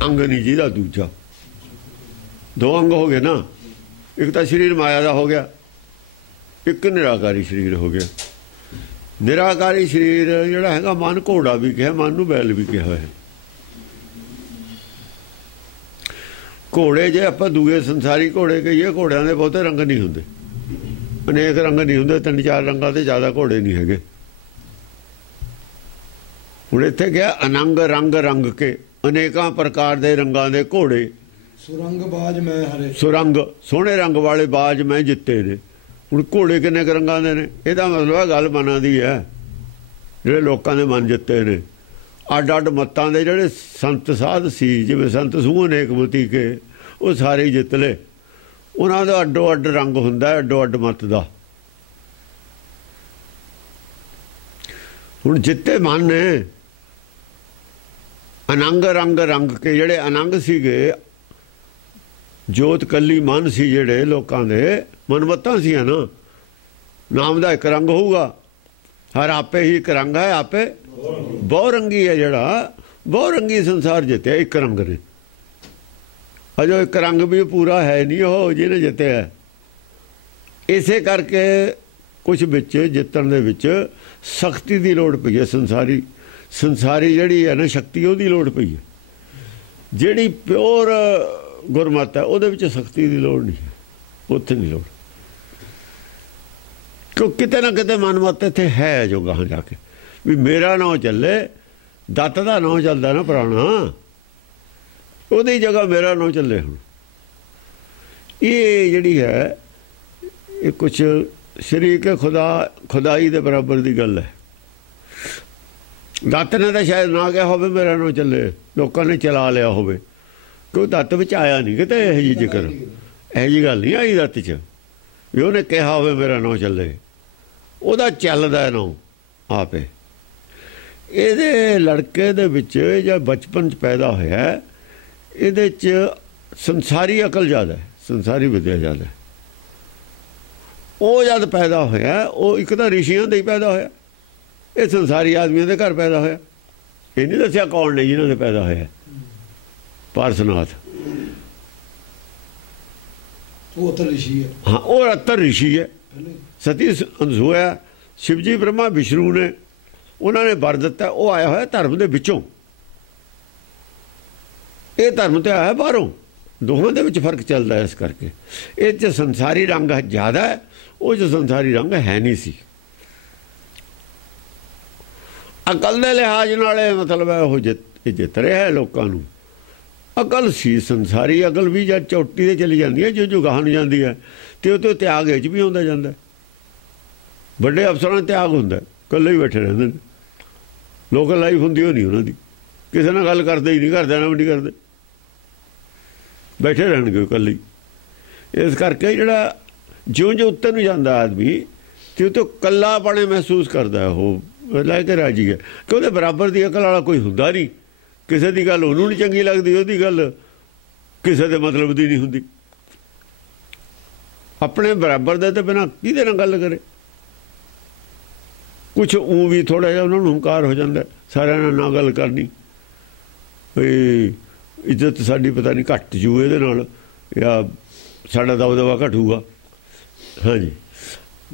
अंग नहीं जिहदा दूजा। दो अंग हो गए ना, एक तो शरीर माया का हो गया, एक निराकारी शरीर हो गया। निराकारी शरीर जिहड़ा हैगा मन घोड़ा भी कहा, मन नूं बैल भी कहा है। घोड़े जे आपां दूए संसारी घोड़े कहीए, घोड़िਆਂ ਦੇ ਬਹੁਤੇ रंग नहीं हुंदे, अनेक रंग नहीं हुंदे, 3-4 रंगां ते ज़्यादा घोड़े नहीं हैगे। हुण इत्थे क्या अनंग रंग रंग के अनेकां प्रकार दे रंगां दे घोड़े। सुरंग बाज मैं हरे, सुरंग सोहणे रंग वाले बाज मैं जिते ने। हुण घोड़े किन्ने क रंगां दे ने? इहदा मतलब है गल मनां दी है, जिहड़े लोकां दे मन जिते ने। अड्ड अड्ड मतां दे जिहड़े संत साध सी, जिवें संत सूह अनेकमती के, वो सारे ही जित ले। उन्हां दा अड्डो अड्ड रंग हुंदा, अड्डो अड्ड मत दा। हुण जिते मन ने अनंग रंग रंग के, जिहड़े अनंग सीगे, जोत कली मन सी, जिहड़े लोकां दे मनमत्तां सी ना, नाम दा एक रंग होऊगा। हर आपे ही एक रंग है, आपे बहुरंगी है। जिहड़ा बहुरंगी संसार जित्या एक रंग ने, अजो एक रंग भी पूरा है नहीं हो जिन्हें जित्या है। इसे करके कुछ बिच जितण दे विच सख्ती दी लोड़ पई है। संसारी संसारी जिहड़ी है ना शक्ति, उहदी लोड़ पई है। जिहड़ी प्योर गुरमत है उहदे विच सख्ती दी लोड़ नहीं है, उत्थे नहीं लोड़। क्यों किते ना किते मनमत इत्थे है जो गाहां जाके भी मेरा नाम चले, दत्त दा नाम चलदा ना पुराना, ਉਹਦੀ जगह मेरा नाम चले। हुण ये जिहड़ी है ये कुछ शरीक खुदा खुदाई दे बराबर दी गल है। दत्त ने तो शायद ना कहा होवे मेरा नाम चले, लोगों ने चला लिया होवे, क्यों दत्त विच आया नहीं किते यह जी जिक्र, यह जी गल नहीं आई दत्त च भी उन्हें कहा होवे मेरा नाम चले। ਉਹਦਾ ਚੱਲਦਾ नाम आपे। ਇਹਦੇ लड़के ਦੇ ਵਿੱਚ ਜਾਂ बचपन च पैदा होया, ਇਹਦੇ ਚ संसारी अकल ज़्यादा है, संसारी विद्या ज़्यादा है। ਉਹ जद पैदा होया, ਉਹ ਇੱਕ ਤਾਂ ਰਿਸ਼ੀਆਂ ਦੇ ਹੀ पैदा होया, ਇਹ संसारी आदमियों के घर पैदा होया। ਇਹ नहीं दसिया कौन ने जिन्होंने पैदा होया। पारसनाथ वो तो ऋषि है। हाँ, वो अत्तर ऋषि है। सती अनसूया, शिवजी ब्रह्मा विष्णु ने उन्होंने वर दिता, वो आया होया धर्म के विचों, ये धर्म तो आया बाहरों। दोहां दे विच फर्क चलता है, इस करके ये संसारी रंग ज़्यादा है, वो जो संसारी रंग है नहीं सी। अकल के लिहाज नाल मतलब है वो जित रहा है लोगों नूं। अकल सी संसारी अकल भी जब चोटी से चली जाती है, जो जो गाह नूं जाती है, तो तो त्याग इच भी आउंदा जांदा है। बड़े अफसरां त्याग हुंदा, कल्ले ही बैठे रहंदे ने, लोकल लाइफ हुंदी हो नहीं उन्हां दी, किसी नाल गल करदे ही नहीं, घरदिआं नाल भी नहीं करदे, बैठे रहणगे कल्ले। इस करके जिहड़ा ज्यों ज्यों उत्ते नूं जांदा आदमी, त्यों त्यों कल्लापणे महसूस करदा है, वो लैके राजी है कि उहदे बराबर दी अकल वाला कोई हुंदा नहीं। किसी की गल उन्होंने नहीं चंगी लगती, उसकी गल किसी के मतलब की नहीं होंगी। अपने बराबर दे तो बिना किहदे नाल गल करे। कुछ ऊँ भी थोड़ा जिहा उन्होंने हंकार हो जाता, सारिਆਂ नाल ना गल करनी, बई इज्जत साडी पता नहीं घट जू इहदे नाल, या साडा दबदबा घटूगा। हाँ जी,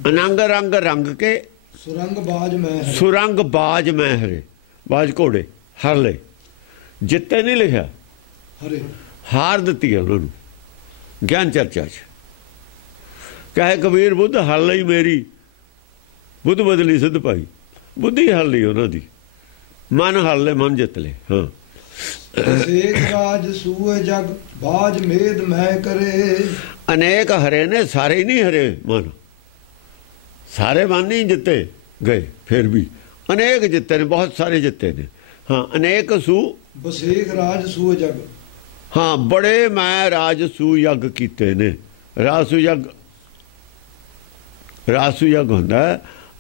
अनंग रंग रंग के सुरंग बाज मैं हरे, सुरंग बाज मैं हरे, बाज घोड़े हर ले, जिते नहीं लिखा, हरे हार दी है उन्होंने ज्ञान चर्चा च। कहे कबीर बुद्ध हर लई मेरी, बुद्ध बदली सिद्ध पाई, बुद्धि हर ली उन्होंने, मन हर ले मन जित ले। हाँ, सेक राज सूए जग बाज मेद मैं करे, अनेक हरे ने, सारे ही नहीं हरे मन, सारे मन नहीं जिते गए, फिर भी अनेक जिते ने, बहुत सारे जिते ने। हाँ, अनेक सू बसेख राज सूए जग, हाँ बड़े मैं राजसू यज्ञ कीते ने। राजसू यज्ञ, राजसू यज्ञ हुंदा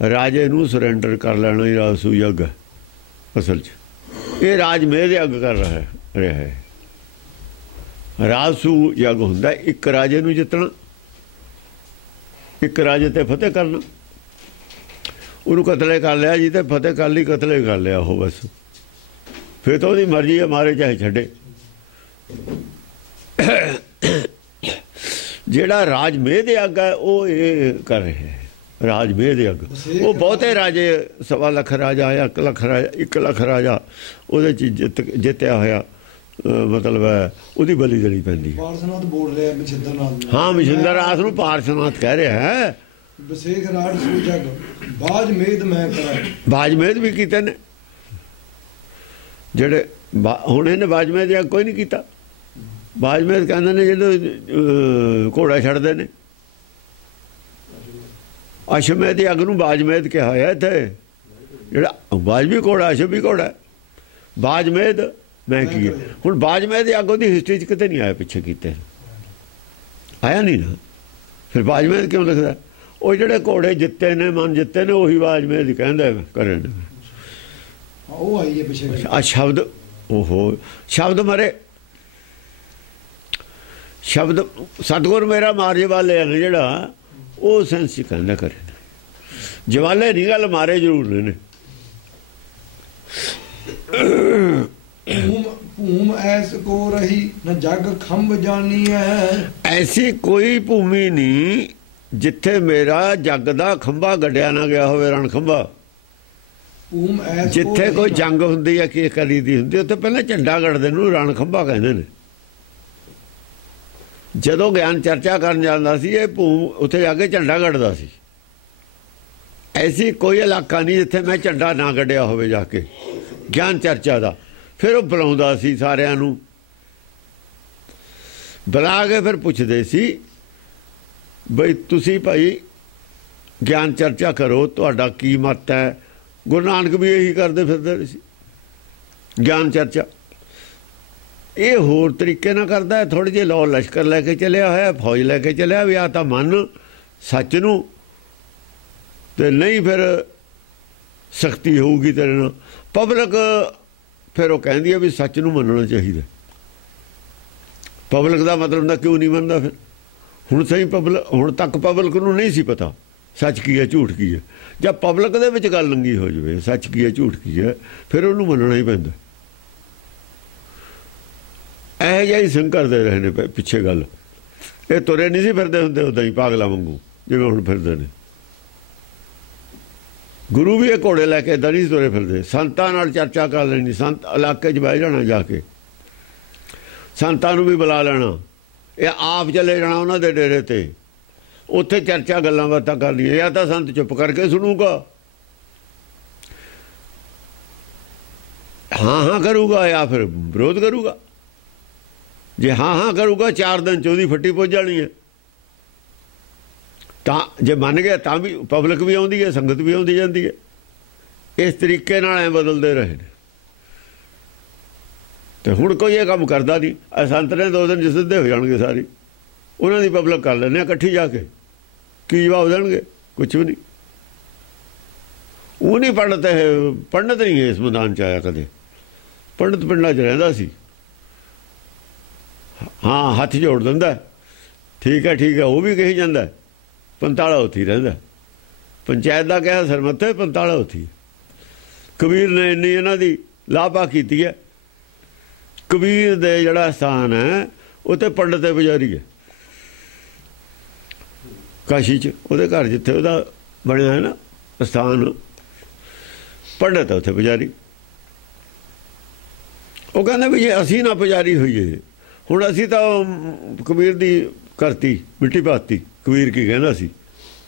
राजे नूं सरेंडर कर लेना ही राजसू यज्ञ है असल च। ये राजमेध यज्ञ कर रहा है। राजसू यज्ञ हुंदा एक राजे नूं जितना, एक राजे ते फतेह करना, उन्होंने कतले कर लिया जी, तो फतेह कर ली, कतले कर लिया हो बस, फिर तो उसकी मर्जी है, मारे चाहे छड्डे। ਜਿਹੜਾ ਰਾਜ ਮੇਧ ਅੱਗ ਹੈ ਉਹ ਇਹ ਕਰ ਰਿਹਾ ਹੈ। ਰਾਜ ਮੇਧ ਅੱਗ ਉਹ ਬਹੁਤੇ ਰਾਜੇ 1.25 ਲੱਖ ਰਾਜਾ ਆਇਆ, 1 ਲੱਖ ਰਾਜਾ, 1 ਲੱਖ ਰਾਜਾ ਉਹਦੇ 'ਚ ਜਿੱਤਿਆ ਹੋਇਆ, ਮਤਲਬ ਹੈ ਉਹਦੀ ਬਲੀ ਦੇਣੀ ਪੈਂਦੀ। ਪਾਰਸਨਾਥ ਬੋਲ ਰਿਹਾ ਮਛਿੰਦਰਨਾਥ। ਹਾਂ, ਮਛਿੰਦਰਨਾਥ ਨੂੰ ਪਾਰਸਨਾਥ ਕਹਿ ਰਿਹਾ ਹੈ। ਬਸੇਖ ਰਾਜ ਸੂ ਜਗ ਬਾਜ ਮੇਦ ਮੈਂ ਕਰਾਂ। ਬਾਜ ਮੇਦ ਵੀ ਕੀਤੇ ਨੇ ਜਿਹੜੇ ਹੁਣ ਇਹਨੇ ਬਾਜ ਮੇਦ ਅੱਗ ਕੋਈ ਨਹੀਂ ਕੀਤਾ। ਬਾਜ ਮੇਦ ਕਹਿੰਦੇ ਨੇ ਜਦੋਂ ਘੋੜਾ ਛੱਡਦੇ ਨੇ, ਅਸ਼ਮੇਧ ਦੀ ਅੱਗ ਨੂੰ ਬਾਜ ਮੇਦ ਕਿਹਾ ਹੋਇਆ ਇੱਥੇ। ਜਿਹੜਾ ਬਾਜ ਵੀ ਘੋੜਾ, ਅਸ਼ਮ ਵੀ ਘੋੜਾ। ਬਾਜ ਮੇਦ ਮੈਂ ਕੀ ਹੁਣ ਬਾਜ ਮੇਦ ਦੀ ਅੱਗ ਉਹਦੀ ਹਿਸਟਰੀ 'ਚ ਕਿਤੇ ਨਹੀਂ ਆਇਆ, ਪਿੱਛੇ ਕੀਤੇ ਆਇਆ ਨਹੀਂ ਨਾ। ਫਿਰ ਬਾਜ ਮੇਦ ਕਿਉਂ ਲਿਖਦਾ? ਉਹ ਜਿਹੜੇ ਘੋੜੇ ਜਿੱਤੇ ਨੇ, ਮਨ ਜਿੱਤੇ ਨੇ, ਉਹੀ ਬਾਜ ਮੇਦ ਕਹਿੰਦਾ ਕਰੇ ਨੇ। ਉਹ ਆਈ ਹੈ ਪਿੱਛੇ ਆ ਸ਼ਬਦ, ਉਹ ਸ਼ਬਦ ਮਰੇ, ਸ਼ਬਦ ਸਤਿਗੁਰ ਮੇਰਾ ਮਾਰੇ ਵਾਲੇ ਨੇ ਜਿਹੜਾ, ਉਹ ਸੈਂਸ ਕਹਿੰਦਾ ਕਰੇ ਨੇ। ਜਵਾਲੇ ਨਹੀਂ ਗੱਲ, ਮਾਰੇ ਜ਼ਰੂਰ ਨੇ। ਭੂਮ ਐਸ ਕੋ ਰਹੀ ਨ ਜਗ ਖੰਭ ਜਾਣੀ ਹੈ। ਐਸੀ ਕੋਈ ਭੂਮੀ ਨਹੀਂ ਜਿੱਥੇ ਮੇਰਾ ਜੱਗ ਦਾ ਖੰਭਾ ਗੱਡਿਆ ਨਾ ਗਿਆ ਹੋਵੇ, ਰਣ ਖੰਭਾ। ਭੂਮ ਐਸ ਜਿੱਥੇ ਕੋਈ ਜੰਗ ਹੁੰਦੀ ਹੈ, ਕੀ ਕਰੀ ਦੀ ਹੁੰਦੀ, ਉੱਥੇ ਪਹਿਲਾਂ ਝੰਡਾ ਗੱਡਦੇ ਨੂੰ ਰਣ ਖੰਭਾ ਕਹਿੰਦੇ ਨੇ। ਜਦੋਂ ਗਿਆਨ ਚਰਚਾ ਕਰਨ ਜਾਂਦਾ ਸੀ, ਇਹ ਭੂਮ ਉੱਥੇ ਜਾ ਕੇ ਝੰਡਾ ਗੱਡਦਾ ਸੀ। ਐਸੀ ਕੋਈ ਇਲਾਕਾ ਨਹੀਂ ਜਿੱਥੇ ਮੈਂ ਝੰਡਾ ਨਾ ਗੱਡਿਆ ਹੋਵੇ ਜਾ ਕੇ ਗਿਆਨ ਚਰਚਾ ਦਾ। ਫਿਰ ਉਹ ਬੁਲਾਉਂਦਾ ਸੀ ਸਾਰਿਆਂ ਨੂੰ, ਬੁਲਾ ਕੇ ਫਿਰ ਪੁੱਛਦੇ ਸੀ ਬਈ ਤੁਸੀਂ ਭਾਈ ਗਿਆਨ ਚਰਚਾ ਕਰੋ, ਤੁਹਾਡਾ ਕੀ ਮਤ ਹੈ। ਗੁਰੂ ਨਾਨਕ ਵੀ ਇਹੀ ਕਰਦੇ ਫਿਰਦੇ ਸੀ, ਗਿਆਨ ਚਰਚਾ। ਇਹ ਹੋਰ ਤਰੀਕੇ ਨਾਲ ਕਰਦਾ, ਥੋੜ੍ਹੇ ਜਿਹੇ ਲੋ ਲਸ਼ਕਰ ਲੈ ਕੇ ਚੱਲਿਆ ਹੋਇਆ, ਫੌਜ ਲੈ ਕੇ ਚੱਲਿਆ ਵੀ ਆ ਤਾਂ ਮੰਨ ਸੱਚ ਨੂੰ, ਤੇ ਨਹੀਂ ਫਿਰ ਸਖਤੀ ਹੋਊਗੀ ਤੇਰੇ ਨਾਲ। ਪਬਲਿਕ ਫਿਰ ਉਹ ਕਹਿੰਦੀ ਹੈ ਵੀ ਸੱਚ ਨੂੰ ਮੰਨਣਾ ਚਾਹੀਦਾ। ਪਬਲਿਕ ਦਾ ਮਤਲਬ ਤਾਂ ਕਿਉਂ ਨਹੀਂ ਮੰਨਦਾ ਫਿਰ? ਹੁਣ ਸਹੀ ਪਬਲਿਕ, ਹੁਣ ਤੱਕ ਪਬਲਿਕ ਨੂੰ ਨਹੀਂ ਸੀ ਪਤਾ ਸੱਚ ਕੀ ਹੈ ਝੂਠ ਕੀ ਹੈ। ਜਦ ਪਬਲਿਕ ਦੇ ਵਿੱਚ ਗੱਲ ਲੰਗੀ ਹੋ ਜਾਵੇ ਸੱਚ ਕੀ ਹੈ ਝੂਠ ਕੀ ਹੈ, ਫਿਰ ਉਹਨੂੰ ਮੰਨਣਾ ਹੀ ਪੈਂਦਾ। ਇਹੋ ਜਿਹਾ ਹੀ ਸਿੰਘ ਕਰਦੇ ਰਹੇ ਨੇ ਪਿੱਛੇ ਗੱਲ। ਇਹ ਤੁਰੇ ਨਹੀਂ ਸੀ ਫਿਰਦੇ ਹੁੰਦੇ ਉੱਦਾਂ ਹੀ ਪਾਗਲਾ ਵਾਂਗੂ ਜਿਵੇਂ ਹੁਣ ਫਿਰਦੇ ਨੇ। ਗੁਰੂ ਵੀ ਇਹ ਘੋੜੇ ਲੈ ਕੇ ਇੱਦਾਂ ਨਹੀਂ ਤੁਰੇ ਫਿਰਦੇ। ਸੰਤਾਂ ਨਾਲ ਚਰਚਾ ਕਰ ਲੈਣੀ, ਸੰਤ ਇਲਾਕੇ 'ਚ ਬਹਿ ਜਾਣਾ, ਜਾ ਕੇ ਸੰਤਾਂ ਨੂੰ ਵੀ ਬੁਲਾ ਲੈਣਾ, ਇਹ ਆਪ ਚਲੇ ਜਾਣਾ ਉਹਨਾਂ ਦੇ ਡੇਰੇ 'ਤੇ, ਉੱਥੇ ਚਰਚਾ ਗੱਲਾਂ ਬਾਤਾਂ ਕਰਨੀਆਂ। ਜਾਂ ਤਾਂ ਸੰਤ ਚੁੱਪ ਕਰਕੇ ਸੁਣੂਗਾ, ਹਾਂ ਹਾਂ ਕਰੂਗਾ, ਜਾਂ ਫਿਰ ਵਿਰੋਧ ਕਰੂਗਾ। ਜੇ ਹਾਂ ਹਾਂ ਕਰੂਗਾ 4 ਦਿਨ 'ਚ ਉਹਦੀ ਫੱਟੀ ਪੁੱਜ ਜਾਣੀ ਹੈ। ਤਾਂ ਜੇ ਮੰਨ ਗਿਆ ਤਾਂ ਵੀ ਪਬਲਿਕ ਵੀ ਆਉਂਦੀ ਹੈ, ਸੰਗਤ ਵੀ ਆਉਂਦੀ ਜਾਂਦੀ ਹੈ। ਇਸ ਤਰੀਕੇ ਨਾਲ ਐ ਬਦਲਦੇ ਰਹੇ ਨੇ। ਤੇ ਹੁਣ ਕੋਈ ਇਹ ਕੰਮ ਕਰਦਾ ਨਹੀਂ। ਸੰਤ ਨੇ 2 ਦਿਨ 'ਚ ਸਿੱਧੇ ਹੋ ਜਾਣਗੇ ਸਾਰੇ, ਉਹਨਾਂ ਦੀ ਪਬਲਿਕ ਕਰ ਲੈਂਦੇ ਇਕੱਠੀ ਜਾ ਕੇ। ਕੀ ਜਵਾਬ ਦੇਣਗੇ? ਕੁਛ ਵੀ ਨਹੀਂ। ਉਹ ਨਹੀਂ ਪੰਡਤ ਹੈ, ਪੰਡਤ ਨਹੀਂ ਇਸ ਮੈਦਾਨ 'ਚ ਆਇਆ ਕਦੇ। ਪੰਡਤ ਪਿੰਡਾਂ 'ਚ ਰਹਿੰਦਾ ਸੀ, ਹਾਂ ਹੱਥ ਜੋੜ ਦਿੰਦਾ, ਠੀਕ ਹੈ ਠੀਕ ਹੈ, ਉਹ ਵੀ ਕਹੀ ਜਾਂਦਾ। ਪੰਤਾਲਾ ਉੱਥੇ ਰਹਿੰਦਾ, ਪੰਚਾਇਤ ਦਾ ਕਿਹਾ ਸਰਮੱਥੇ, ਪੰਤਾਲਾ ਉੱਥੇ। ਕਬੀਰ ਨੇ ਇੰਨੀ ਇਹਨਾਂ ਦੀ ਲਾਭਾ ਕੀਤੀ ਹੈ। ਕਬੀਰ ਦੇ ਜਿਹੜਾ ਸਥਾਨ ਹੈ ਉੱਥੇ ਪੰਡਤ ਤੇ ਪੁਜਾਰੀ ਹੈ। ਕਾਸ਼ੀ 'ਚ ਉਹਦੇ ਘਰ ਜਿੱਥੇ ਉਹਦਾ ਬਣਿਆ ਹੈ ਨਾ ਸਥਾਨ, ਪੰਡਤ ਉੱਥੇ ਪੁਜਾਰੀ। ਉਹ ਕਹਿੰਦਾ ਵੀ ਜੇ ਅਸੀਂ ਨਾ ਪੁਜਾਰੀ ਹੋਈਏ, ਹੁਣ ਅਸੀਂ ਤਾਂ ਕਬੀਰ ਦੀ ਕਰਤੀ, ਮਿੱਟੀ ਪਾਤੀ। ਕਬੀਰ ਕੀ ਕਹਿੰਦਾ ਸੀ,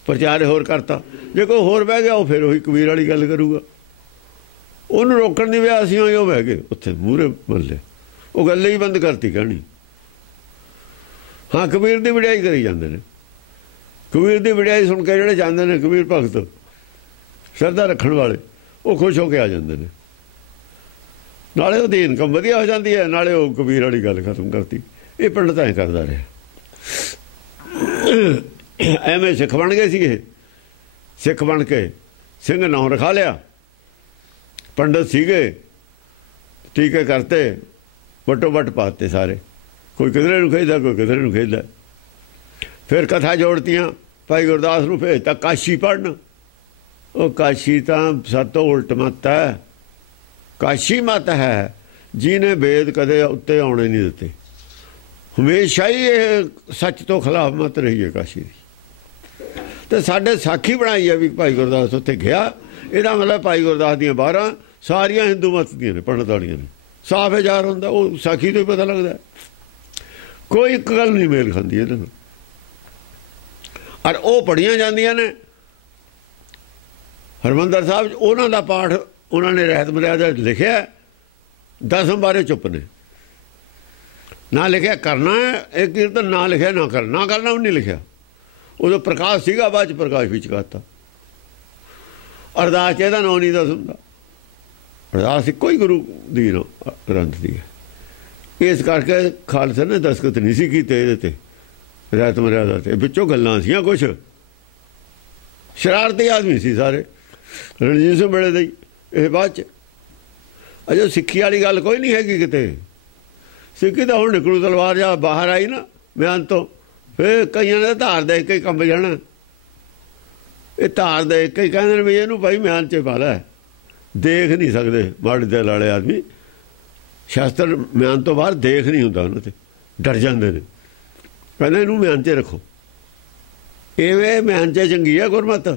ਪ੍ਰਚਾਰ ਹੋਰ ਕਰਤਾ। ਜੇ ਕੋਈ ਹੋਰ ਬਹਿ ਗਿਆ ਉਹ ਫਿਰ ਉਹੀ ਕਬੀਰ ਵਾਲੀ ਗੱਲ ਕਰੂਗਾ। ਉਹਨੂੰ ਰੋਕਣ ਦੀ ਵਿਆਹ ਅਸੀਂ ਹੋਈ, ਉਹ ਬਹਿ ਗਏ ਉੱਥੇ ਮੂਹਰੇ ਮੱਲੇ, ਉਹ ਗੱਲ ਹੀ ਬੰਦ ਕਰਤੀ ਕਹਿਣੀ। ਹਾਂ ਕਬੀਰ ਦੀ ਵਡਿਆਈ ਕਰੀ ਜਾਂਦੇ ਨੇ। ਕਬੀਰ ਦੀ ਵਡਿਆਈ ਸੁਣ ਕੇ ਜਿਹੜੇ ਜਾਂਦੇ ਨੇ ਕਬੀਰ ਭਗਤ, ਸ਼ਰਧਾ ਰੱਖਣ ਵਾਲੇ, ਉਹ ਖੁਸ਼ ਹੋ ਕੇ ਆ ਜਾਂਦੇ ਨੇ। ਨਾਲੇ ਉਹਦੀ ਇਨਕਮ ਵਧੀਆ ਹੋ ਜਾਂਦੀ ਹੈ, ਨਾਲੇ ਉਹ ਕਬੀਰ ਵਾਲੀ ਗੱਲ ਖਤਮ ਕਰਤੀ। ਇਹ ਪੰਡਤ ਐਂ ਕਰਦਾ ਰਿਹਾ। ਐਵੇਂ ਸਿੱਖ ਬਣ ਗਏ ਸੀ ਇਹ। ਸਿੱਖ ਬਣ ਕੇ ਸਿੰਘ ਨਾਂ ਰਖਾ ਲਿਆ। ਪੰਡਤ ਸੀਗੇ, ਟੀਕੇ ਕਰਤੇ, ਵੱਟੋ ਵੱਟ ਪਾਤੇ ਸਾਰੇ। ਕੋਈ ਕਿਧਰੇ ਨੂੰ ਖੇਡਦਾ, ਕੋਈ ਕਿਧਰੇ ਨੂੰ ਖੇਡਦਾ। ਫਿਰ ਕਥਾ ਜੋੜਤੀਆਂ, ਭਾਈ ਗੁਰਦਾਸ ਨੂੰ ਭੇਜਤਾ ਕਾਸ਼ੀ ਪੜ੍ਹਨ। ਉਹ ਕਾਸ਼ੀ ਤਾਂ ਸਭ ਤੋਂ ਉਲਟ ਮੱਤ ਹੈ। ਕਾਸ਼ੀ ਮੱਤ ਹੈ ਜਿਹਨੇ ਵੇਦ ਕਦੇ ਉੱਤੇ ਆਉਣੇ ਨਹੀਂ ਦਿੱਤੇ। ਹਮੇਸ਼ਾ ਹੀ ਇਹ ਸੱਚ ਤੋਂ ਖਿਲਾਫ ਮਤ ਰਹੀ ਹੈ ਕਾਸ਼ੀ ਦੀ। ਤੇ ਸਾਡੇ ਸਾਖੀ ਬਣਾਈ ਹੈ ਵੀ ਭਾਈ ਗੁਰਦਾਸ ਉੱਥੇ ਗਿਆ, ਇਹਦਾ ਮਤਲਬ ਭਾਈ ਗੁਰਦਾਸ ਦੀਆਂ 12 ਸਾਰੀਆਂ ਹਿੰਦੂ ਮਤ ਦੀਆਂ ਨੇ, ਪੰਡਤ ਵਾਲੀਆਂ ਨੇ। ਸਾਫ ਹਜ਼ਾਰ ਹੁੰਦਾ, ਉਹ ਸਾਖੀ ਤੋਂ ਹੀ ਪਤਾ ਲੱਗਦਾ। ਕੋਈ ਇੱਕ ਗੱਲ ਨਹੀਂ ਮੇਲ ਖਾਂਦੀ ਇਹਦੇ ਨਾਲ। ਔਰ ਉਹ ਪੜ੍ਹੀਆਂ ਜਾਂਦੀਆਂ ਨੇ ਹਰਿਮੰਦਰ ਸਾਹਿਬ, ਉਹਨਾਂ ਦਾ ਪਾਠ ਉਹਨਾਂ ਨੇ ਰਹਿਤ ਮਰਿਆਦਾ ਲਿਖਿਆ, 10 ਬਾਰੇ ਚੁੱਪ ਨੇ। ਨਾ ਲਿਖਿਆ ਕਰਨਾ ਇਹ ਕੀਰਤਨ, ਨਾ ਲਿਖਿਆ ਨਾ ਕਰਨਾ ਉਹ ਨਹੀਂ ਲਿਖਿਆ। ਉਦੋਂ ਪ੍ਰਕਾਸ਼ ਸੀਗਾ, ਬਾਅਦ 'ਚ ਪ੍ਰਕਾਸ਼ ਵਿੱਚ ਕਰਤਾ। ਅਰਦਾਸ 'ਚ ਇਹਦਾ ਨਾਂ ਨਹੀਂ ਦੱਸ ਹੁੰਦਾ। ਅਰਦਾਸ ਇੱਕੋ ਹੀ ਗੁਰੂ ਦੀ ਗ੍ਰੰਥ ਦੀ ਹੈ। ਇਸ ਕਰਕੇ ਖਾਲਸਾ ਨੇ ਦਸਤਖਤ ਨਹੀਂ ਸੀ ਕੀਤੇ ਇਹਦੇ 'ਤੇ, ਰਹਿਤ ਮਰਿਆਦਾ 'ਤੇ। ਵਿੱਚੋਂ ਗੱਲਾਂ ਸੀਆਂ ਕੁਛ, ਸ਼ਰਾਰਤੀ ਆਦਮੀ ਸੀ ਸਾਰੇ, ਰਣਜੀਤ ਸਿੰਘ ਵੇਲੇ ਦੇ ਹੀ। ਇਹ ਬਾਅਦ 'ਚ ਅਜੇ ਸਿੱਖੀ ਵਾਲੀ ਗੱਲ ਕੋਈ ਨਹੀਂ ਹੈਗੀ ਕਿਤੇ। ਸਿੱਖੀ ਤਾਂ ਹੁਣ ਨਿਕਲੂ ਤਲਵਾਰ ਜਾ ਬਾਹਰ ਆਈ ਨਾ ਬਿਆਨ ਤੋਂ, ਫਿਰ ਕਈਆਂ ਨੇ ਧਾਰ ਦੇ ਕੇ ਕੰਬ ਜਾਣਾ। ਇਹ ਧਾਰ ਦੇ ਕੇ ਹੀ ਕਹਿੰਦੇ ਨੇ ਵੀ ਇਹਨੂੰ ਭਾਈ ਮਿਆਨ 'ਚ ਪਾ ਲੈ। ਦੇਖ ਨਹੀਂ ਸਕਦੇ ਮਾੜੇ ਦਿਲ ਵਾਲੇ ਆਦਮੀ, ਸ਼ਾਸਤਰ ਮਿਆਨ ਤੋਂ ਬਾਹਰ ਦੇਖ ਨਹੀਂ ਹੁੰਦਾ ਉਹਨਾਂ 'ਤੇ, ਡਰ ਜਾਂਦੇ ਨੇ। ਕਹਿੰਦੇ ਇਹਨੂੰ ਮਿਆਨ 'ਚ ਰੱਖੋ। ਇਵੇਂ ਮਿਆਨ 'ਚ ਚੰਗੀ ਹੈ ਗੁਰਮਤ।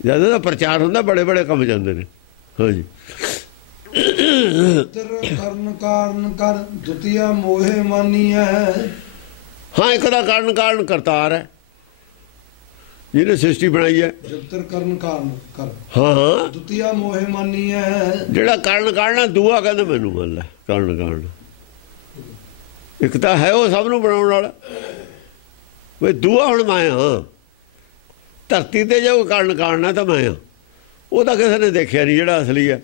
ਜਦੋਂ ਦਾ ਪ੍ਰਚਾਰ ਹੁੰਦਾ ਬੜੇ ਬੜੇ ਕੰਮ ਜਾਂਦੇ ਨੇ। ਹਾਂਜੀ, ਕਰਨ ਕਾਰਨ ਕਰ ਦੁਤੀਆ ਮੋਹੇ ਮਾਨੀ ਹੈ। ਹਾਂ, ਇੱਕ ਦਾ ਕਾਰਨ ਕਰਤਾਰ ਹੈ, ਜਿਹਨੇ ਸ੍ਰਿਸ਼ਟੀ ਬਣਾਈ ਹੈ। ਜਗਤਰ ਕਰਨ ਕਾਰਨ ਕਰ, ਹਾਂ, ਦੁਤੀਆ ਮੋਹੇ ਮਾਨੀ ਹੈ। ਜਿਹੜਾ ਕਾਰਨ ਦੂਆ ਕਹਿੰਦਾ ਮੈਨੂੰ ਮੰਨ ਲੈ। ਕਾਰਨ ਇੱਕ ਤਾਂ ਹੈ ਉਹ ਸਭ ਨੂੰ ਬਣਾਉਣ ਵਾਲਾ, ਵੀ ਦੂਆ ਹੁਣ ਮੈਂ ਹਾਂ ਧਰਤੀ ਤੇ। ਜੋ ਕਾਰਨ ਹੈ ਤਾਂ ਮੈਂ ਹਾਂ। ਉਹ ਤਾਂ ਕਿਸੇ ਨੇ ਦੇਖਿਆ ਨਹੀਂ ਜਿਹੜਾ ਅਸਲੀ ਹੈ।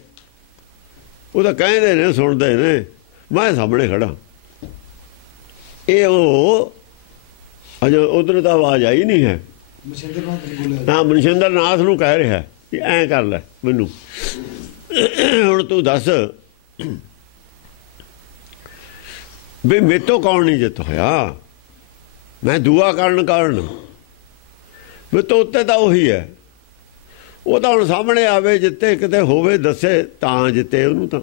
ਉਹ ਤਾਂ ਕਹਿੰਦੇ ਨੇ, ਸੁਣਦੇ ਨੇ, ਮੈਂ ਸਾਹਮਣੇ ਖੜਾ। ਇਹ ਉਹ ਅਜੇ ਉਧਰ ਤਾਂ ਆਵਾਜ਼ ਆਈ ਨਹੀਂ ਹੈ। ਹਾਂ, ਮਨਿੰਦਰ ਨਾਥ ਨੂੰ ਕਹਿ ਰਿਹਾ ਕਿ ਐਂ ਕਰ ਲੈ ਮੈਨੂੰ, ਹੁਣ ਤੂੰ ਦੱਸ ਵੀ ਮੇਰੇ ਤੋਂ ਕੌਣ ਨਹੀਂ ਜਿੱਤ ਹੋਇਆ। ਮੈਂ ਦੂਆ ਕਾਰਨ ਮੇਰੇ ਤੋਂ ਉੱਤੇ ਤਾਂ ਉਹੀ ਹੈ। ਉਹ ਤਾਂ ਹੁਣ ਸਾਹਮਣੇ ਆਵੇ, ਜਿੱਤੇ ਕਿਤੇ ਹੋਵੇ ਦੱਸੇ ਤਾਂ ਜਿੱਤੇ ਉਹਨੂੰ। ਤਾਂ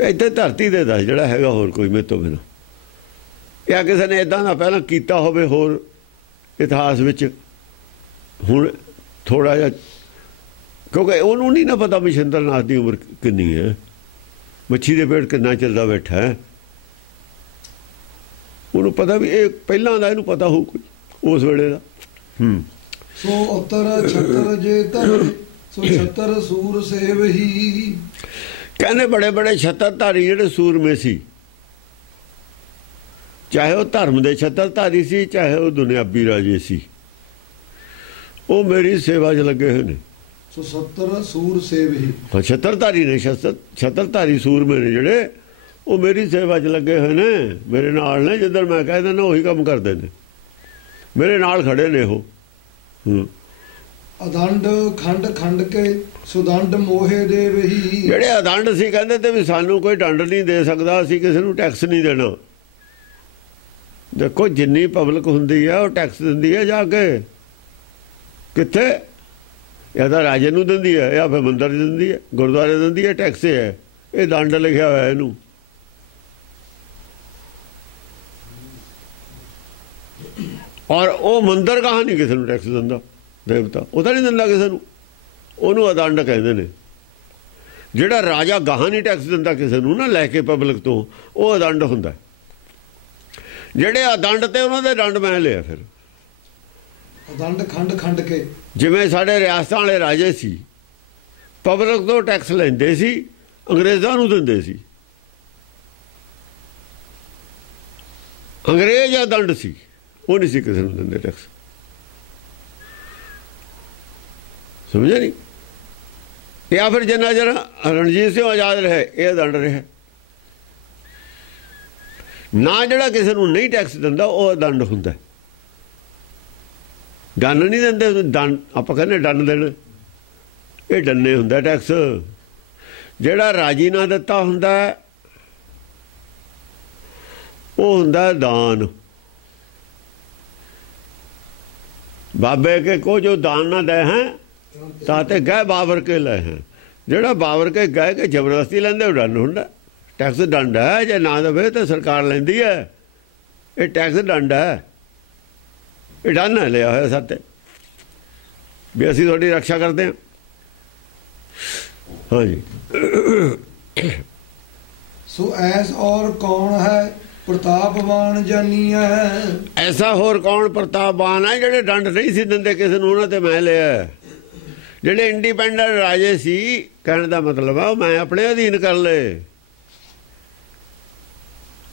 ਇੱਥੇ ਧਰਤੀ ਦੇ ਦੱਸ ਜਿਹੜਾ ਹੈਗਾ, ਹੋਰ ਕੋਈ ਮੇਰੇ ਤੋਂ ਬਿਨਾਂ। ਜਾਂ ਕਿਸੇ ਨੇ ਇੱਦਾਂ ਦਾ ਪਹਿਲਾਂ ਕੀਤਾ ਹੋਵੇ ਹੋਰ ਇਤਿਹਾਸ ਵਿੱਚ। ਹੁਣ ਥੋੜ੍ਹਾ ਜਿਹਾ, ਕਿਉਂਕਿ ਉਹਨੂੰ ਨਹੀਂ ਨਾ ਪਤਾ ਮਛਿੰਦਰ ਨਾਥ ਦੀ ਉਮਰ ਕਿੰਨੀ ਹੈ, ਮੱਛੀ ਦੇ ਪੇਟ ਕਿੰਨਾ ਚੱਲਦਾ ਬੈਠਾ ਹੈ। ਉਹਨੂੰ ਪਤਾ ਵੀ ਇਹ ਪਹਿਲਾਂ ਦਾ, ਇਹਨੂੰ ਪਤਾ ਹੋਊ ਕੋਈ ਉਸ ਵੇਲੇ ਦਾ। ਸੋ ਉਤਰ ਛਤਰ ਜੇ ਧਰੇ, ਸੋ ਛਤਰ ਸੂਰ ਸੇਵ ਹੀ। ਕਹਿੰਦੇ ਬੜੇ ਬੜੇ ਛਤਰਧਾਰੀ ਜਿਹੜੇ ਸੂਰਮੇ ਸੀ, ਚਾਹੇ ਉਹ ਧਰਮ ਦੇ ਛਤਰਧਾਰੀ ਸੀ, ਚਾਹੇ ਉਹ ਦੁਨਿਆਵੀ ਰਾਜੇ ਸੀ, ਉਹ ਮੇਰੀ ਸੇਵਾ 'ਚ ਲੱਗੇ ਹੋਏ ਨੇ। ਸੋ ਛਤਰ ਸੂਰ ਸੇਵ ਹੀ। ਛਤਰਧਾਰੀ ਨੇ, ਛਤਰਧਾਰੀ ਸੂਰਮੇ ਨੇ ਜਿਹੜੇ, ਉਹ ਮੇਰੀ ਸੇਵਾ 'ਚ ਲੱਗੇ ਹੋਏ ਨੇ, ਮੇਰੇ ਨਾਲ ਨੇ। ਜਿੱਧਰ ਮੈਂ ਕਹਿ ਦਿੰਦਾ ਉਹੀ ਕੰਮ ਕਰਦੇ ਨੇ, ਮੇਰੇ ਨਾਲ ਖੜੇ ਨੇ ਉਹ। ਅਦੰਡ ਖੰਡ ਕੇ ਸੁਦੰਡ ਮੋਹੇ ਦੇ ਵਹੀ। ਜਿਹੜੇ ਅਦੰਡ ਸੀ ਕਹਿੰਦੇ ਤੇ ਵੀ ਸਾਨੂੰ ਕੋਈ ਦੰਡ ਨਹੀਂ ਦੇ ਸਕਦਾ, ਅਸੀਂ ਕਿਸੇ ਨੂੰ ਟੈਕਸ ਨਹੀਂ ਦੇਣਾ। ਦੇਖੋ ਜਿੰਨੀ ਪਬਲਿਕ ਹੁੰਦੀ ਹੈ ਉਹ ਟੈਕਸ ਦਿੰਦੀ ਹੈ ਜਾ ਕੇ। ਕਿੱਥੇ? ਜਾਂ ਤਾਂ ਰਾਜੇ ਨੂੰ ਦਿੰਦੀ ਹੈ, ਜਾਂ ਫਿਰ ਮੰਦਰ ਦਿੰਦੀ ਹੈ, ਗੁਰਦੁਆਰੇ ਦਿੰਦੀ ਹੈ। ਟੈਕਸ ਹੈ, ਇਹ ਦੰਡ ਲਿਖਿਆ ਹੋਇਆ ਇਹਨੂੰ। ਔਰ ਉਹ ਮੰਦਰ ਕਹਾਂ ਨਹੀਂ ਕਿਸੇ ਨੂੰ ਟੈਕਸ ਦਿੰਦਾ, ਦੇਵਤਾ ਉਹ ਤਾਂ ਨਹੀਂ ਦਿੰਦਾ ਕਿਸੇ ਨੂੰ, ਉਹਨੂੰ ਅਦੰਡ ਕਹਿੰਦੇ ਨੇ। ਜਿਹੜਾ ਰਾਜਾ ਗਾਹਾਂ ਨਹੀਂ ਟੈਕਸ ਦਿੰਦਾ ਕਿਸੇ ਨੂੰ ਨਾ ਲੈ ਕੇ ਪਬਲਿਕ ਤੋਂ, ਉਹ ਅਦੰਡ ਹੁੰਦਾ। ਜਿਹੜੇ ਅਦੰਡ ਤੇ ਉਹਨਾਂ ਦੇ ਦੰਡ ਮੈਂ ਲਿਆ। ਫਿਰ ਅਦੰਡ ਖੰਡ ਕੇ, ਜਿਵੇਂ ਸਾਡੇ ਰਿਆਸਤਾਂ ਵਾਲੇ ਰਾਜੇ ਸੀ, ਪਬਲਿਕ ਤੋਂ ਟੈਕਸ ਲੈਂਦੇ ਸੀ, ਅੰਗਰੇਜ਼ਾਂ ਨੂੰ ਦਿੰਦੇ ਸੀ। ਅੰਗਰੇਜ਼ ਅਦੰਡ ਸੀ, ਉਹ ਨਹੀਂ ਸੀ ਕਿਸੇ ਨੂੰ ਦਿੰਦੇ ਟੈਕਸ। ਸਮਝਿਆ ਨਹੀਂ? ਜਾਂ ਫਿਰ ਜਿੰਨਾ ਚਿਰ ਰਣਜੀਤ ਸਿੰਘ ਆਜ਼ਾਦ ਰਹੇ, ਇਹ ਦੰਡ ਰਿਹਾ ਨਾ। ਜਿਹੜਾ ਕਿਸੇ ਨੂੰ ਨਹੀਂ ਟੈਕਸ ਦਿੰਦਾ ਉਹ ਦੰਡ ਹੁੰਦਾ। ਡੰਨ ਨਹੀਂ ਦਿੰਦੇ, ਦੰਡ ਆਪਾਂ ਕਹਿੰਦੇ ਡੰਨ ਦੇਣ, ਇਹ ਡੰਨੇ ਹੁੰਦਾ ਟੈਕਸ। ਜਿਹੜਾ ਰਾਜੀ ਨਾ ਦਿੱਤਾ ਹੁੰਦਾ ਉਹ ਹੁੰਦਾ ਦਾਨ। ਬਾਬੇ ਕੇ ਕੋ ਜੋ ਦਾਨ ਨਾ ਦੇ ਹੈ ਤਾਤੇ ਗਏ ਬਾਬਰ ਕੇ ਲੈ ਹੈ। ਜਿਹੜਾ ਬਾਬਰ ਕੇ ਗਏ ਕੇ ਜ਼ਬਰਦਸਤੀ ਲੈਂਦੇ ਉਹ ਡੰਨ ਹੁੰਦਾ। ਟੈਕਸ ਡੰਡ ਹੈ, ਜੇ ਨਾ ਦੇਵੇ ਤਾਂ ਸਰਕਾਰ ਲੈਂਦੀ ਹੈ। ਇਹ ਟੈਕਸ ਡੰਡ ਹੈ, ਇਹ ਡੰਨ ਹੈ ਲਿਆ ਹੋਇਆ ਸਾਤੇ ਵੀ ਅਸੀਂ ਤੁਹਾਡੀ ਰੱਖਿਆ ਕਰਦੇ ਹਾਂ। ਹਾਂਜੀ। ਸੋ ਐਸ ਔਰ ਕੌਣ ਹੈ ਪ੍ਰਤਾਪਵਾਨ ਜਾਨੀ ਹੈ। ਐਸਾ ਹੋਰ ਕੌਣ ਪ੍ਰਤਾਪਵਾਨ ਹੈ ਜਿਹੜੇ ਡੰਡ ਨਹੀਂ ਸੀ ਦਿੰਦੇ ਕਿਸੇ ਨੂੰ, ਉਹਨਾਂ ਤੇ ਮੈਂ ਲਿਆ। ਜਿਹੜੇ ਇੰਡੀਪੈਂਡੈਂਟ ਰਾਜੇ ਸੀ, ਕਹਿਣ ਦਾ ਮਤਲਬ ਆ ਮੈਂ ਆਪਣੇ ਅਧੀਨ ਕਰ ਲਏ।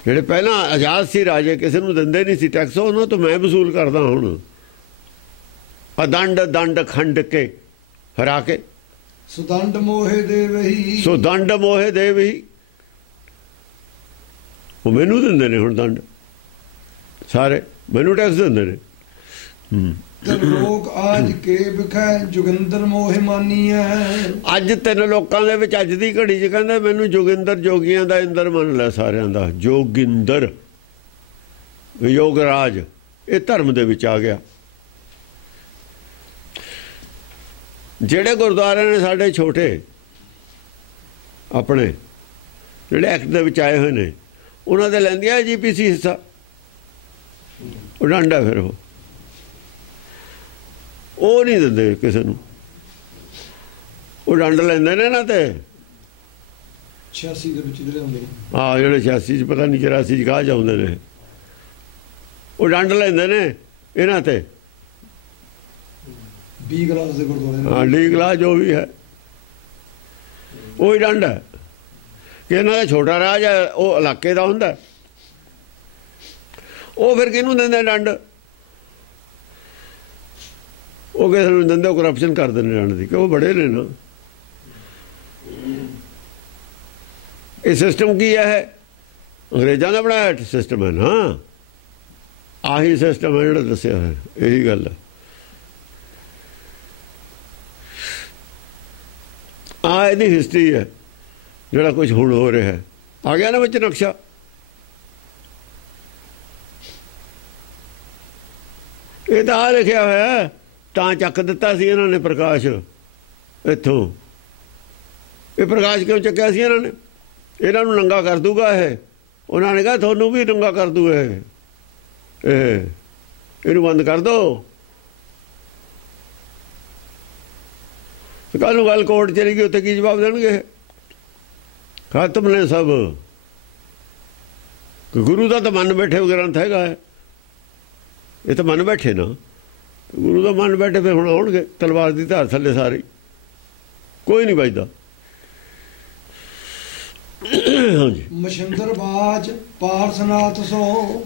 ਜਿਹੜੇ ਪਹਿਲਾਂ ਆਜ਼ਾਦ ਸੀ ਰਾਜੇ, ਕਿਸੇ ਨੂੰ ਦਿੰਦੇ ਨਹੀਂ ਸੀ ਟੈਕਸ, ਉਹਨਾਂ ਤੋਂ ਮੈਂ ਵਸੂਲ ਕਰਦਾ ਹੁਣ। ਅਦੰਡ ਦੰਡ ਖੰਡ ਕੇ ਹਰਾ ਕੇ। ਸੋ ਦੰਡ ਮੋਹੇ ਦੇਵਹੀ। ਸੋ ਦੰਡ ਮੋਹੇ ਦੇਵਹੀ, ਉਹ ਮੈਨੂੰ ਦਿੰਦੇ ਨੇ ਹੁਣ ਦੰਡ, ਸਾਰੇ ਮੈਨੂੰ ਟੈਕਸ ਦਿੰਦੇ ਨੇ। ਲੋਕ ਆਜ ਕੇ ਵਿਖੈ ਜੋਗਿੰਦਰ ਮੋਹਿ ਮਾਨੀਐ। ਅੱਜ 3 ਲੋਕਾਂ ਦੇ ਵਿੱਚ ਅੱਜ ਦੀ ਘੜੀ 'ਚ ਕਹਿੰਦਾ ਮੈਨੂੰ ਜੋਗਿੰਦਰ ਜੋਗੀਆਂ ਦਾ ਇੰਦਰ ਮੰਨ ਲੈ ਸਾਰਿਆਂ ਦਾ। ਜੋਗਿੰਦਰ ਯੋਗਰਾਜ, ਇਹ ਧਰਮ ਦੇ ਵਿੱਚ ਆ ਗਿਆ। ਜਿਹੜੇ ਗੁਰਦੁਆਰੇ ਨੇ ਸਾਡੇ ਛੋਟੇ ਆਪਣੇ, ਜਿਹੜੇ ਐਕਟ ਦੇ ਵਿੱਚ ਆਏ ਹੋਏ ਨੇ, ਉਹਨਾਂ ਦੇ ਲੈਂਦੀਆਂ GPC ਹਿੱਸਾ, ਉਹ ਡੰਡਾ। ਫਿਰ ਉਹ ਨਹੀਂ ਦਿੰਦੇ ਕਿਸੇ ਨੂੰ, ਉਹ ਡੰਡ ਲੈਂਦੇ ਨੇ ਨਾ। ਤੇ 86 ਦੇ ਵਿੱਚ ਜਿਹੜੇ ਹੁੰਦੇ ਨੇ, ਹਾਂ, ਜਿਹੜੇ 86 ਚ ਪਤਾ ਨਹੀਂ 84 ਚ ਕਹਾ ਜਾਂਦੇ ਨੇ, ਉਹ ਡੰਡ ਲੈਂਦੇ ਨੇ ਇਹਨਾਂ ਤੇ। B ਕਲਾਸ ਦੇ ਗੁਰਦੁਆਰੇ, ਹਾਂ, D ਕਲਾਸ ਜੋ ਵੀ ਹੈ, ਉਹ ਹੀ ਡੰਡ ਹੈ ਕਿ ਇਹਨਾਂ ਦਾ ਛੋਟਾ ਰਾਜ ਹੈ, ਉਹ ਇਲਾਕੇ ਦਾ ਹੁੰਦਾ। ਉਹ ਫਿਰ ਕਿਹਨੂੰ ਦਿੰਦੇ ਡੰਡ? ਉਹ ਕਿਸੇ ਨੂੰ ਦਿੰਦੇ, ਕਰਪਸ਼ਨ ਕਰਦੇ ਨੇ ਡੰਡ ਦੀ, ਕਿ ਉਹ ਬੜੇ ਨੇ ਨਾ। ਇਹ ਸਿਸਟਮ ਕੀ ਹੈ? ਅੰਗਰੇਜ਼ਾਂ ਦਾ ਬਣਾਇਆ ਸਿਸਟਮ ਹੈ ਨਾ। ਆਹੀ ਸਿਸਟਮ ਹੈ ਜਿਹੜਾ ਦੱਸਿਆ ਹੋਇਆ, ਇਹੀ ਗੱਲ ਹੈ। ਇਹਦੀ ਹਿਸਟਰੀ ਹੈ, ਜਿਹੜਾ ਕੁਝ ਹੁਣ ਹੋ ਰਿਹਾ ਹੈ। ਆ ਗਿਆ ਨਾ ਵਿੱਚ ਨਕਸ਼ਾ। ਇਹ ਤਾਂ ਆ ਲਿਖਿਆ ਹੋਇਆ, ਤਾਂ ਚੱਕ ਦਿੱਤਾ ਸੀ ਇਹਨਾਂ ਨੇ ਪ੍ਰਕਾਸ਼ ਇੱਥੋਂ। ਇਹ ਪ੍ਰਕਾਸ਼ ਕਿਉਂ ਚੱਕਿਆ ਸੀ ਇਹਨਾਂ ਨੇ? ਇਹਨਾਂ ਨੂੰ ਨੰਗਾ ਕਰ ਦੂਗਾ ਇਹ। ਉਹਨਾਂ ਨੇ ਕਿਹਾ ਤੁਹਾਨੂੰ ਵੀ ਨੰਗਾ ਕਰ ਦੂ ਇਹ, ਇਹਨੂੰ ਬੰਦ ਕਰ ਦਿਓ। ਕੱਲ੍ਹ ਨੂੰ ਗੱਲ ਕੋਰਟ ਚਲੀ ਗਈ, ਉੱਥੇ ਕੀ ਜਵਾਬ ਦੇਣਗੇ? ਖਤਮ ਨੇ ਸਭ। ਗੁਰੂ ਦਾ ਤਾਂ ਮਨ ਬੈਠੇ ਗ੍ਰੰਥ ਹੈਗਾ ਹੈ, ਇਹ ਤਾਂ ਮਨ ਬੈਠੇ ਨਾ। ਗੁਰੂ ਦਾ ਮਨ ਬੈਠੇ ਫਿਰ ਹੁਣ ਆਉਣਗੇ ਤਲਵਾਰ ਦੀ ਧਾਰ ਥੱਲੇ ਸਾਰੇ, ਕੋਈ ਨਹੀਂ ਵੱਜਦਾ। ਹਾਂਜੀ। ਮਸ਼ਿੰਦਰ ਬਾਜ ਪਾਰਸਨਾਥ ਸੋ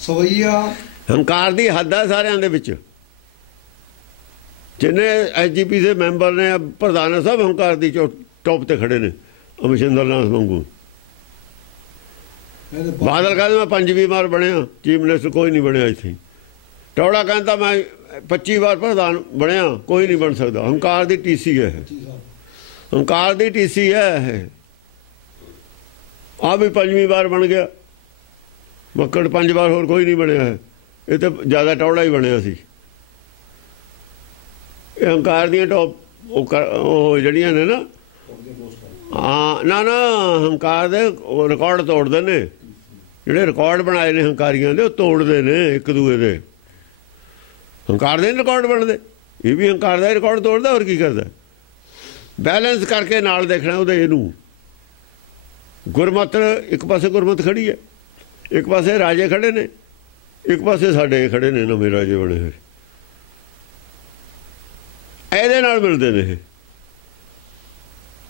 ਸਵਈਆ। ਹੰਕਾਰ ਦੀ ਹੱਦ ਹੈ ਸਾਰਿਆਂ ਦੇ ਵਿੱਚ। ਜਿੰਨੇ SGP ਦੇ ਮੈਂਬਰ ਨੇ, ਪ੍ਰਧਾਨ ਸਭ ਹੰਕਾਰ ਦੀ ਟੌਪ ਤੇ ਖੜੇ ਨੇ। ਮਸ਼ਿੰਦਰ ਨਾਥ ਵਾਂਗੂ। ਬਾਦਲ ਕਹਿੰਦੇ ਮੈਂ 5ਵੀਂ ਵਾਰ ਬਣਿਆ ਚੀਫ ਮਿਨਿਸਟਰ, ਕੋਈ ਨਹੀਂ ਬਣਿਆ ਇੱਥੇ। ਟੌੜਾ ਕਹਿੰਦਾ ਮੈਂ 25 ਵਾਰ ਪ੍ਰਧਾਨ ਬਣਿਆ, ਕੋਈ ਨਹੀਂ ਬਣ ਸਕਦਾ। ਹੰਕਾਰ ਦੀ TC ਹੈ, ਹੰਕਾਰ ਦੀ TC ਹੈ। ਆ ਵੀ 5ਵੀਂ ਵਾਰ ਬਣ ਗਿਆ। ਮੱਕੜ 5 ਵਾਰ, ਹੋਰ ਕੋਈ ਨਹੀਂ ਬਣਿਆ ਹੈ। ਇਹ ਤਾਂ ਜ਼ਿਆਦਾ ਟੌੜਾ ਹੀ ਬਣਿਆ ਸੀ। ਇਹ ਹੰਕਾਰ ਦੀਆਂ ਟੌਪ ਉਹ ਜਿਹੜੀਆਂ ਨੇ ਨਾ, ਹਾਂ ਨਾ ਹੰਕਾਰ ਦੇ ਰਿਕਾਰਡ ਤੋੜਦੇ ਨੇ। ਜਿਹੜੇ ਰਿਕਾਰਡ ਬਣਾਏ ਨੇ ਹੰਕਾਰੀਆਂ ਦੇ, ਉਹ ਤੋੜਦੇ ਨੇ ਇੱਕ ਦੂਏ ਦੇ। ਹੰਕਾਰ ਦੇ ਰਿਕਾਰਡ ਬਣਦੇ, ਇਹ ਵੀ ਹੰਕਾਰ ਦਾ ਰਿਕਾਰਡ ਤੋੜਦਾ। ਹੋਰ ਕੀ ਕਰਦਾ? ਬੈਲੈਂਸ ਕਰਕੇ ਨਾਲ ਦੇਖਣਾ ਉਹਦੇ। ਇਹਨੂੰ ਗੁਰਮਤ, ਇੱਕ ਪਾਸੇ ਗੁਰਮਤ ਖੜੀ ਹੈ, ਇੱਕ ਪਾਸੇ ਰਾਜੇ ਖੜੇ ਨੇ, ਇੱਕ ਪਾਸੇ ਸਾਡੇ ਖੜੇ ਨੇ ਨਵੇਂ ਰਾਜੇ ਬਣੇ ਹੋਏ। ਇਹਦੇ ਨਾਲ ਮਿਲਦੇ ਨੇ, ਇਹ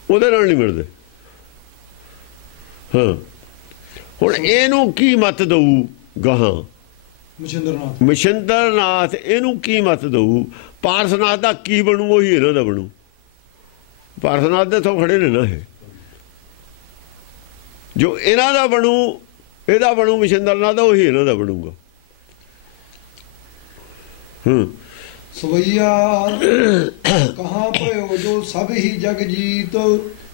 ਉਹਦੇ ਨਾਲ ਨਹੀਂ ਮਿਲਦੇ। ਹਾਂ, ਹੁਣ ਇਹਨੂੰ ਕੀ ਮੱਤ ਦਊ ਗਾਹਾਂ? ਮਸ਼ਿੰਦਰ ਨਾਥ ਇਹਨੂੰ ਕੀ ਮੱਤ ਦਊ? ਪਾਰਸਨਾਥ ਦਾ ਕੀ ਬਣੂ? ਉਹੀ ਇਹਨਾਂ ਦਾ ਬਣੂ। ਪਾਰਸਨਾਥ ਦੇ ਤੋਂ ਖੜੇ ਨੇ ਨਾ ਇਹ। ਜੋ ਇਹਨਾਂ ਦਾ ਬਣੂ, ਇਹਦਾ ਬਣੂ ਮਸ਼ਿੰਦਰ ਨਾਥ ਦਾ, ਉਹੀ ਇਹਨਾਂ ਦਾ ਬਣੂਗਾ। ਸਵਈਆ ਕਹਾਂ ਭਇਓ ਜੋ ਸਭ ਹੀ ਜਗ ਜੀਤ,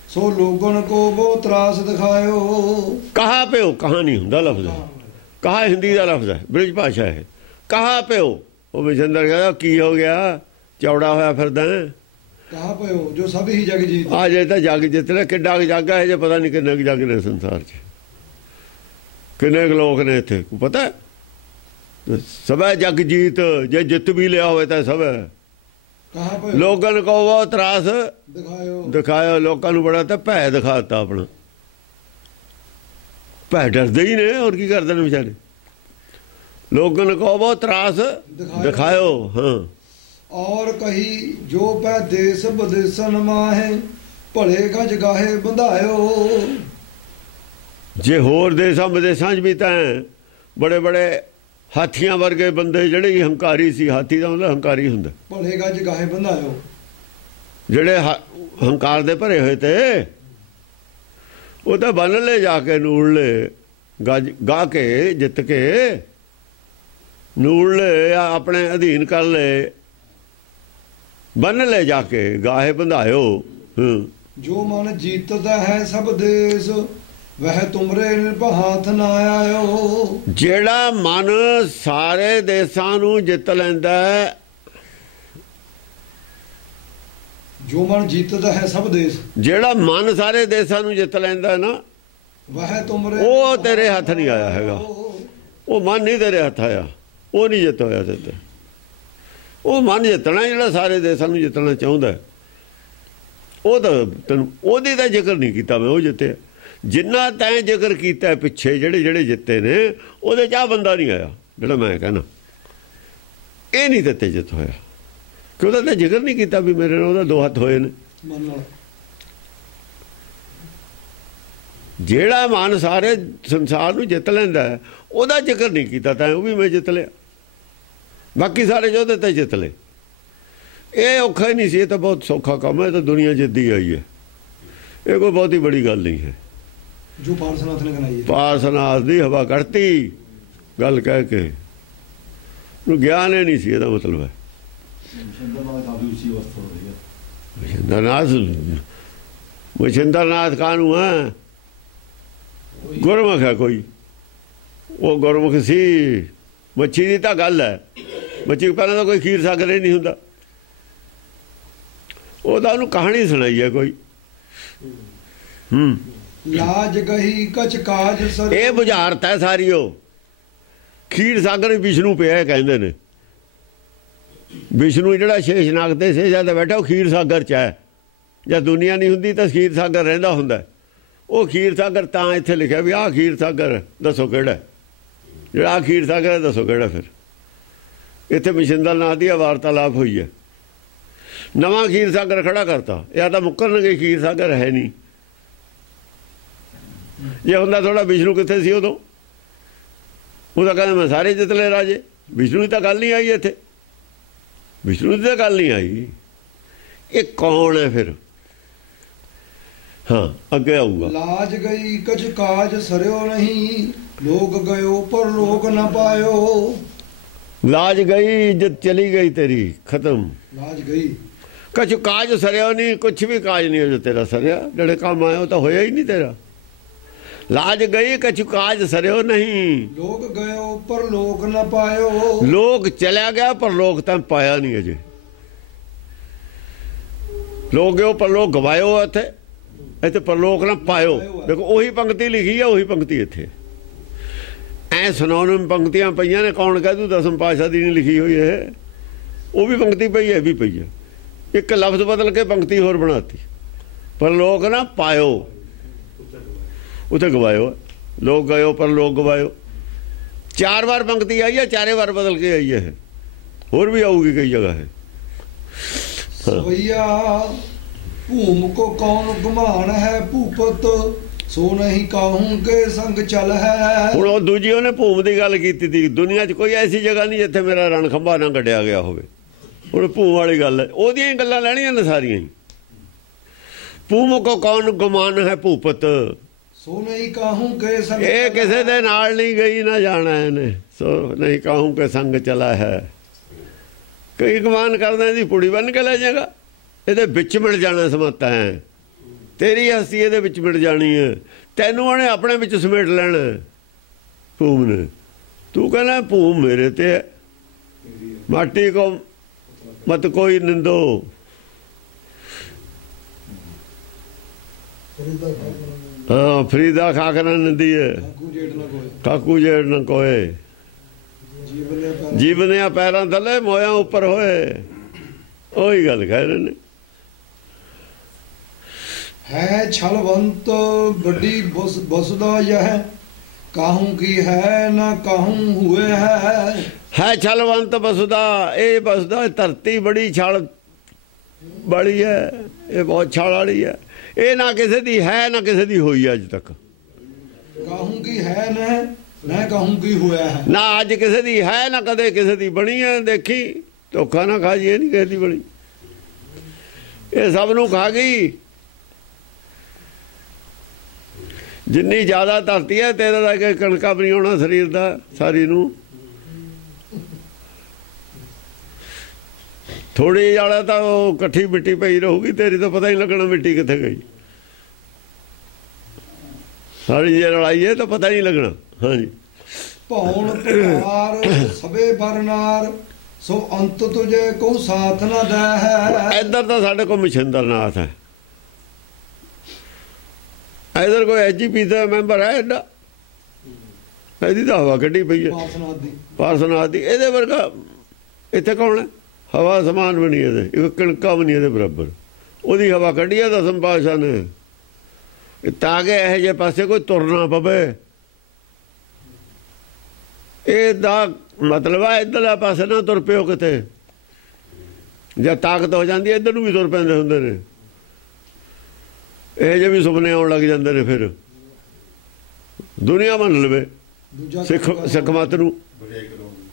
ਸੋ ਲੋਗਨ ਕੋ ਬਹੁ ਤਰਾਸ ਦਿਖਾਇਓ। ਕਹਾਂ ਪਿਓ, ਕਹਾਂ ਨਹੀਂ ਹੁੰਦਾ ਲਫ਼ਜ਼, ਕਹਾ ਹਿੰਦੀ ਦਾ ਲਫ਼ਜ਼ ਹੈ, ਬ੍ਰਿਜ ਭਾਸ਼ਾ ਹੈ। ਕਹਾਂ ਪਿਓ। ਉਹ ਮਸ਼ਿੰਦਰ ਕਹਿੰਦਾ ਕੀ ਹੋ ਗਿਆ, ਚੌੜਾ ਹੋਇਆ ਫਿਰਦਾ, ਕਹਾ ਭਇਓ ਜੋ ਸਭ ਹੀ ਜਗ ਜੀਤ। ਆ ਜੇ ਤਾਂ ਜਗ ਜਿੱਤ ਲਿਆ। ਕਿੱਡਾ ਕੁ ਜੱਗ ਹੈ ਜੇ ਪਤਾ ਨਹੀਂ ਕਿੰਨੇ ਕੁ ਜੱਗ ਨੇ ਸੰਸਾਰ 'ਚ, ਕਿੰਨੇ ਕੁ ਲੋਕ ਨੇ ਇੱਥੇ ਕੋਈ ਪਤਾ? ਸਭ ਹੈ ਜਗ ਜੀਤ। ਜੇ ਜਿੱਤ ਵੀ ਲਿਆ ਹੋਵੇ ਤਾਂ ਸਭ ਹੈ। ਕਹਾ ਭਇਓ ਲੋਕਾਂ ਨੂੰ ਕਹੋ ਉਹ ਤਰਾਸ ਦਿਖਾਇਓ। ਦਿਖਾਇਆ। ਲੋਕਾਂ ਨੂੰ ਬੜਾ ਤਾਂ ਭੈ ਦਿਖਾਤਾ ਆਪਣਾ। ਭੈ ਡਰਦੇ ਹੀ ਨੇ, ਹੋਰ ਕੀ ਕਰਦੇ ਨੇ ਵਿਚਾਰੇ। ਲੋਕਾਂ ਨੂੰ ਕਹੋ ਉਹ ਤਰਾਸ ਦਿਖਾਇਓ। ਹਾਂ ਔਰ ਕਹੀ ਜੋ ਪੈ ਦੇਸ ਵਿਦੇਸਨ ਮਾਹੇ ਭਲੇ ਗਜ ਗਾਹੇ ਬੰਧਾਇਓ। ਜੇ ਹੋਰ ਦੇਸਾਂ ਵਿਦੇਸਾਂ 'ਚ ਵੀ ਤਾਂ ਬੜੇ ਬੜੇ ਹਾਥੀਆਂ ਵਰਗੇ ਬੰਦੇ ਜਿਹੜੇ ਹੰਕਾਰੀ ਸੀ। ਹਾਥੀ ਦਾ ਮਤਲਬ ਹੰਕਾਰੀ ਹੁੰਦਾ। ਭਲੇ ਗਜ ਗਾਹੇ ਬੰਧਾਇਓ। ਜਿਹੜੇ ਹੰਕਾਰ ਦੇ ਭਰੇ ਹੋਏ ਤੇ ਉਹ ਤਾਂ ਬੰਨ ਲੈ ਜਾ ਕੇ ਨੂੜ ਲੈ ਗੱਜ ਗਾ ਕੇ ਜਿੱਤ ਕੇ ਨੂੜ ਲੈ ਆਪਣੇ ਅਧੀਨ ਕਰ ਲੈ, ਬੰਨ ਲੈ ਜਾ ਕੇ ਗਾਹੇ ਬੰਧਾਇਓ। ਜੋ ਮਨ ਜੀਤਦਾ ਹੈ ਸਭ ਦੇਸ ਵਹਿ ਤੁਮਰੇ ਨਿਰਭਾਥ ਨਾ ਆਇਓ। ਜਿਹੜਾ ਮਨ ਸਾਰੇ ਦੇਸਾਂ ਨੂੰ ਜਿੱਤ ਲੈਂਦਾ, ਜੋ ਮਨ ਜੀਤਦਾ ਹੈ ਸਭ ਦੇਸ, ਜਿਹੜਾ ਮਨ ਸਾਰੇ ਦੇਸਾਂ ਨੂੰ ਜਿੱਤ ਲੈਂਦਾ ਨਾ, ਵਹਿ ਤੁਮਰੇ ਉਹ ਤੇਰੇ ਹੱਥ ਨਹੀਂ ਆਇਆ ਹੈਗਾ। ਉਹ ਮਨ ਨਹੀਂ ਤੇਰੇ ਹੱਥ ਆਇਆ, ਉਹ ਨਹੀਂ ਜਿੱਤ ਹੋਇਆ ਤੇ। ਉਹ ਮਨ ਜਿੱਤਣਾ ਜਿਹੜਾ ਸਾਰੇ ਦੇਸਾਂ ਨੂੰ ਜਿੱਤਣਾ ਚਾਹੁੰਦਾ, ਉਹ ਤਾਂ ਤੈਨੂੰ ਉਹਦੀ ਤਾਂ ਜ਼ਿਕਰ ਨਹੀਂ ਕੀਤਾ ਮੈਂ। ਉਹ ਜਿੱਤੇ ਜਿੰਨਾ ਤੈਂ ਜ਼ਿਕਰ ਕੀਤਾ ਪਿੱਛੇ ਜਿਹੜੇ ਜਿਹੜੇ ਜਿੱਤੇ ਨੇ, ਉਹਦੇ 'ਚ ਆਹ ਬੰਦਾ ਨਹੀਂ ਆਇਆ ਜਿਹੜਾ ਮੈਂ ਕਹਿੰਦਾ। ਇਹ ਨਹੀਂ ਤੇ ਜਿੱਤ ਹੋਇਆ ਕਿ ਉਹਦਾ ਤਾਂ ਜ਼ਿਕਰ ਨਹੀਂ ਕੀਤਾ ਵੀ ਮੇਰੇ ਨਾਲ ਉਹਦਾ ਦੋ ਹੱਥ ਹੋਏ ਨੇ। ਜਿਹੜਾ ਮਨ ਸਾਰੇ ਸੰਸਾਰ ਨੂੰ ਜਿੱਤ ਲੈਂਦਾ ਉਹਦਾ ਜ਼ਿਕਰ ਨਹੀਂ ਕੀਤਾ ਤਾਂ ਉਹ ਵੀ ਮੈਂ ਜਿੱਤ ਲਿਆ। ਬਾਕੀ ਸਾਰੇ ਯੋਧੇ ਤਾਂ ਜਿੱਤ ਲਏ। ਇਹ ਔਖਾ ਹੀ ਨਹੀਂ ਸੀ, ਇਹ ਤਾਂ ਬਹੁਤ ਸੌਖਾ ਕੰਮ ਹੈ। ਇਹ ਤਾਂ ਦੁਨੀਆ ਜਿੱਦੀ ਆਈ ਹੈ, ਇਹ ਕੋਈ ਬਹੁਤੀ ਬੜੀ ਗੱਲ ਨਹੀਂ ਹੈ। ਜੋ ਪਾਰਸਨਾਥ ਨੇ ਕਰਾਈ ਹੈ, ਪਾਰਸਨਾਥ ਦੀ ਹਵਾ ਕੱਢਤੀ ਗੱਲ ਕਹਿ ਕੇ। ਨੂੰ ਗਿਆਨ ਹੀ ਨਹੀਂ ਸੀ, ਇਹਦਾ ਮਤਲਬ ਹੈ। ਮਛਿੰਦਰਨਾਥ ਕਾਹਨੂੰ ਹੈ? ਗੁਰਮੁਖ ਹੈ ਕੋਈ। ਉਹ ਗੁਰਮੁਖ ਸੀ। ਮੱਛੀ ਦੀ ਤਾਂ ਗੱਲ ਹੈ। ਮੱਛੀ ਪਹਿਲਾਂ ਤਾਂ ਕੋਈ ਖੀਰ ਸਾਗਰ ਹੀ ਨਹੀਂ ਹੁੰਦਾ। ਉਹਦਾ ਉਹਨੂੰ ਕਹਾਣੀ ਸੁਣਾਈ ਹੈ ਕੋਈ। ਲਾਜ ਗਈ ਕਛ ਕਾਜ ਸਰ। ਇਹ ਬੁਝਾਰਤ ਹੈ ਸਾਰੀ। ਉਹ ਖੀਰ ਸਾਗਰ ਵਿਸ਼ਨੂੰ ਪਿਆ ਕਹਿੰਦੇ ਨੇ। ਵਿਸ਼ਨੂੰ ਜਿਹੜਾ ਸ਼ੇਸ਼ਨਾਗ ਤੇ ਸੇਜਾ ਤੇ ਬੈਠਾ, ਉਹ ਖੀਰ ਸਾਗਰ 'ਚ ਹੈ। ਜਦ ਦੁਨੀਆ ਨਹੀਂ ਹੁੰਦੀ ਤਾਂ ਖੀਰ ਸਾਗਰ ਰਹਿੰਦਾ ਹੁੰਦਾ। ਉਹ ਖੀਰ ਸਾਗਰ ਤਾਂ ਇੱਥੇ ਲਿਖਿਆ ਵੀ ਆਹ ਖੀਰ ਸਾਗਰ ਦੱਸੋ ਕਿਹੜਾ ਜਿਹੜਾ ਆਹ ਖੀਰ ਸਾਗਰ ਹੈ, ਦੱਸੋ ਕਿਹੜਾ। ਫਿਰ ਇੱਥੇ ਮਛਿੰਦਰਨਾਥ ਦੀ ਵਾਰਤਾਲਾਪ ਹੋਈ ਹੈ। ਨਵਾਂ ਖੀਰ ਸਾਗਰ ਖੜਾ ਕਰਤਾ। ਜਾਂ ਤਾਂ ਮੁੱਕਰਨਗੇ, ਖੀਰ ਸਾਗਰ ਹੈ ਨਹੀਂ। ਜੇ ਹੁੰਦਾ ਥੋੜਾ ਵਿਸ਼ਨੂੰ ਕਿੱਥੇ ਸੀ ਉਦੋਂ? ਉਹ ਤਾਂ ਕਹਿੰਦਾ ਮੈਂ ਸਾਰੇ ਜਿੱਤ ਲਏ ਰਾਜੇ। ਵਿਸ਼ਨੂੰ ਦੀ ਤਾਂ ਗੱਲ ਨਹੀਂ ਆਈ ਇੱਥੇ। ਵਿਸ਼ਨੂੰ ਦੀ ਤਾਂ ਗੱਲ ਨਹੀਂ ਆਈ। ਇਹ ਕੌਣ ਹੈ ਫਿਰ? ਹਾਂ ਅੱਗੇ ਆਊਗਾ। ਲਾਜ ਗਈ ਕਛ ਕਾਜ ਸਰਿਓ ਨਹੀਂ ਲੋਕ ਗਇਓ ਪਰ ਲੋਕ ਨਾ ਪਾਇਓ। ਲਾਜ ਗਈ, ਇੱਜ਼ਤ ਚਲੀ ਗਈ ਤੇਰੀ, ਖਤਮ। ਲਾਜ ਗਈ ਕਛ ਕਾਜ ਸਰਿਓ ਨਹੀਂ, ਕੁਛ ਵੀ ਕਾਜ ਨਹੀਂ ਹੋ ਤੇਰਾ ਸਰਿਆ। ਜਿਹੜੇ ਕੰਮ ਆਏ ਉਹ ਤਾਂ ਹੋਇਆ ਹੀ ਨਹੀਂ ਤੇਰਾ। ਲਾਜ ਗਈ ਕਛ ਕਾਜ ਸਰਿਓ ਨਹੀਂ। ਲੋਕ ਗਇਓ ਪਰ ਲੋਕ ਨਾ ਪਾਇਓ। ਲੋਕ ਚਲਿਆ ਗਿਆ ਪਰ ਲੋਕ ਤਾਂ ਪਾਇਆ ਨਹੀਂ ਅਜੇ। ਲੋਕ ਗਏ ਪਰ ਲੋਕ ਗਵਾਇਓ। ਇੱਥੇ ਪਰਲੋਕ ਨਾ ਪਾਇਓ। ਦੇਖੋ ਉਹੀ ਪੰਕਤੀ ਲਿਖੀ ਹੈ, ਉਹੀ ਪੰਕਤੀ ਇੱਥੇ ਐ ਸੁਨਾਉਣ ਪੰਕਤੀਆਂ ਪਈਆਂ ਨੇ। ਕੌਣ ਕਹਿ ਦੂ ਦਸਮ ਪਾਤਸ਼ਾਹ ਦੀ ਨਹੀਂ ਲਿਖੀ ਹੋਈ ਹੈ? ਉਹ ਵੀ ਪੰਕਤੀ ਪਈ ਹੈ, ਵੀ ਪਈ ਹੈ। ਇੱਕ ਲਫ਼ਜ਼ ਬਦਲ ਕੇ ਪੰਕਤੀ ਹੋਰ ਬਣਾਤੀ। ਪਰਲੋਕ ਨਾ ਪਾਇਓ, ਉੱਥੇ ਗਵਾਇਓ। ਲੋਕ ਗਇਓ ਪਰ ਲੋਕ ਗਵਾਇਓ। 4 ਵਾਰ ਪੰਕਤੀ ਆਈ ਹੈ, 4 ਵਾਰ ਬਦਲ ਕੇ ਆਈ ਹੈ। ਹੋਰ ਵੀ ਆਊਗੀ ਕਈ ਜਗ੍ਹਾ ਹੈ। ਸਵਈਆ ਭੂਮ ਕੋ ਕੌਣ ਗੁਮਾਨ ਹੈ ਭੂਪਤ ਸੋ ਨਹੀਂ ਕਾਹੂੰ ਕੇ ਸੰਗ ਚਲ ਹੈ। ਹੁਣ ਉਹ ਦੂਜੀ ਉਹਨੇ ਭੂਮ ਦੀ ਗੱਲ ਕੀਤੀ ਸੀ। ਦੁਨੀਆ 'ਚ ਕੋਈ ਐਸੀ ਜਗ੍ਹਾ ਨਹੀਂ ਜਿੱਥੇ ਮੇਰਾ ਰਣ ਖੰਭਾ ਨਾ ਗੱਡਿਆ ਗਿਆ ਹੋਵੇ। ਹੁਣ ਭੂਮ ਵਾਲੀ ਗੱਲ ਹੈ, ਉਹਦੀਆਂ ਹੀ ਗੱਲਾਂ ਲੈਣੀਆਂ ਨੇ ਸਾਰੀਆਂ ਹੀ। ਭੂਮ ਕੋ ਕੌਣ ਗੁਮਾਨ ਹੈ ਭੂਪਤ ਸੋ ਨਹੀਂ ਕਾਹੂੰ ਕੇ ਸੰਗ। ਇਹ ਕਿਸੇ ਦੇ ਨਾਲ ਨਹੀਂ ਗਈ ਨਾ ਜਾਣਾ ਇਹਨੇ। ਸੋ ਨਹੀਂ ਕਾਹੂੰ ਕੇ ਸੰਗ ਚਲਾ ਹੈ। ਕਈ ਗੁਮਾਨ ਕਰਦਾ ਇਹਦੀ ਪੁੜੀ ਬਣ ਕੇ ਲੈ ਜਾਏਗਾ। ਇਹਦੇ ਵਿੱਚ ਮਿਲ ਜਾਣਾ ਸਮੱਤਾ ਹੈ। ਤੇਰੀ ਹਸਤੀ ਇਹਦੇ ਵਿੱਚ ਮਿਲ ਜਾਣੀ ਹੈ। ਤੈਨੂੰ ਉਹਨੇ ਆਪਣੇ ਵਿੱਚ ਸਮੇਟ ਲੈਣਾ ਭੂਮ ਨੇ। ਤੂੰ ਕਹਿੰਦਾ ਭੂਮ ਮੇਰੇ ਤੇ ਹੈ। ਮਾਟੀ ਕੋ ਮਤ ਕੋਈ ਨਿੰਦੋ। हाँ फरीदा खाकरा नदी है काकू जेड़ न कोए जीवनिया पैरों थले मोया उपर होए ओही गल कह रहे ने है छलवंत बड़ी बसदा यह काहू की है ना काहू हुए है छलवंत बसदा ये बसदा धरती बड़ी छल बड़ी है ये बहुत छल वाली है ये ना किसी दी है ना किसी दी हुई अज तक काहू की है ना काहू की हुआ है ना अज किसी दी है ना कदे किसी दी बनी है देखी धोखा ना खा जी ये नहीं किसी दी बनी ये सब नू खा गई जिन्नी ज्यादा धरती है तेरे दा के कणका भी नहीं होना शरीर दा सारी नू थोड़ी जाड़ा तो कट्ठी मिट्टी पई रहूगी तेरी तो पता ही लगना मिट्टी कितने गई सारी जे लड़ाई है तो पता नहीं लगना हाँ जी भौण प्रकार सबे बरनार सो अंत तुझे को साथ ना दे है इधर तो साढ़े को मछिंद्र नाथ है इधर कोई एसजीपी का मैंबर है एडा ਇਹਦੀ ਤਾਂ हवा कढ़ी पई है पार्सनाथ दी ਇਹਦੇ वर्गा इत्थे कौन है हवा समान भी नहीं है एक कणका भी नहीं है बराबर ਉਹਦੀ हवा कढ़ी है दसम पातशाह ने ताकि ਇਹੋ ਜਿਹੇ पासे कोई तुरना पवे ਇਹਦਾ मतलब है इधरले पासे ना तुर पियो किते जब ताकत हो जाती है इधर भी तुर पैंदे हुंदे ने ਇਹ ਜੇ भी सुपने आउण लग जाते हैं फिर दुनिया मन लवे सिख मत नूं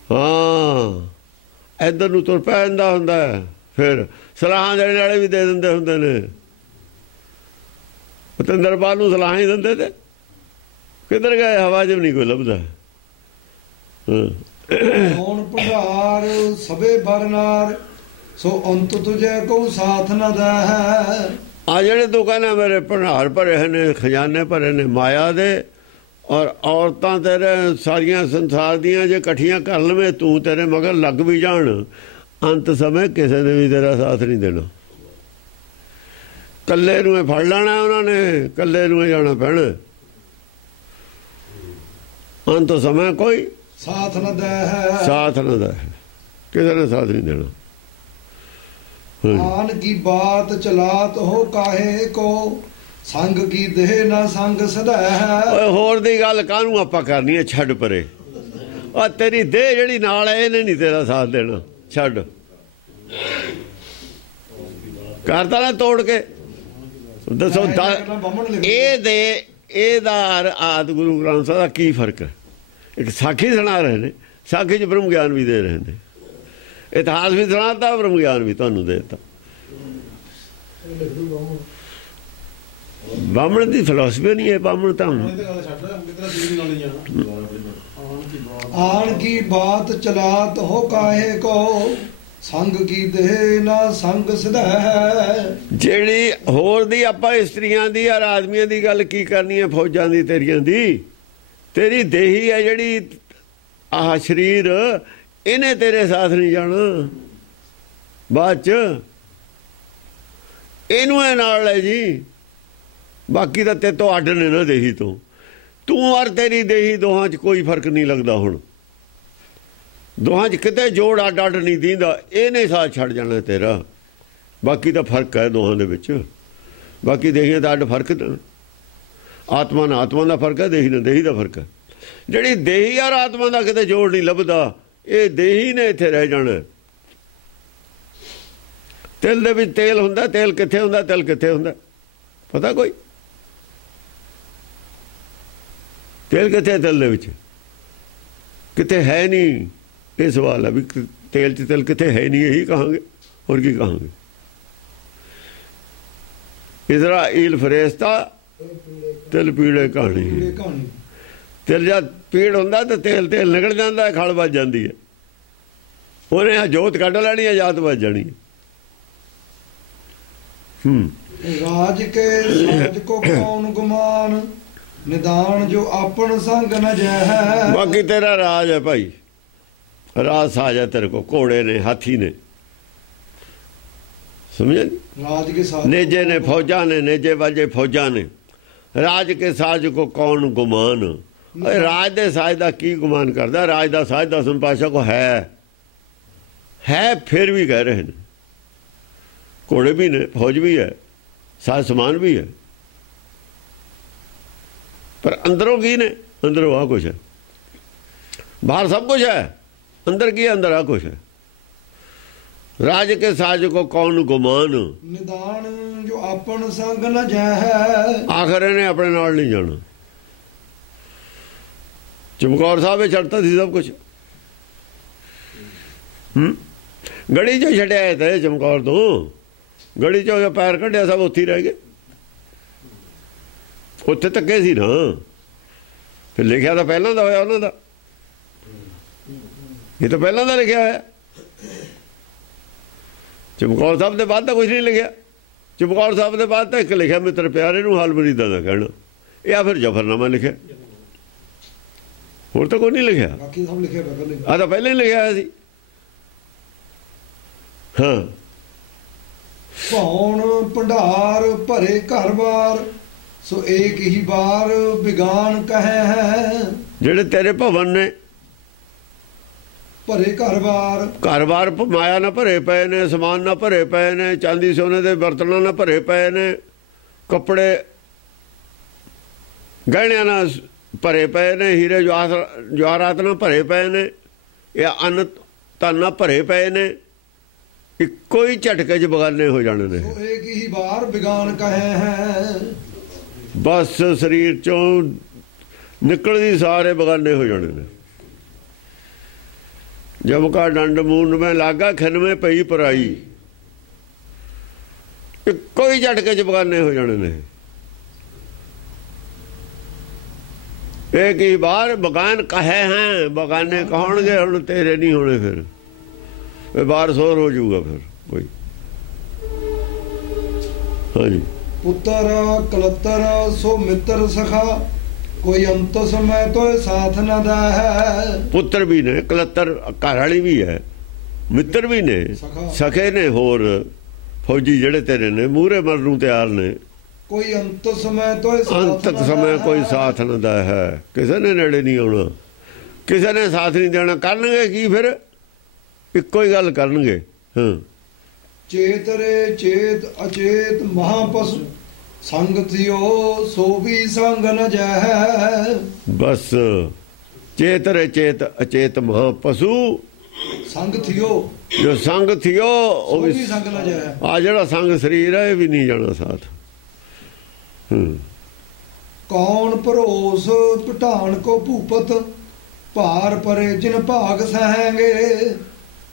हाँ इधर नूं तुर पैंदा हुंदा है फिर सलाहां देने वाले भी दे दिंदे हुंदे ने पतंदरपाल नूं सलाहां ही दिंदे ते किधर गए हवा च नहीं कोई लभदा कौन पधार सबे बरनार सो अंत तुझे को साथ न दे है आ जेड़े तू कहना मेरे भंडार भरे ने खजाने भरे ने माया दे और औरतां तेरे सारियां संसार दियां जे कट्ठियां कर लवें तू तेरे मगर लग भी जान अंत समय किसी ने भी तेरा साथ नहीं देना कल्ले नूं फड़ लेना उन्होंने कल्ले नूं जाना पैना अंत समय कोई साथ न दे है साथ न दे किसी ने साथ नहीं देना आन की बात चलात हो काहे को संग की देह ना संग सदा है होर दी गल काहनूं आपां करनी है छड्ड परे आ तेरी देह जिहड़ी नाल है इहने नहीं तेरा साथ देना छड्ड करता ना तोड़ के दसो ये दे एदा आद गुरु ग्रंथ साहिब दा की फर्क है एक साखी सुना रहे ने साखी च ब्रह्म ज्ञान भी दे रहे ने इतिहास भी सुनाता ब्रह्म ज्ञान भी तुहानूं देता बामण की फिलोसफी नहीं है बामण तो आन की बात चलात हो काहे को संग की देह ना संग सदा है जेड़ी होर दी आपां इस्त्रियां दी और आदमियां दी गल की करनी है फौजां दी तेरियां दी तेरी देही है जेड़ी आह शरीर इन्हें तेरे साथ नहीं जाना बाद च इनू नाल है जी बाकी तो ते तो अड ने ना देही तो तू और तेरी देही दोहां च कोई फर्क नहीं लगता हुण दोहां च किते जोड़ अड अड नहीं दींदा इहने साथ छड़ जाना तेरा बाकी तो फर्क है दोहां दे विच बाकी देहियां दा अड फर्क आत्मा ना आत्मा का फर्क है देही ना देही का फर्क है जिहड़ी देही और आत्मा का किते जोड़ नहीं लभदा ये देही ने इत्थे रह जाना तिल दे विच तेल हुंदा तेल कित्थे हुंदा तिल कित्थे हुंदा पता कोई तेल कित्थे तिल दे विच कित्थे है नहीं ये सवाल है भी तेल च तिल कित्थे है नहीं यही कहांगे और की कहांगे इज़राइल फरिश्ता तिल पीड़े कहानी तिल जब पीड़ होंदा तो तेल तेल निकल जाता है खड़ बच जाती है उन्हें जोत कढ़ लैनी है जात बच जानी है राज के साज को कौन गुमान निदान जो अपन संग न जय बाकी तेरा राज है भाई राज साज है तेरे को घोड़े ने हाथी ने समझे? राज के साथ नेजे ने फौजा ने, नेजे बाजे फौजा ने, राज के साज को कौन गुमान। अरे राज दे साज का की गुमान करता? राज का साज दसम पातशाह को है फिर भी कह रहे हैं। घोड़े भी ने, फौज भी है, साज समान भी है, पर अंदरों की ने? अंदरों आ कुछ है, बाहर सब कुछ है, अंदर की अंदर आ कुछ है। राज के साज को कौन गुमान, निदान जो अपन संग न जाए। आखिर इन्हें अपने नाल नहीं जाना। चमकौर साहब छड़ता थी सब कुछ। गड़ी चो छड़िया थे चमकौर तो, गड़ी चो जो पैर कढ़िया सब उत्थे रह गए, उत्थे धक्के सी ना। फिर लिखिया तो पहलों का होया उन्होंने, ये तो पहलों का लिखिया है। चमकौर साहब के बाद तो कुछ नहीं लिखा। चमकौर साहब के बाद तो एक लिखा मित्र प्यारे नूं हाल मरीदा दा कहना, या फिर जफरनामा लिखा, होर तो कोई नहीं लिखा। बाकी सब लिखे पहले, आ तो पहले ही लिखा है सी। हाँ, कौन भंडार भरे घर बार, सो एक ही बार बिगान कहे हैं। जेड़े तेरे भवन ने भरे घर बार माया ना भरे पे ने, समान ना भरे पे ने, चांदी सोने के बर्तनों ना भरे पे ने, कपड़े गहणिया ना भरे पे ने, हीरे जवाहरात ना भरे पे ने, या अन्न धन ना भरे पे ने, इको ही झटके च बगाने हो जाने ने। एक ही बार बिगान कहे हैं, बस शरीर चों निकलदी सारे बगाने हो जाने ने। जब का डंड मूंड में लागा खिन में पई पराई, इको ही झटके च बगाने हो जाने ने। एक ही बार बगान कहे हैं, बगाने कहोणगे हुण तेरे नहीं होने। फिर बार शोर हो जाऊगा फिर कोई। हाँ जी, पुत्र कलतर सो मित्र सखा, कोई अंत समय तो साथ न दा है। पुत्र भी ने, कलतर घरवाली भी है, मित्र भी ने, सखे ने, होर फौजी जड़े तेरे ने मूहरे मरन नूं तैयार ने। कोई अंत समय तो अंत समय कोई साथ न दा है, किसी ने नेड़े नहीं आना, किसी ने साथ नहीं देना। करनगे की फिर? इको ही गल करनगे। हाँ, चेत रे चेत अचेत महापशु, संग थियो सो भी संग न जाए। बस चेत रे चेत अचेत महापशु, संग थियो जो संग थियो सो भी संग न जाए। आ जड़ा संग शरीर है भी नहीं जाना साथ। कौन परोस पठान को भूपत, भार परे जिन भाग सहेंगे।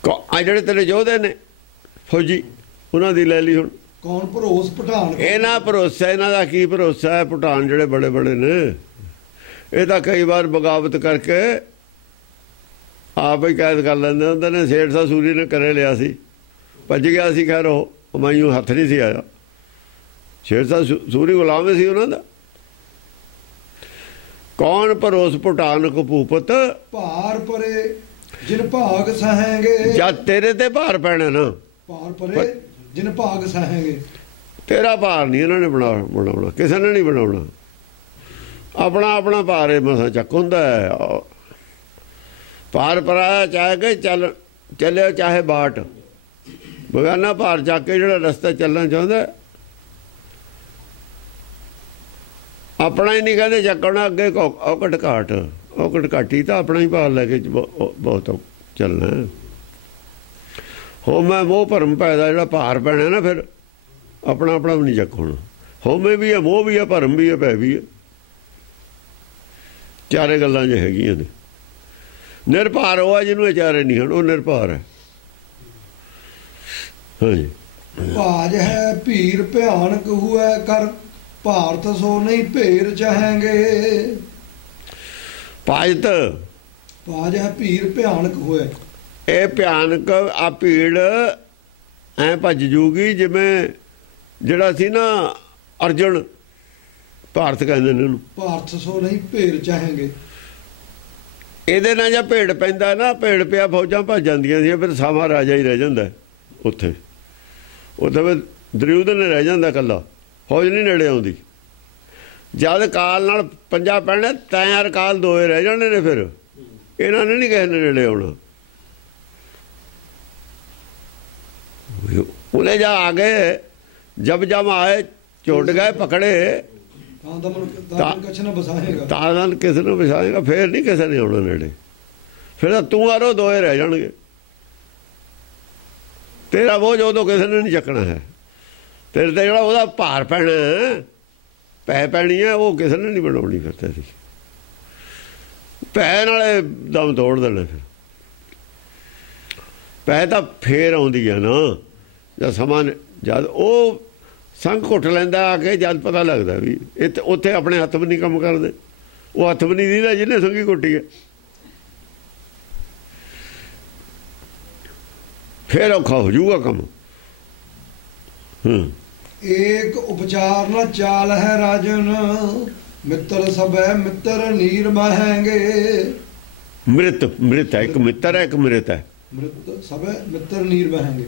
आ जड़े तेरे योधे ने फौजी, उन्हों की लै ली हुण। कौन भरोस पठान, इन्हां भरोसा, इन्हां दा की भरोसा है? पठान जड़े बड़े बड़े ने, ये तो कई बार बगावत करके आप ही कैद कर लेंदे हुंदे ने। सेठ साह सूरी ने करे लिया सी, भज गया सी, खैर वो हमायूं हथ नहीं सी आया। शेर साह सूरी गुलाम सी उन्हां दा। कौन भरोस पठान को भूपत, भार परे जिन भाग सहेंगे। जद तेरे ते भार पैना ना, भार परे जिन भाग सहेंगे। तेरा भार नहीं इन्होंने बनाना, किसी ने नहीं बनाना। अपना अपना भार मसा चक हुंदा है। भार पराया चाहे के चले चाहे बाट, बगाना भार चक के जो रस्ता चलना चाहता अपना ही नहीं कहते चकना। अगे औकट घाट, औकट घाटी तो अपना ही भार लैके बहुत चलना है। होमे मोह भरम पैदा, जो भार पैना ना फिर अपना अपना भी नहीं चक होना। होमे भी है, मोह भी है, भरम भी है, पै भी है, चारे गल्लां जो हैगियां ने। निरभार हो जिन्होंने चारे नहीं हैं, वो निरभार है। हाँ जी, भाज है भीर भयानक हुआ कर, भारत सो नहीं भेर चाहेंगे। भाजत भाज है भीर भयानक हुए, ਇਹ ਭਿਆਨਕ ਆ ਭੀੜ ਐ ਭੱਜ ਜੂਗੀ ਜਿਵੇਂ ਜਿਹੜਾ ਸੀ ਨਾ ਅਰਜੁਨ, ਭਾਰਤ ਕਹਿੰਦੇ ਨੇ ਉਹਨੂੰ। ਭਾਰਤ ਸੋ ਨਹੀਂ ਭੇਰ ਚਾਹਾਂਗੇ। ਇਹਦੇ ਨਾਲ ਜਾਂ ਭੇੜ ਪੈਂਦਾ ਨਾ, ਭੇੜ ਪਿਆ ਫੌਜਾਂ ਭੱਜ ਜਾਂਦੀਆਂ ਸੀ, ਫਿਰ ਸਾਮਾ ਰਾਜਾ ਹੀ ਰਹਿ ਜਾਂਦਾ ਉੱਥੇ। ਉੱਥੇ ਫਿਰ ਦਰਯੂਦਨ ਰਹਿ ਜਾਂਦਾ ਇਕੱਲਾ, ਫੌਜ ਨਹੀਂ ਨੇੜੇ ਆਉਂਦੀ। ਜਦ ਕਾਲ ਨਾਲ ਪੰਜਾ ਪੈਣਾ ਤੈਂ ਅਰ ਕਾਲ ਦੋਏ ਰਹਿ ਜਾਣੇ ਨੇ, ਫਿਰ ਇਹਨਾਂ ਨੇ ਨਹੀਂ ਕਿਸੇ ਨੇ ਨੇੜੇ ਆਉਣਾ। ਉਹਨੇ ਜਾ ਆ ਗਏ, ਜਬ ਜਬ ਆਏ ਛੁੱਟ ਗਏ ਪਕੜੇ, ਤਾਰਨ ਕਿਸੇ ਨੂੰ ਵਸਾਏਗਾ, ਫਿਰ ਨਹੀਂ ਕਿਸੇ ਨੇ ਆਉਣਾ ਨੇੜੇ। ਫਿਰ ਤਾਂ ਤੂੰ ਆਰੋ ਦੋਏ ਰਹਿ ਜਾਣਗੇ, ਤੇਰਾ ਬੋਝ ਉਦੋਂ ਕਿਸੇ ਨੇ ਨਹੀਂ ਚੱਕਣਾ ਹੈ। ਤੇਰੇ ਤੇ ਜਿਹੜਾ ਉਹਦਾ ਭਾਰ ਪੈਣਾ ਪੈ ਪੈਣੀ ਹੈ, ਉਹ ਕਿਸੇ ਨੇ ਨਹੀਂ ਬਣਾਉਣੀ। ਫਿਰ ਤੇਰੀ ਪੈ ਨਾਲੇ ਦਮ ਤੋੜ ਦੇਣਾ। ਫਿਰ ਪੈ ਤਾਂ ਫੇਰ ਆਉਂਦੀ ਹੈ ਨਾ, ਜਦ ਸਮਾਂ ਜਦ ਉਹ ਸੰਗ ਘੁੱਟ ਲੈਂਦਾ ਆ ਕੇ, ਜਦ ਪਤਾ ਲੱਗਦਾ ਵੀ ਇਹ ਉੱਥੇ ਆਪਣੇ ਹੱਥ ਵੀ ਨਹੀਂ ਕੰਮ ਕਰਦੇ। ਉਹ ਹੱਥ ਵੀ ਨਹੀਂ ਦੀਦਾ ਜਿਹਨੇ ਸੰਗੀ ਘੁੱਟੀ ਹੈ। ਫਿਰ ਔਖਾ ਹੋ ਜਾਊਗਾ ਕੰਮ। ਏਕ ਉਪਚਾਰ ਨਾ ਚਾਲ ਹੈ ਰਾਜਨ, ਮਿੱਤਰ ਸਭੈ ਮਿੱਤਰ ਨੀਰ ਮਹੈਂਗੇ। ਮ੍ਰਿਤ ਹੈ, ਇੱਕ ਮਿੱਤਰ ਹੈ, ਇੱਕ ਮ੍ਰਿਤ ਹੈ। ਮ੍ਰਿਤ ਸਭੈ ਮਿੱਤਰ ਨੀਰ ਮਹੈਂਗੇ।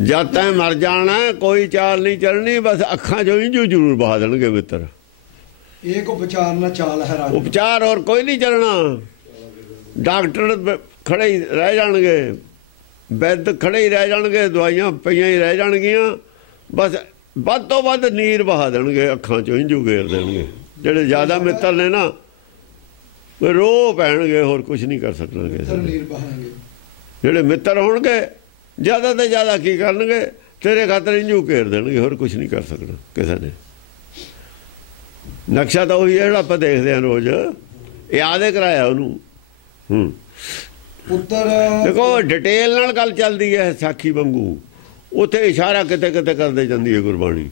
ਜਦ ਤੈਂ ਮਰ ਜਾਣਾ ਕੋਈ ਚਾਲ ਨਹੀਂ ਚੱਲਣੀ, ਬਸ ਅੱਖਾਂ ਚੋਂ ਹੀ ਜੋ ਜ਼ਰੂਰ ਬਹਾ ਦੇਣਗੇ ਮਿੱਤਰ। ਏਕ ਉਪਚਾਰ ਨਾ ਚਾਲ ਹੈ ਰਾਜਨ, ਉਪਚਾਰ ਹੋਰ ਕੋਈ ਨਹੀਂ ਚੱਲਣਾ। ਡਾਕਟਰ ਖੜੇ ਹੀ ਰਹਿ ਜਾਣਗੇ, ਵੈਦ ਖੜੇ ਹੀ ਰਹਿ ਜਾਣਗੇ, ਦਵਾਈਆਂ ਪਈਆਂ ਹੀ ਰਹਿ ਜਾਣਗੀਆਂ, ਬਸ ਵੱਧ ਤੋਂ ਵੱਧ ਨੀਰ ਬਹਾ ਦੇਣਗੇ, ਅੱਖਾਂ ਚੋਂ ਇੰਜੂ ਗੇਰ ਦੇਣਗੇ। ਜਿਹੜੇ ਜ਼ਿਆਦਾ ਮਿੱਤਰ ਨੇ ਨਾ ਰੋ ਪੈਣਗੇ, ਹੋਰ ਕੁਝ ਨਹੀਂ ਕਰ ਸਕਣਗੇ। ਜਿਹੜੇ ਮਿੱਤਰ ਹੋਣਗੇ ਜ਼ਿਆਦਾ ਤੋਂ ਜ਼ਿਆਦਾ ਕੀ ਕਰਨਗੇ, ਤੇਰੇ ਖਾਤਰ ਇੰਜੂ ਘੇਰ ਦੇਣਗੇ, ਹੋਰ ਕੁਝ ਨਹੀਂ ਕਰ ਸਕਣਾ ਕਿਸੇ ਨੇ। ਨਕਸ਼ਾ ਤਾਂ ਉਹੀ ਹੈ ਜਿਹੜਾ ਆਪਾਂ ਦੇਖਦੇ ਹਾਂ ਰੋਜ਼, ਯਾਦ ਹੈ ਕਰਾਇਆ ਉਹਨੂੰ। ਪੁੱਤਰ ਦੇਖੋ ਡਿਟੇਲ ਨਾਲ ਗੱਲ ਚੱਲਦੀ ਹੈ ਸਾਖੀ ਵਾਂਗੂ, ਉੱਥੇ ਇਸ਼ਾਰਾ ਕਿਤੇ ਕਿਤੇ ਕਰਦੇ ਜਾਂਦੀ ਹੈ ਗੁਰਬਾਣੀ।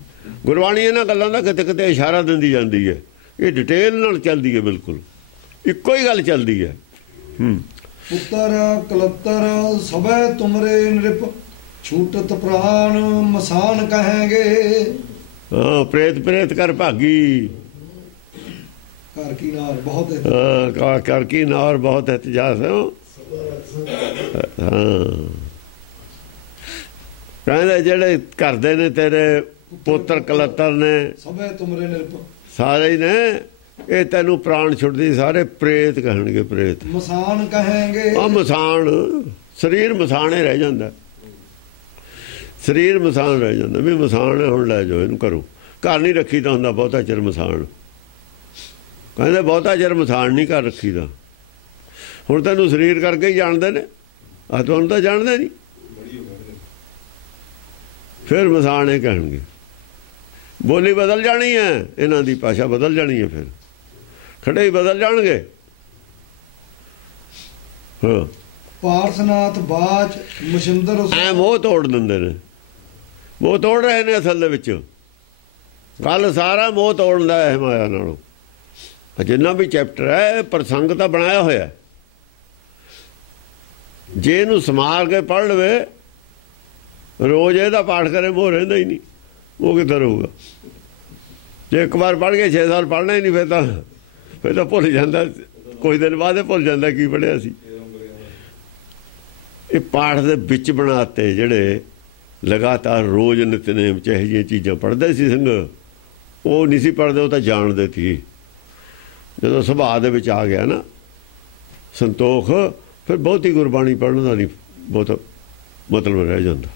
ਗੁਰਬਾਣੀ ਇਹਨਾਂ ਗੱਲਾਂ ਦਾ ਕਿਤੇ ਕਿਤੇ ਇਸ਼ਾਰਾ ਦਿੰਦੀ ਜਾਂਦੀ ਹੈ। ਇਹ ਡਿਟੇਲ ਨਾਲ ਚੱਲਦੀ ਹੈ, ਬਿਲਕੁਲ ਇੱਕੋ ਹੀ ਗੱਲ ਚੱਲਦੀ ਹੈ। ਪੁੱਤਰ ਕਲੱਤਰ ਸਭੈ ਤੁਮਰੇ ਨਿਰਪ, ਛੂਟਤ ਪ੍ਰਾਨ ਮਸਾਨ ਕਹਾਂਗੇ। ਹਾਂ, ਪ੍ਰੇਤ ਪ੍ਰੇਤ ਕਰ ਭਾਗੀ, ਕਰ ਕੀ ਨਾਰ ਬਹੁਤ ਹੈ, ਕਰ ਕੀ ਨਾਰ ਬਹੁਤ ਹੈ ਤਜਾਸ। ਹਾਂ, ਕਹਿੰਦੇ ਜਿਹੜੇ ਕਰਦੇ ਨੇ ਤੇਰੇ ਪੁੱਤਰ ਕਲੱਤਰ ਨੇ, ਸਭੈ ਤੁਮਰੇ ਨਿਰਪ, ਸਾਰੇ ਹੀ ਨੇ, ਇਹ ਤੈਨੂੰ ਪ੍ਰਾਣ ਛੁੱਟਦੀ, ਸਾਰੇ ਪ੍ਰੇਤ ਕਹਿਣਗੇ। ਪ੍ਰੇਤ ਮਸਾਨ ਕਹਾਂਗੇ। ਆ ਮਸਾਨ, ਸਰੀਰ ਮਸਾਨੇ ਰਹਿ ਜਾਂਦਾ, ਸਰੀਰ ਮਸਾਨ ਰਹਿ ਜਾਂਦਾ ਵੀ ਮਸਾਨ ਹੁਣ ਲੈ ਜਾਓ ਇਹਨੂੰ, ਕਰੋ। ਘਰ ਨਹੀਂ ਰੱਖੀ ਤਾਂ ਹੁੰਦਾ ਬਹੁਤਾ ਚਿਰ ਮਸਾਨ। ਕਹਿੰਦੇ ਬਹੁਤਾ ਚਿਰ ਮਸਾਨ ਨਹੀਂ ਘਰ ਰੱਖੀ ਦਾ। ਹੁਣ ਤੈਨੂੰ ਸਰੀਰ ਕਰਕੇ ਹੀ ਜਾਣਦੇ ਨੇ, ਆ ਤੁਹਾਨੂੰ ਤਾਂ ਜਾਣਦੇ ਨਹੀਂ। ਫਿਰ ਮਸਾਨ ਇਹ ਕਹਿਣਗੇ। ਬੋਲੀ ਬਦਲ ਜਾਣੀ ਹੈ, ਇਹਨਾਂ ਦੀ ਭਾਸ਼ਾ ਬਦਲ ਜਾਣੀ ਹੈ, ਫਿਰ ਖੜੇ ਹੀ ਬਦਲ ਜਾਣਗੇ। ਹਾਂ, ਪਾਰਸਨਾਥ ਬਾਚ ਮਸ਼ਿੰਦਰ ਐ ਮੋਹ ਤੋੜ ਦਿੰਦੇ ਨੇ, ਮੋਹ ਤੋੜ ਰਹੇ ਨੇ ਅਸਲ ਦੇ ਵਿੱਚ। ਕੱਲ ਸਾਰਾ ਮੋਹ ਤੋੜਨ ਦਾ ਹੈ ਮਾਇਆ ਨਾਲੋਂ। ਜਿੰਨਾ ਵੀ ਚੈਪਟਰ ਹੈ ਪ੍ਰਸੰਗ ਤਾਂ ਬਣਾਇਆ ਹੋਇਆ, ਜੇ ਇਹਨੂੰ ਸਮਾਰ ਕੇ ਪੜ੍ਹ ਲਵੇ, ਰੋਜ਼ ਇਹਦਾ ਪਾਠ ਕਰੇ, ਮੋਹ ਰਹਿੰਦਾ ਹੀ ਨਹੀਂ। ਉਹ ਕਿੱਧਰ ਰਹੂਗਾ? ਜੇ ਇੱਕ ਵਾਰ ਪੜ੍ਹ ਕੇ 6 ਸਾਲ ਪੜ੍ਹਨਾ ਹੀ ਨਹੀਂ, ਫਿਰ ਤਾਂ ਭੁੱਲ ਜਾਂਦਾ, ਕੁਝ ਦਿਨ ਬਾਅਦ ਹੀ ਭੁੱਲ ਜਾਂਦਾ ਕੀ ਪੜ੍ਹਿਆ ਸੀ। ਇਹ ਪਾਠ ਦੇ ਵਿੱਚ ਬਣਾਤੇ ਜਿਹੜੇ ਲਗਾਤਾਰ ਰੋਜ਼ ਨਿਤਨੇਮ ਚ ਇਹੋ ਜਿਹੀਆਂ ਚੀਜ਼ਾਂ ਪੜ੍ਹਦੇ ਸੀ ਸਿੰਘ। ਉਹ ਨਹੀਂ ਸੀ ਪੜ੍ਹਦੇ, ਉਹ ਤਾਂ ਜਾਣਦੇ ਸੀ। ਜਦੋਂ ਸੁਭਾਅ ਦੇ ਵਿੱਚ ਆ ਗਿਆ ਨਾ ਸੰਤੋਖ, ਫਿਰ ਬਹੁਤੀ ਗੁਰਬਾਣੀ ਪੜ੍ਹਨ ਦਾ ਨਹੀਂ ਬਹੁਤ ਮਤਲਬ ਰਹਿ ਜਾਂਦਾ।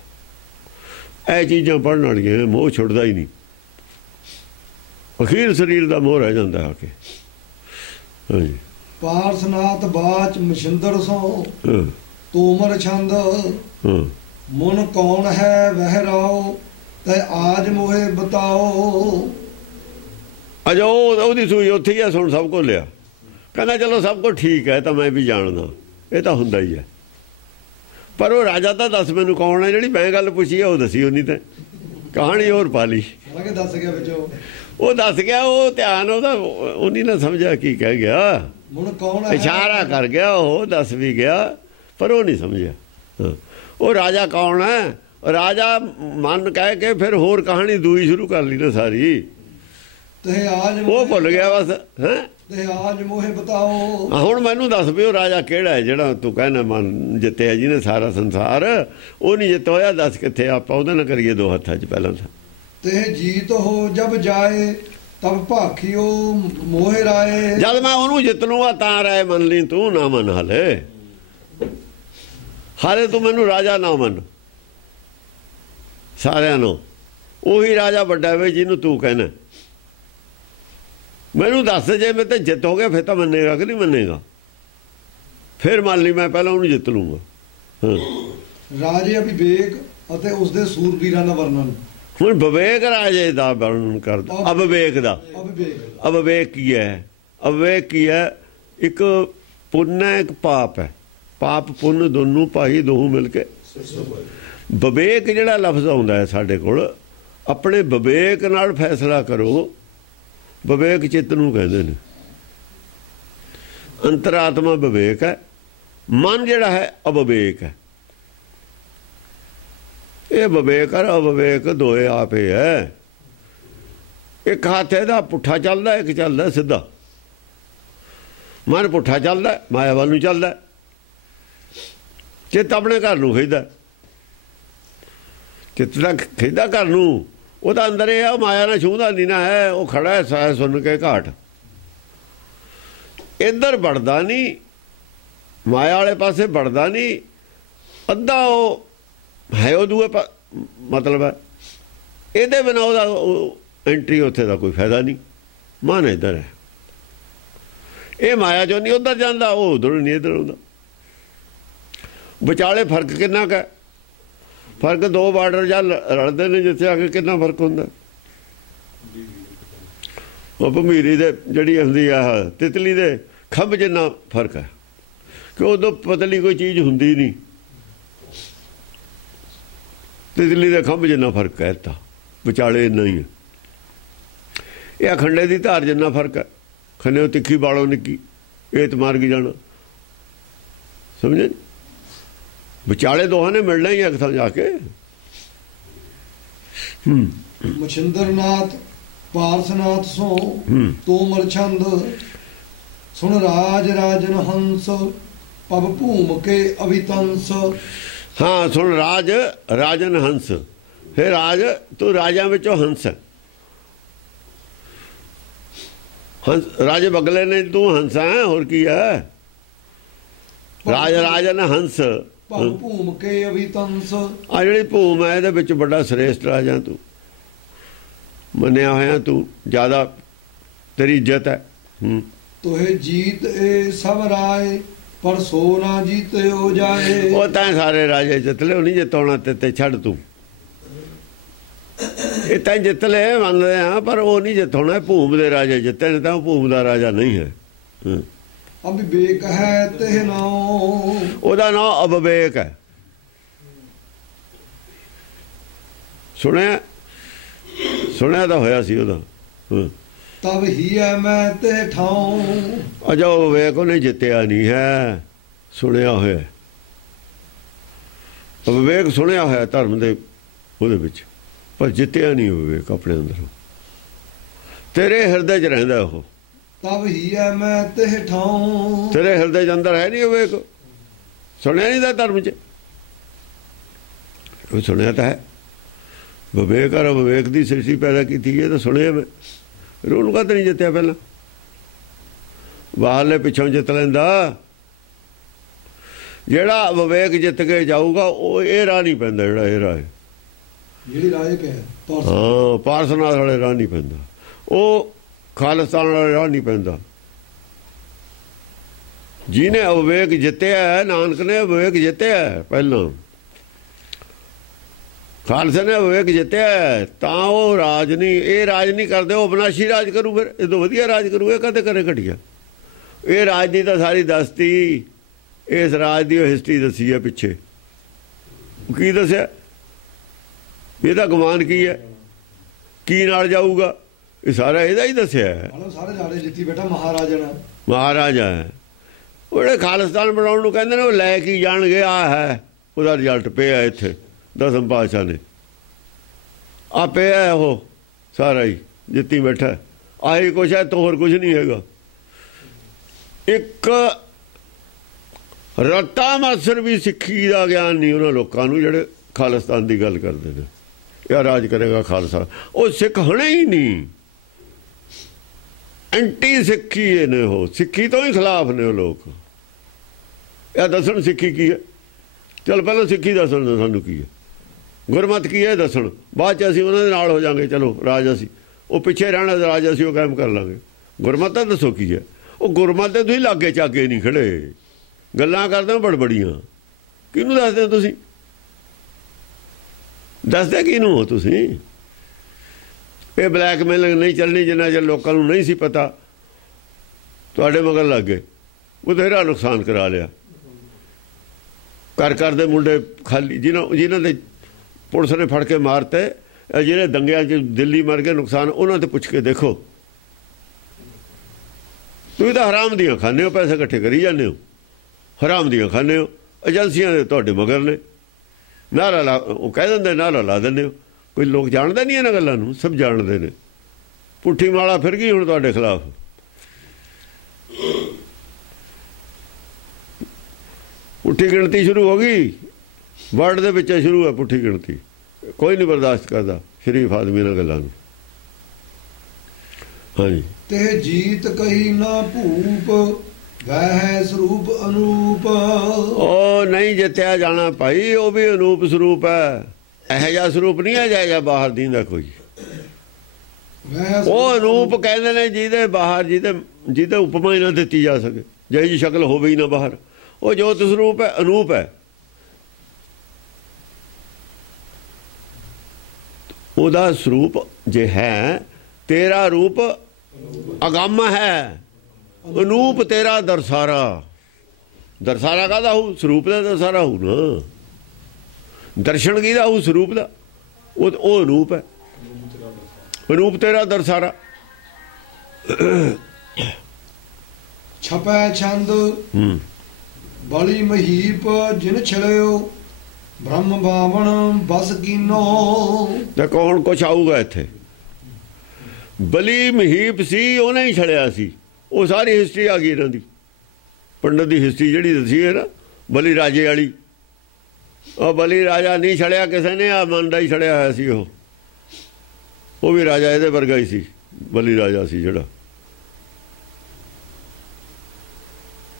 ਇਹ ਚੀਜ਼ਾਂ ਪੜ੍ਹਨ ਵਾਲੀਆਂ, ਮੋਹ ਛੁੱਟਦਾ ਹੀ ਨਹੀਂ। ਅਖੀਰ ਸਰੀਰ ਦਾ ਮੋਹ ਰਹਿ ਜਾਂਦਾ ਆ ਕੇ। ਹਾਂਜੀ, ਪਾਰਸਨਾਥ ਬਾਚ ਮਸ਼ਿੰਦਰ ਸੋ, ਤੋਮਰ ਛੰਦ ਮਨ ਕੌਣ ਹੈ ਵਹਿ ਰਾਓ, ਤੈ ਆਜ ਮੋਹੇ ਬਤਾਓ। ਅਜੋ ਉਹਦੀ ਸੂਈ ਉੱਥੇ ਹੀ ਆ, ਸੁਣ ਸਭ ਕੁਝ ਲਿਆ। ਕਹਿੰਦਾ ਚਲੋ ਸਭ ਕੁਝ ਠੀਕ ਹੈ, ਤਾਂ ਮੈਂ ਵੀ ਜਾਣਦਾ, ਇਹ ਤਾਂ ਹੁੰਦਾ ਹੀ ਹੈ। ਪਰ ਉਹ ਰਾਜਾ ਤਾਂ ਦੱਸ ਮੈਨੂੰ ਕੌਣ ਹੈ, ਜਿਹੜੀ ਮੈਂ ਗੱਲ ਪੁੱਛੀ ਹੈ ਉਹ ਦੱਸੀ ਉਹਨੀ, ਤਾਂ ਕਹਾਣੀ ਹੋਰ ਪਾ ਲਈ। ਦੱਸ ਗਿਆ ਵਿੱਚ ਉਹ ਦੱਸ ਗਿਆ, ਉਹ ਧਿਆਨ ਉਹਦਾ ਉਹਨੀ ਨਾ ਸਮਝਿਆ ਕੀ ਕਹਿ ਗਿਆ। ਇਸ਼ਾਰਾ ਕਰ ਗਿਆ, ਉਹ ਦੱਸ ਵੀ ਗਿਆ, ਪਰ ਉਹ ਨਹੀਂ ਸਮਝਿਆ। ਉਹ ਰਾਜਾ ਕੌਣ ਹੈ, ਰਾਜਾ ਮਨ ਕਹਿ ਕੇ ਫਿਰ ਹੋਰ ਕਹਾਣੀ ਦੂਈ ਸ਼ੁਰੂ ਕਰ ਲਈ ਨਾ ਸਾਰੀ। ਉਹ ਭੁੱਲ ਗਿਆ ਬਸ। ਹੈਂ, ਤੇ ਆਜ ਮੋਹਿ ਬਤਾਓ। ਹੁਣ ਮੈਨੂੰ ਦੱਸ ਵੀ ਉਹ ਰਾਜਾ ਕਿਹੜਾ ਹੈ ਜਿਹੜਾ ਤੂੰ ਕਹਿੰਦਾ ਮਨ ਜਿੱਤਿਆ ਜਿਹਨੇ ਸਾਰਾ ਸੰਸਾਰ, ਉਹ ਨਹੀਂ ਜਿੱਤ ਹੋਇਆ, ਦੱਸ ਕਿੱਥੇ, ਆਪਾਂ ਉਹਦੇ ਨਾਲ ਕਰੀਏ ਦੋ ਹੱਥਾਂ 'ਚ ਪਹਿਲਾਂ ਤਾਂ। ਤੇ ਜੀਤ ਹੋ ਜਬ ਜਾਏ ਤਬ ਭਾਖਿਓ ਮੋਹਿ ਰਾਏ। ਜਦ ਮੈਂ ਉਹਨੂੰ ਜਿੱਤ ਲੂੰਗਾ ਤਾਂ ਰਾਏ ਮੰਨ ਲਈ, ਤੂੰ ਨਾ ਮੰਨ ਹਾਲੇ ਤੂੰ ਮੈਨੂੰ ਰਾਜਾ ਨਾ ਮੰਨ। ਸਾਰਿਆਂ ਨੂੰ ਉਹੀ ਰਾਜਾ ਵੱਡਾ ਵੇ ਜਿਹਨੂੰ ਤੂੰ ਕਹਿਣਾ। ਮੈਨੂੰ ਦੱਸ ਜੇ ਮੈਂ ਤੇ ਜਿੱਤ ਹੋ ਗਿਆ ਫਿਰ ਤਾਂ ਮੰਨੇਗਾ ਕਿ ਨਹੀਂ ਮੰਨੇਗਾ, ਫਿਰ ਮੰਨ ਲਈ ਮੈਂ ਪਹਿਲਾਂ ਉਹਨੂੰ ਜਿੱਤ ਲੂੰਗਾ। ਰਾਜੇ ਅਭਿਵੇਕ ਅਤੇ ਉਸਦੇ ਸੂਰਬੀਰਾਂ ਦਾ ਵਰਣਨ। ਹੁਣ ਵਿਵੇਕ ਰਾਜੇ ਦਾ ਵਰਣਨ ਕਰਦਾ, ਅਵਿਵੇਕ ਦਾ। ਅਵਿਵੇਕ ਕੀ ਹੈ? ਅਵਿਵੇਕ ਕੀ ਹੈ? ਇੱਕ ਪੁੰਨ ਹੈ, ਇੱਕ ਪਾਪ ਹੈ। ਪਾਪ ਪੁੰਨ ਦੋਨੋਂ ਭਾਈ ਦੋਹੂ ਮਿਲ ਕੇ ਵਿਵੇਕ ਜਿਹੜਾ ਲਫ਼ਜ਼ ਆਉਂਦਾ ਹੈ ਸਾਡੇ ਕੋਲ, ਆਪਣੇ ਵਿਵੇਕ ਨਾਲ ਫੈਸਲਾ ਕਰੋ। ਵਿਵੇਕ ਚਿੱਤ ਨੂੰ ਕਹਿੰਦੇ ਨੇ। ਅੰਤਰਾਤਮਾ ਵਿਵੇਕ ਹੈ, ਮਨ ਜਿਹੜਾ ਹੈ ਅਵਿਵੇਕ ਹੈ। ਇਹ ਵਿਵੇਕ ਔਰ ਅਵਿਵੇਕ ਦੋਏ ਆਪੇ ਹੈ। ਇੱਕ ਹੱਥ ਇਹਦਾ ਪੁੱਠਾ ਚੱਲਦਾ, ਇੱਕ ਚੱਲਦਾ ਸਿੱਧਾ। ਮਨ ਪੁੱਠਾ ਚੱਲਦਾ, ਮਾਇਆ ਵੱਲ ਨੂੰ ਚੱਲਦਾ। ਚਿੱਤ ਆਪਣੇ ਘਰ ਨੂੰ ਖਿੱਚਦਾ। ਚਿੱਤ ਦਾ ਖਿੱਚਦਾ ਘਰ ਨੂੰ, ਉਹਦਾ ਅੰਦਰ ਇਹ ਆ, ਮਾਇਆ ਨਾਲ ਛੂਹਦਾ ਨਹੀਂ ਨਾ ਹੈ। ਉਹ ਖੜਾ ਹੈ ਸਾਹ ਸੁਣ ਕੇ ਘਾਟ, ਇੱਧਰ ਵੜਦਾ ਨਹੀਂ, ਮਾਇਆ ਵਾਲੇ ਪਾਸੇ ਵੜਦਾ ਨਹੀਂ। ਅੱਧਾ ਉਹ ਹੈ, ਉਹ ਦੂਏ ਮਤਲਬ ਹੈ। ਇਹਦੇ ਬਿਨਾਂ ਉਹਦਾ ਐਂਟਰੀ ਉੱਥੇ ਦਾ ਕੋਈ ਫਾਇਦਾ ਨਹੀਂ। ਮਨ ਇੱਧਰ ਹੈ, ਇਹ ਮਾਇਆ ਚੋਂ ਨਹੀਂ ਉੱਧਰ ਜਾਂਦਾ, ਉਹ ਉੱਧਰ ਨਹੀਂ ਇੱਧਰ ਆਉਂਦਾ। ਵਿਚਾਲੇ ਫਰਕ ਕਿੰਨਾ ਕੁ ਹੈ? ਫਰਕ ਦੋ ਬਾਰਡਰ ਜਾਂ ਰਲਦੇ ਨੇ ਜਿੱਥੇ ਆ ਕੇ ਕਿੰਨਾ ਫਰਕ ਹੁੰਦਾ। ਉਹ ਭਮੀਰੀ ਦੇ ਜਿਹੜੀ ਹੁੰਦੀ ਆ ਤਿਤਲੀ ਦੇ ਖੰਭ ਜਿੰਨਾ ਫਰਕ ਹੈ, ਕਿ ਉਦੋਂ ਪਤਲੀ ਕੋਈ ਚੀਜ਼ ਹੁੰਦੀ ਨਹੀਂ। ਤਿਤਲੀ ਦੇ ਖੰਭ ਜਿੰਨਾ ਫਰਕ ਹੈ, ਤਾਂ ਵਿਚਾਲੇ ਇੰਨਾ ਹੀ ਹੈ। ਇਹ ਅਖੰਡੇ ਦੀ ਧਾਰ ਜਿੰਨਾ ਫਰਕ ਹੈ। ਖੰਡੇ ਤਿੱਖੀ ਬਾਲੋਂ ਨਿੱਕੀ, ਇਹ ਤੇ ਮਾਰ ਕੇ ਜਾਣਾ। ਸਮਝੇ? ਵਿਚਾਲੇ ਦੋਹਾਂ ਨੇ ਮਿਲਣਾ ਹੀ ਇੱਕ ਥਾਂ ਜਾ ਕੇ। ਮਛਿੰਦਰਨਾਥ ਪਾਰਸਨਾਥ ਸੋ ਤੋਮਰ ਛੰਦ ਸੁਣ ਰਾਜ ਰਾਜਨ ਹੰਸ ਪਬ ਭੂਮ ਕੇ ਅਵਿਤੰਸ। ਹਾਂ, ਸੁਣ ਰਾਜ ਰਾਜਨ ਹੰਸ। ਫਿਰ ਰਾਜ ਤੂੰ ਰਾਜਾਂ ਵਿੱਚੋਂ ਹੰਸ ਹੈ। ਹੰਸ ਰਾਜੇ ਬਗਲੇ ਨੇ, ਤੂੰ ਹੰਸ ਹੈ, ਹੋਰ ਕੀ ਹੈ? ਰਾਜ ਰਾਜਨ ਹੰਸ ਭੂਮ ਕੇ ਅਵਿਤੰਸ। ਆ ਜਿਹੜੀ ਭੂਮ ਹੈ ਇਹਦੇ ਵਿੱਚ ਵੱਡਾ ਸ੍ਰੇਸ਼ਟ ਰਾਜਾ ਤੂੰ ਮੰਨਿਆ ਹੋਇਆ, ਤੂੰ ਜ਼ਿਆਦਾ ਤੇਰੀ ਇੱਜ਼ਤ ਹੈ। ਤੋਹੇ ਜੀਤ ਇਹ ਸਭ ਰਾਏ ਪਰ ਸੋ ਨਾ ਜੀਤਿਓ ਜਾਏ। ਉਹ ਤਾਂ ਸਾਰੇ ਰਾਜੇ ਜਿੱਤ ਲਏ, ਉਹ ਨਹੀਂ ਜਿੱਤਣਾ ਤੇ ਛੱਡ ਤੂੰ। ਇਹ ਤਾਂ ਜਿੱਤ ਲਏ ਮੰਨਦੇ ਹਾਂ, ਪਰ ਉਹ ਨਹੀਂ ਜਿੱਤਣਾ। ਭੂਮ ਦੇ ਰਾਜੇ ਜਿੱਤੇ ਨੇ, ਤਾਂ ਉਹ ਭੂਮ ਦਾ ਰਾਜਾ ਨਹੀਂ ਹੈ। ਅਵਿਵੇਕ ਹੈ ਤੇ ਨਾਉ, ਉਹਦਾ ਨਾਮ ਅਵਿਵੇਕ ਹੈ। ਸੁਣਿਆ ਤਾਂ ਹੋਇਆ ਸੀ ਉਹਦਾ। ਤਬ ਹੀ ਹੈ ਮੈਂ ਤੇ ਠਾਉ। ਅਜਾ ਵਿਵੇਕ ਉਹਨੇ ਜਿੱਤਿਆ ਨਹੀਂ ਹੈ, ਸੁਣਿਆ ਹੋਇਆ। ਵਿਵੇਕ ਸੁਣਿਆ ਹੋਇਆ ਧਰਮ ਦੇ ਉਹਦੇ ਵਿੱਚ, ਪਰ ਜਿੱਤਿਆ ਨਹੀਂ ਵਿਵੇਕ ਆਪਣੇ ਅੰਦਰੋਂ। ਤੇਰੇ ਹਿਰਦੇ 'ਚ ਰਹਿੰਦਾ ਉਹ। ਤਬ ਹੀ ਹੈ ਮੈਂ ਤੇ ਠਾਉ। ਤੇਰੇ ਹਿਰਦੇ 'ਚ ਅੰਦਰ ਹੈ ਨਹੀਂ ਵਿਵੇਕ। ਸੁਣਿਆ ਨਹੀਂ ਦਾ ਧਰਮ 'ਚ। ਉਹ ਸੁਣਿਆ ਤਾਂ ਹੈ। ਵਿਵੇਕ ਔਰ ਵਿਵੇਕ ਦੀ ਸ੍ਰਿਸ਼ਟੀ ਪੈਦਾ ਕੀਤੀ ਹੈ ਤਾਂ ਸੁਣਿਆ ਮੈਂ। ਉਹਨੂੰ ਕਦ ਨਹੀਂ ਜਿੱਤਿਆ ਪਹਿਲਾਂ? ਬਾਹਰਲੇ ਪਿੱਛੋਂ ਜਿੱਤ ਲੈਂਦਾ। ਜਿਹੜਾ ਵਿਵੇਕ ਜਿੱਤ ਕੇ ਜਾਊਗਾ ਉਹ ਇਹ ਰਾਹ ਨਹੀਂ ਪੈਂਦਾ, ਜਿਹੜਾ ਇਹ ਰਾਹ ਜਿਹੜੀ ਰਾਹ ਪਿਆ। ਹਾਂ, ਪਾਰਸਨਾਥ ਵਾਲੇ ਰਾਹ ਨਹੀਂ ਪੈਂਦਾ, ਉਹ ਖਾਲਿਸਤਾਨ ਵਾਲੇ ਰਾਹ ਨਹੀਂ ਪੈਂਦਾ। ਜਿਹਨੇ ਅਵਿਵੇਕ ਜਿੱਤਿਆ, ਨਾਨਕ ਨੇ ਅਵਿਵੇਕ ਜਿੱਤਿਆ ਪਹਿਲਾਂ। ਖਾਲਸੇ ਨੇ ਵਿਵੇਕ ਜਿੱਤਿਆ, ਤਾਂ ਉਹ ਰਾਜ ਨਹੀਂ, ਇਹ ਰਾਜ ਨਹੀਂ ਕਰਦੇ, ਉਹ ਅਬਨਾਸ਼ੀ ਰਾਜ ਕਰੂ। ਫਿਰ ਇਹ ਤੋਂ ਵਧੀਆ ਰਾਜ ਕਰੂ। ਇਹ ਕਦੇ ਕਰੇ ਘਟੀਆ। ਇਹ ਰਾਜ ਦੀ ਤਾਂ ਸਾਰੀ ਦੱਸਤੀ, ਇਸ ਰਾਜ ਦੀ ਉਹ ਹਿਸਟਰੀ ਦੱਸੀ ਹੈ ਪਿੱਛੇ। ਕੀ ਦੱਸਿਆ? ਇਹਦਾ ਗੁਮਾਨ ਕੀ ਹੈ, ਕੀ ਨਾਲ ਜਾਊਗਾ, ਇਹ ਸਾਰਾ ਇਹਦਾ ਹੀ ਦੱਸਿਆ ਹੈ। ਸਾਰੇ ਰਾਜੇ ਜਿੱਤੀ ਬੇਟਾ ਮਹਾਰਾਜਾ ਹੈ। ਉਹ ਜਿਹੜੇ ਖਾਲਿਸਤਾਨ ਬਣਾਉਣ ਨੂੰ ਕਹਿੰਦੇ ਨੇ, ਉਹ ਲੈ ਕੇ ਜਾਣਗੇ। ਆ ਹੈ ਉਹਦਾ ਰਿਜ਼ਲਟ ਪਿਆ ਇੱਥੇ। ਦਸਮ ਪਾਤਸ਼ਾਹ ਨੇ ਆਪੇ ਹੈ, ਉਹ ਸਾਰਾ ਹੀ ਜਿੱਤੀ ਬੈਠਾ। ਆਹੀ ਕੁਛ ਹੈ, ਤੋਂ ਹੋਰ ਕੁਛ ਨਹੀਂ ਹੈਗਾ। ਇੱਕ ਰਤਾ ਮਾਸਰ ਵੀ ਸਿੱਖੀ ਦਾ ਗਿਆਨ ਨਹੀਂ ਉਹਨਾਂ ਲੋਕਾਂ ਨੂੰ ਜਿਹੜੇ ਖਾਲਿਸਤਾਨ ਦੀ ਗੱਲ ਕਰਦੇ ਨੇ, ਜਾਂ ਰਾਜ ਕਰੇਗਾ ਖਾਲਸਾ। ਉਹ ਸਿੱਖ ਹਣੇ ਹੀ ਨਹੀਂ, ਐਂਟੀ ਸਿੱਖੀ ਨੇ, ਉਹ ਸਿੱਖੀ ਤੋਂ ਹੀ ਖਿਲਾਫ ਨੇ ਉਹ ਲੋਕ। ਇਹ ਦੱਸਣ ਸਿੱਖੀ ਕੀ ਹੈ, ਚਲ ਪਹਿਲਾਂ ਸਿੱਖੀ ਦੱਸਣ ਸਾਨੂੰ ਕੀ ਹੈ, ਗੁਰਮਤ ਕੀ ਹੈ ਦੱਸਣ, ਬਾਅਦ 'ਚ ਅਸੀਂ ਉਹਨਾਂ ਦੇ ਨਾਲ ਹੋ ਜਾਵਾਂਗੇ। ਚਲੋ ਰਾਜ ਅਸੀਂ ਉਹ ਪਿੱਛੇ ਰਹਿਣਾ, ਰਾਜ ਅਸੀਂ ਉਹ ਕਾਇਮ ਕਰ ਲਾਂਗੇ। ਗੁਰਮਤ ਤਾਂ ਦੱਸੋ ਕੀ ਹੈ। ਉਹ ਗੁਰਮਤ ਦੇ ਤੁਸੀਂ ਲਾਗੇ ਚਾਗੇ ਨਹੀਂ ਖੜੇ, ਗੱਲਾਂ ਕਰਦੇ ਹੋ ਬੜਬੜੀਆਂ। ਕਿਹਨੂੰ ਦੱਸਦੇ ਹੋ ਤੁਸੀਂ, ਦੱਸਦੇ ਕਿਹਨੂੰ ਹੋ ਤੁਸੀਂ? ਇਹ ਬਲੈਕਮੇਲਿੰਗ ਨਹੀਂ ਚੱਲਣੀ ਜਿੰਨਾ ਚਿਰ ਲੋਕਾਂ ਨੂੰ ਨਹੀਂ ਸੀ ਪਤਾ, ਤੁਹਾਡੇ ਮਗਰ ਲੱਗ ਗਏ, ਬਥੇਰਾ ਨੁਕਸਾਨ ਕਰਾ ਲਿਆ। ਘਰ ਦੇ ਮੁੰਡੇ ਖਾਲੀ, ਜਿਨ੍ਹਾਂ ਦੇ ਪੁਲਿਸ ਨੇ ਫੜ ਕੇ ਮਾਰਤੇ, ਜਿਹੜੇ ਦੰਗਿਆਂ 'ਚ ਦਿੱਲੀ ਮਰ ਗਏ, ਨੁਕਸਾਨ ਉਹਨਾਂ ਤੇ ਪੁੱਛ ਕੇ ਦੇਖੋ। ਤੁਸੀਂ ਤਾਂ ਹਰਾਮ ਦੀਆਂ ਖਾਂਦੇ ਹੋ, ਪੈਸੇ ਇਕੱਠੇ ਕਰੀ ਜਾਂਦੇ ਹੋ, ਹਰਾਮ ਦੀਆਂ ਖਾਂਦੇ ਹੋ। ਏਜੰਸੀਆਂ ਦੇ ਤੁਹਾਡੇ ਮਗਰ ਨੇ, ਨਾਰਾ ਉਹ ਕਹਿ ਦਿੰਦੇ, ਨਾਰਾ ਲਾ ਦਿੰਦੇ ਹੋ। ਕੋਈ ਲੋਕ ਜਾਣਦੇ ਨਹੀਂ ਇਹਨਾਂ ਗੱਲਾਂ ਨੂੰ, ਸਭ ਜਾਣਦੇ ਨੇ। ਪੁੱਠੀ ਮਾਲਾ ਫਿਰ ਗਈ ਹੁਣ ਤੁਹਾਡੇ ਖਿਲਾਫ। ਪੁੱਠੀ ਗਿਣਤੀ ਸ਼ੁਰੂ ਹੋ ਗਈ, ਵਰਡ ਦੇ ਵਿੱਚ ਸ਼ੁਰੂ ਹੈ ਪੁੱਠੀ ਗਿਣਤੀ। ਕੋਈ ਨਹੀਂ ਬਰਦਾਸ਼ਤ ਕਰਦਾ ਸ਼ਰੀਫ ਆਦਮੀ ਇਹਨਾਂ ਗੱਲਾਂ ਨੂੰ। ਹਾਂਜੀ, ਤੇ ਜੀਤ ਕਹੀ ਨਾ ਭੂਪ, ਵਹਿ ਸਰੂਪ ਅਨੂਪ। ਉਹ ਨਹੀਂ ਜਿੱਤਿਆ ਜਾਣਾ ਭਾਈ, ਉਹ ਵੀ ਅਨੂਪ ਸਰੂਪ ਹੈ। ਇਹੋ ਜਿਹਾ ਸਰੂਪ ਨਹੀਂ ਹੈ ਜਿਹੋ ਜਿਹਾ ਬਾਹਰ ਦੀਂਦਾ ਕੋਈ। ਉਹ ਅਨੂਪ ਕਹਿੰਦੇ ਨੇ ਜਿਹਦੇ ਬਾਹਰ, ਜਿਹਦੇ ਉਪਮਾ ਹੀ ਨਾ ਦਿੱਤੀ ਜਾ ਸਕੇ, ਜਿਹੀ ਜਿਹੀ ਸ਼ਕਲ ਹੋਵੇ ਹੀ ਨਾ ਬਾਹਰ। ਉਹ ਜੋਤ ਸਰੂਪ ਹੈ, ਅਨੂਪ ਹੈ। ਉਹਦਾ ਸਰੂਪ ਜੇ ਹੈ, ਤੇਰਾ ਰੂਪ ਅਗੰਮ ਹੈ, ਅਨੂਪ ਤੇਰਾ ਦਰਸਾਰਾ। ਦਰਸਾਰਾ ਕਾਹਦਾ ਹੋਊ? ਸਰੂਪ ਦਾ ਦਰਸਾਰਾ ਹੋਊ ਨਾ। ਦਰਸ਼ਨ ਕਿਹਦਾ ਹੋਊ? ਸਰੂਪ ਦਾ। ਉਹ ਅਨੂਪ ਹੈ, ਅਨੂਪ ਤੇਰਾ ਦਰਸਾਰਾ। ਛਪੈ ਛੰਦ ਬਲੀ ਮਹੀਪ, ਜਿਨ ਛਲਿਓ ਬ੍ਰਹਮ ਬਾਵਣ ਬਸ ਕੀਨੋ। ਦੇਖੋ ਹੁਣ ਕੁਛ ਆਊਗਾ ਇੱਥੇ। ਬਲੀ ਮਹੀਪ ਸੀ, ਉਹਨੇ ਹੀ ਛੜਿਆ ਸੀ। ਉਹ ਸਾਰੀ ਹਿਸਟਰੀ ਆ ਗਈ ਇਹਨਾਂ ਦੀ, ਪੰਡਤ ਦੀ ਹਿਸਟਰੀ ਜਿਹੜੀ ਦੱਸੀ ਹੈ ਨਾ ਬਲੀ ਰਾਜੇ ਵਾਲੀ। ਉਹ ਬਲੀ ਰਾਜਾ ਨਹੀਂ ਛੜਿਆ ਕਿਸੇ ਨੇ, ਆ ਮਨ ਦਾ ਹੀ ਛੜਿਆ ਹੋਇਆ ਸੀ। ਉਹ ਵੀ ਰਾਜਾ ਇਹਦੇ ਵਰਗਾ ਹੀ ਸੀ, ਬਲੀ ਰਾਜਾ ਸੀ ਜਿਹੜਾ।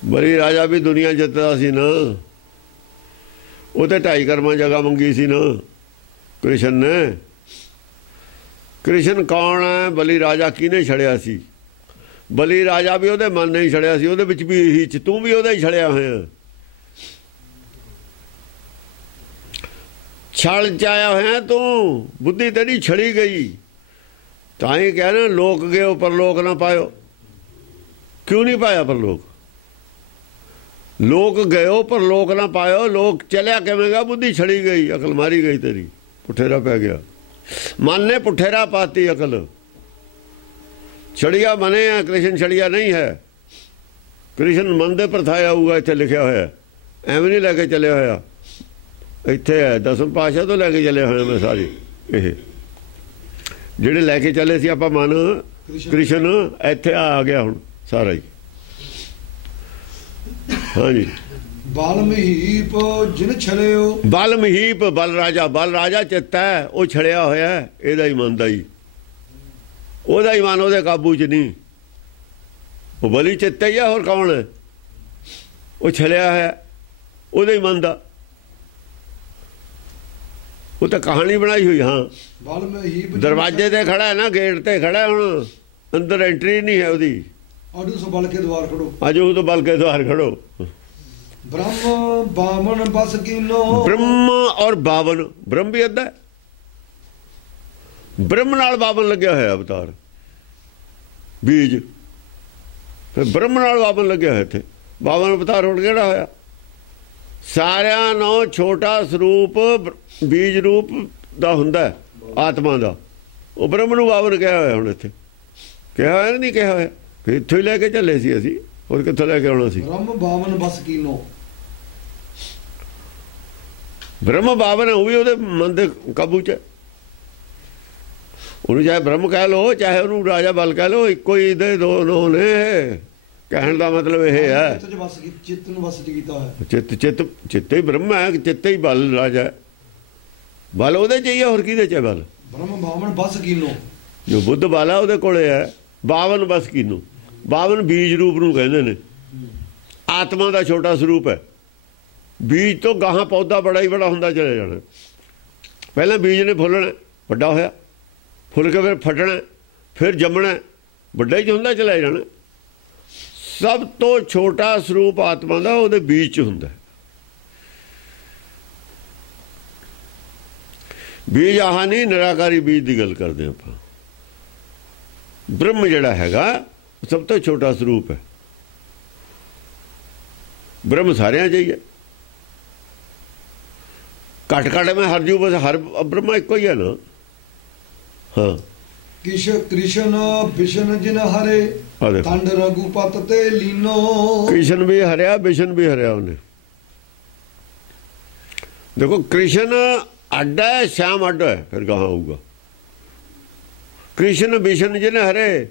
ਬਲੀ ਰਾਜਾ ਵੀ ਦੁਨੀਆ ਜਿੱਤਦਾ ਸੀ ਨਾ। ਉਹ ਤੇ 2.5 ਕਰਮਾਂ ਜਗ੍ਹਾ ਮੰਗੀ ਸੀ ਨਾ ਕ੍ਰਿਸ਼ਨ ਨੇ। ਕ੍ਰਿਸ਼ਨ ਕੌਣ ਹੈ? ਬਲੀ ਰਾਜਾ ਕਿਹਨੇ ਛੜਿਆ ਸੀ? ਬਲੀ ਰਾਜਾ ਵੀ ਉਹਦੇ ਮਨ ਨੇ ਹੀ ਛੜਿਆ ਸੀ, ਉਹਦੇ ਵਿੱਚ ਵੀ ਇਹੀ ਚ, ਤੂੰ ਵੀ ਉਹਦਾ ਹੀ ਛੜਿਆ ਹੋਇਆ। ਛਲ ਚਾਇਆ ਹੋਇਆ ਤੂੰ, ਬੁੱਧੀ ਤੇਰੀ ਛੜੀ ਗਈ। ਤਾਂ ਹੀ ਕਹਿਣਾ ਲੋਕ ਗਏ ਪਰਲੋਕ ਨਾ ਪਾਇਓ। ਕਿਉਂ ਨਹੀਂ ਪਾਇਆ ਪਰਲੋਕ? ਲੋਕ ਗਏ ਪਰਲੋਕ ਨਾ ਪਾਇਓ। ਲੋਕ ਚਲਿਆ ਕਿਵੇਂ ਗਿਆ? ਬੁੱਧੀ ਛੜੀ ਗਈ, ਅਕਲ ਮਾਰੀ ਗਈ ਤੇਰੀ, ਪੁੱਠੇਰਾ ਪੈ ਗਿਆ। ਮਨ ਨੇ ਪੁੱਠੇਰਾ ਪਾਤੀ ਅਕਲ। ਛੜੀਆ ਮਨੇ ਆ, ਕ੍ਰਿਸ਼ਨ ਛੜੀਆ ਨਹੀਂ ਹੈ। ਕ੍ਰਿਸ਼ਨ ਮਨ ਦੇ ਪਰਥਾਇਆ ਹੋਊਗਾ, ਇੱਥੇ ਲਿਖਿਆ ਹੋਇਆ। ਐਵੇਂ ਨਹੀਂ ਲੈ ਕੇ ਚੱਲਿਆ ਹੋਇਆ, ਇੱਥੇ ਹੈ। 10ਵੇਂ ਪਾਤਸ਼ਾਹ ਤੋਂ ਲੈ ਕੇ ਚੱਲੇ ਹੋਏ ਮੈਂ ਸਾਰੇ। ਇਹ ਜਿਹੜੇ ਲੈ ਕੇ ਚੱਲੇ ਸੀ ਆਪਾਂ ਮਨ ਕ੍ਰਿਸ਼ਨ, ਇੱਥੇ ਆ ਗਿਆ ਹੁਣ ਸਾਰਾ ਹੀ। ਹਾਂਜੀ, ਬਲ ਮਹੀਪ ਜਿਨ ਛਲਿਓ। ਬਲ ਮਹੀਪ, ਬਲ ਰਾਜਾ। ਬਲ ਰਾਜਾ ਚਿੱਤ ਹੈ, ਉਹ ਛੜਿਆ ਹੋਇਆ ਇਹਦਾ ਹੀ ਮਨ ਦਾ ਹੀ। ਉਹਦਾ ਹੀ ਮਨ ਉਹਦੇ ਕਾਬੂ 'ਚ ਨਹੀਂ। ਉਹ ਬਲੀ ਚਿੱਤ ਹੀ ਆ, ਹੋਰ ਕੌਣ ਹੈ? ਉਹ ਛਲਿਆ ਹੋਇਆ ਉਹਦੇ ਹੀ ਮਨ ਦਾ। ਉਹ ਤਾਂ ਕਹਾਣੀ ਬਣਾਈ ਹੋਈ। ਹਾਂ, ਬਲ ਮਹੀਪ ਦਰਵਾਜ਼ੇ ਤੇ ਖੜਾ ਹੈ ਨਾ, ਗੇਟ ਤੇ ਖੜਾ, ਹੁਣ ਅੰਦਰ ਐਂਟਰੀ ਨਹੀਂ ਹੈ ਉਹਦੀ। ਆਡੂ ਸੋ ਬਲ ਕੇ ਦਵਾਰ ਖੜੋ, ਅੱਜ ਉਹ ਤੋਂ ਬਲ ਕੇ ਦਵਾਰ ਖੜੋ। ਬ੍ਰਹਮ ਬਾਵਨ ਬਸ ਕੀਨੋ। ਬ੍ਰਹਮ ਔਰ ਬਾਵਨ, ਬ੍ਰਹਮ ਵੀ ਅੱਧਾ, ਬ੍ਰਹਮ ਨਾਲ ਬਾਵਨ ਲੱਗਿਆ ਹੋਇਆ ਅਵਤਾਰ ਬੀਜ। ਫਿਰ ਬ੍ਰਹਮ ਨਾਲ ਬਾਵਨ ਲੱਗਿਆ ਹੋਇਆ ਇੱਥੇ। ਬਾਵਨ ਅਵਤਾਰ ਹੁਣ ਕਿਹੜਾ ਹੋਇਆ? ਸਾਰਿਆਂ ਨੂੰ ਛੋਟਾ ਸਰੂਪ ਬੀਜ ਰੂਪ ਦਾ ਹੁੰਦਾ ਆਤਮਾ ਦਾ। ਉਹ ਬ੍ਰਹਮ ਨੂੰ ਬਾਵਨ ਕਿਹਾ ਹੋਇਆ ਹੁਣ ਇੱਥੇ। ਕਿਹਾ ਹੋਇਆ ਨਹੀਂ ਕਿਹਾ ਹੋਇਆ? ਫਿਰ ਇੱਥੋਂ ਹੀ ਲੈ ਕੇ ਚੱਲੇ ਸੀ ਅਸੀਂ, ਹੋਰ ਕਿੱਥੋਂ ਲੈ ਕੇ ਆਉਣਾ ਸੀ? ਬ੍ਰਹਮ ਬਾਵਨ ਬਸ ਕੀਨੋ। ਬ੍ਰਹਮ ਬਾਵਨ ਉਹ ਵੀ ਉਹਦੇ ਮਨ ਦੇ ਕਾਬੂ 'ਚ। ਉਹਨੂੰ ਚਾਹੇ ਬ੍ਰਹਮ ਕਹਿ ਲਓ, ਚਾਹੇ ਉਹਨੂੰ ਰਾਜਾ ਬਲ ਕਹਿ ਲਓ, ਇੱਕੋ ਹੀ ਦੇ ਦੋ ਨੇ। ਕਹਿਣ ਦਾ ਮਤਲਬ ਇਹ ਹੈ ਚਿੱਤ ਨੂੰ ਵਸ ਕੀਤਾ ਹੋਇਆ। ਚਿੱਤ ਹੀ ਬ੍ਰਹਮ ਹੈ, ਚਿੱਤ ਹੀ ਬਲ ਰਾਜ ਹੈ। ਬਲ ਉਹਦੇ ਚ ਹੀ ਹੈ, ਹੋਰ ਕਿਹਦੇ ਚ ਹੈ ਬਲ? ਬ੍ਰਹਮ ਬਾਵਨ ਬਸ ਕੀਨੋ, ਜੋ ਬੁੱਧ ਬਾਲਾ ਉਹਦੇ ਕੋਲੇ ਹੈ। 52 ਬਸ ਕੀਨੋ, 52 ਬੀਜ ਰੂਪ ਨੂੰ ਕਹਿੰਦੇ ਨੇ। ਆਤਮਾ ਦਾ ਛੋਟਾ ਸਰੂਪ ਹੈ। ਬੀਜ ਤੋਂ ਗਾਹਾਂ ਪੌਦਾ ਬੜਾ ਹੀ ਬੜਾ ਹੁੰਦਾ ਚਲੇ ਜਾਣਾ। ਪਹਿਲਾਂ ਬੀਜ ਨੇ ਫੁੱਲਣਾ, ਵੱਡਾ ਹੋਇਆ, ਫੁੱਲ ਕੇ ਫਿਰ ਫਟਣਾ, ਫਿਰ ਜੰਮਣਾ, ਵੱਡਾ ਹੀ ਹੁੰਦਾ ਚਲਾ ਜਾਣਾ। ਸਭ ਤੋਂ ਛੋਟਾ ਸਰੂਪ ਆਤਮਾ ਦਾ ਉਹਦੇ ਬੀਜ 'ਚ ਹੁੰਦਾ। ਬੀਜ ਆਹ ਨਹੀਂ, ਨਿਰਾਕਾਰੀ ਬੀਜ ਦੀ ਗੱਲ ਕਰਦੇ ਆਪਾਂ। ਬ੍ਰਹਮ ਜਿਹੜਾ ਹੈਗਾ ਸਭ ਤੋਂ ਛੋਟਾ ਸਰੂਪ ਹੈ। ਬ੍ਰਹਮ ਸਾਰਿਆਂ 'ਚ ਹੀ ਹੈ। ਘਟ ਮੈਂ ਹਰ ਜੂ ਬਸ ਹਰ ਬ੍ਰਹਮ ਇੱਕੋ ਹੀ ਹੈ ਨਾ। ਹਾਂ, ਕ੍ਰਿਸ਼ਨ ਵਿਸ਼ਨ ਜਿਨ ਹਰੇ ਤੰਡ ਰਘੂਪਤ ਤੇ ਲੀਨੋ। ਕ੍ਰਿਸ਼ਨ ਵੀ ਹਰਿਆ, ਵਿਸ਼ਨ ਵੀ ਹਰਿਆ ਉਹਨੇ। ਦੇਖੋ ਕ੍ਰਿਸ਼ਨ ਅੱਡ ਹੈ, ਸ਼ਿਆਮ ਅੱਡ ਹੈ, ਫਿਰ ਕਹਾਂ ਹੋਊਗਾ। ਕ੍ਰਿਸ਼ਨ ਵਿਸ਼ਨ ਜਿਨ ਹਰੇ,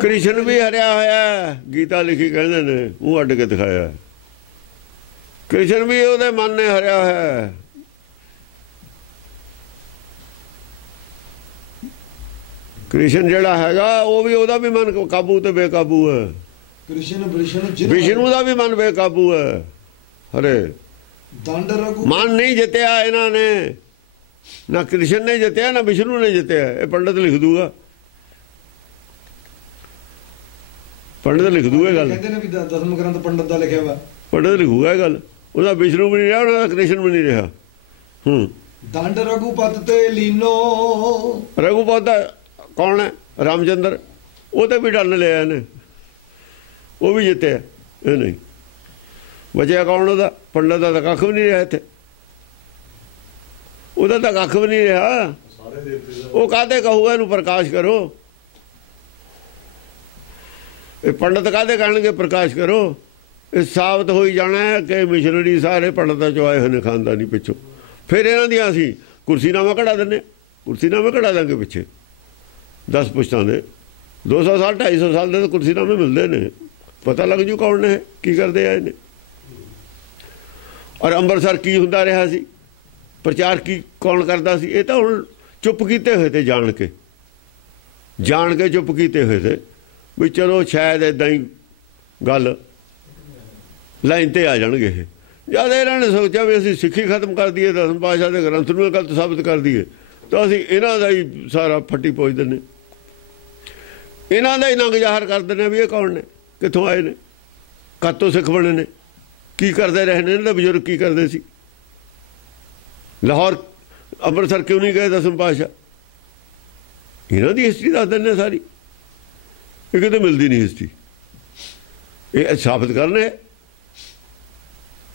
ਕ੍ਰਿਸ਼ਨ ਵੀ ਹਰਿਆ ਹੋਇਆ। ਗੀਤਾ ਲਿਖੀ ਕਹਿੰਦੇ ਨੇ, ਉਹ ਅੱਡ ਕੇ ਦਿਖਾਇਆ। ਕ੍ਰਿਸ਼ਨ ਵੀ ਉਹਦੇ ਮਨ ਨੇ ਹਰਿਆ ਹੋਇਆ। ਕ੍ਰਿਸ਼ਨ ਜਿਹੜਾ ਹੈਗਾ ਉਹ ਵੀ, ਉਹਦਾ ਵੀ ਮਨ ਕਾਬੂ ਤੇ ਬੇਕਾਬੂ ਹੈ। ਵਿਸ਼ਨੂੰ ਦਾ ਵੀ ਮਨ ਬੇਕਾਬੂ ਹੈ। ਹਰੇ ਮਨ ਨਹੀਂ ਜਿੱਤਿਆ ਇਹਨਾਂ ਨੇ, ਨਾ ਕ੍ਰਿਸ਼ਨ ਨੇ ਜਿੱਤਿਆ ਨਾ ਵਿਸ਼ਨੂੰ ਨੇ ਜਿੱਤਿਆ। ਇਹ ਪੰਡਤ ਲਿਖ ਦੂਗਾ, ਪੰਡਤ ਲਿਖ ਦੂਗਾ ਗੱਲ। ਕਹਿੰਦੇ ਨੇ ਵੀ ਦਸਮ ਗ੍ਰੰਥ ਪੰਡਤ ਦਾ ਲਿਖਿਆ ਵਾ, ਪੰਡਤ ਲਿਖੂਗਾ ਇਹ ਗੱਲ। ਉਹਦਾ ਵਿਸ਼ਨੂੰ ਵੀ ਨਹੀਂ ਰਿਹਾ, ਉਹਦਾ ਕ੍ਰਿਸ਼ਨ ਵੀ ਨਹੀਂ ਰਿਹਾ। ਦੰਡ ਰਘੂਪਤ ਤੇ ਲੀਨੋ। ਰਘੂਪਤ ਦਾ ਕੌਣ ਹੈ? ਰਾਮਚੰਦਰ। ਉਹ ਤੇ ਵੀ ਡੰਨ ਲਿਆ ਇਹਨੇ, ਉਹ ਵੀ ਜਿੱਤਿਆ। ਇਹ ਨਹੀਂ ਬਚਿਆ ਕੌਣ? ਉਹਦਾ ਪੰਡਤ ਦਾ ਤਾਂ ਕੱਖ ਵੀ ਨਹੀਂ ਰਿਹਾ ਇੱਥੇ। ਉਹਦਾ ਤਾਂ ਕੱਖ ਵੀ ਨਹੀਂ ਰਿਹਾ। ਉਹ ਕਾਹਦੇ ਕਹੂਗਾ ਇਹਨੂੰ ਪ੍ਰਕਾਸ਼ ਕਰੋ? ਇਹ ਪੰਡਤ ਕਾਹਦੇ ਕਹਿਣਗੇ ਪ੍ਰਕਾਸ਼ ਕਰੋ? ਇਹ ਸਾਬਤ ਹੋਈ ਜਾਣਾ ਕਿ ਮਿਸ਼ਨਰੀ ਸਾਰੇ ਪੰਡਤਾਂ ਚੋਂ ਆਏ ਹੋਏ ਨੇ, ਖਾਨਦਾਨੀ ਪਿੱਛੋਂ। ਫਿਰ ਇਹਨਾਂ ਦੀਆਂ ਅਸੀਂ ਕੁਰਸੀਨਾਮਾ ਕਢਾ ਦਿੰਦੇ, ਕੁਰਸੀਨਾਮੇ ਕਢਾ ਦਾਂਗੇ ਪਿੱਛੇ 10 ਪੁਸ਼ਤਾਂ ਦੇ। 200 ਸਾਲ 250 ਸਾਲ ਦੇ ਤਾਂ ਕੁਰਸੀਨਾਮੇ ਮਿਲਦੇ ਨੇ, ਪਤਾ ਲੱਗ ਜੂ ਕੌਣ ਨੇ, ਕੀ ਕਰਦੇ ਆਏ ਨੇ। ਔਰ ਅੰਮ੍ਰਿਤਸਰ ਕੀ ਹੁੰਦਾ ਰਿਹਾ ਸੀ, ਪ੍ਰਚਾਰ ਕੀ ਕੌਣ ਕਰਦਾ ਸੀ? ਇਹ ਤਾਂ ਹੁਣ ਚੁੱਪ ਕੀਤੇ ਹੋਏ ਤੇ, ਜਾਣ ਕੇ ਚੁੱਪ ਕੀਤੇ ਹੋਏ ਤੇ ਵੀ ਚਲੋ ਸ਼ਾਇਦ ਇੱਦਾਂ ਹੀ ਗੱਲ ਲਾਈਨ ਤੇ ਆ ਜਾਣਗੇ। ਇਹ ਜਦ ਇਹਨਾਂ ਨੇ ਸੋਚਿਆ ਵੀ ਅਸੀਂ ਸਿੱਖੀ ਖਤਮ ਕਰ ਦਈਏ, ਦਸਮ ਪਾਤਸ਼ਾਹ ਦੇ ਗ੍ਰੰਥ ਨੂੰ ਗਲਤ ਸਾਬਤ ਕਰ ਦਈਏ, ਤਾਂ ਅਸੀਂ ਇਹਨਾਂ ਦਾ ਹੀ ਸਾਰਾ ਫੱਟੀ ਪੋਚ ਦਿੰਦੇ, ਇਹਨਾਂ ਦਾ ਹੀ ਨੰਗ ਜ਼ਾਹਰ ਕਰ ਦਿੰਦੇ ਵੀ ਇਹ ਕੌਣ ਨੇ, ਕਿੱਥੋਂ ਆਏ ਨੇ, ਕਦ ਤੋਂ ਸਿੱਖ ਬਣੇ ਨੇ, ਕੀ ਕਰਦੇ ਰਹੇ ਨੇ, ਇਹਨਾਂ ਦੇ ਬਜ਼ੁਰਗ ਕੀ ਕਰਦੇ ਸੀ, ਲਾਹੌਰ ਅੰਮ੍ਰਿਤਸਰ ਕਿਉਂ ਨਹੀਂ ਗਏ ਦਸਮ ਪਾਤਸ਼ਾਹ। ਇਹਨਾਂ ਦੀ ਹਿਸਟਰੀ ਦੱਸ ਦਿੰਦੇ ਸਾਰੀ। ਇਹ ਕਿਤੇ ਮਿਲਦੀ ਨਹੀਂ ਹਿਸਟਰੀ। ਇਹ ਸਾਬਤ ਕਰਨੇ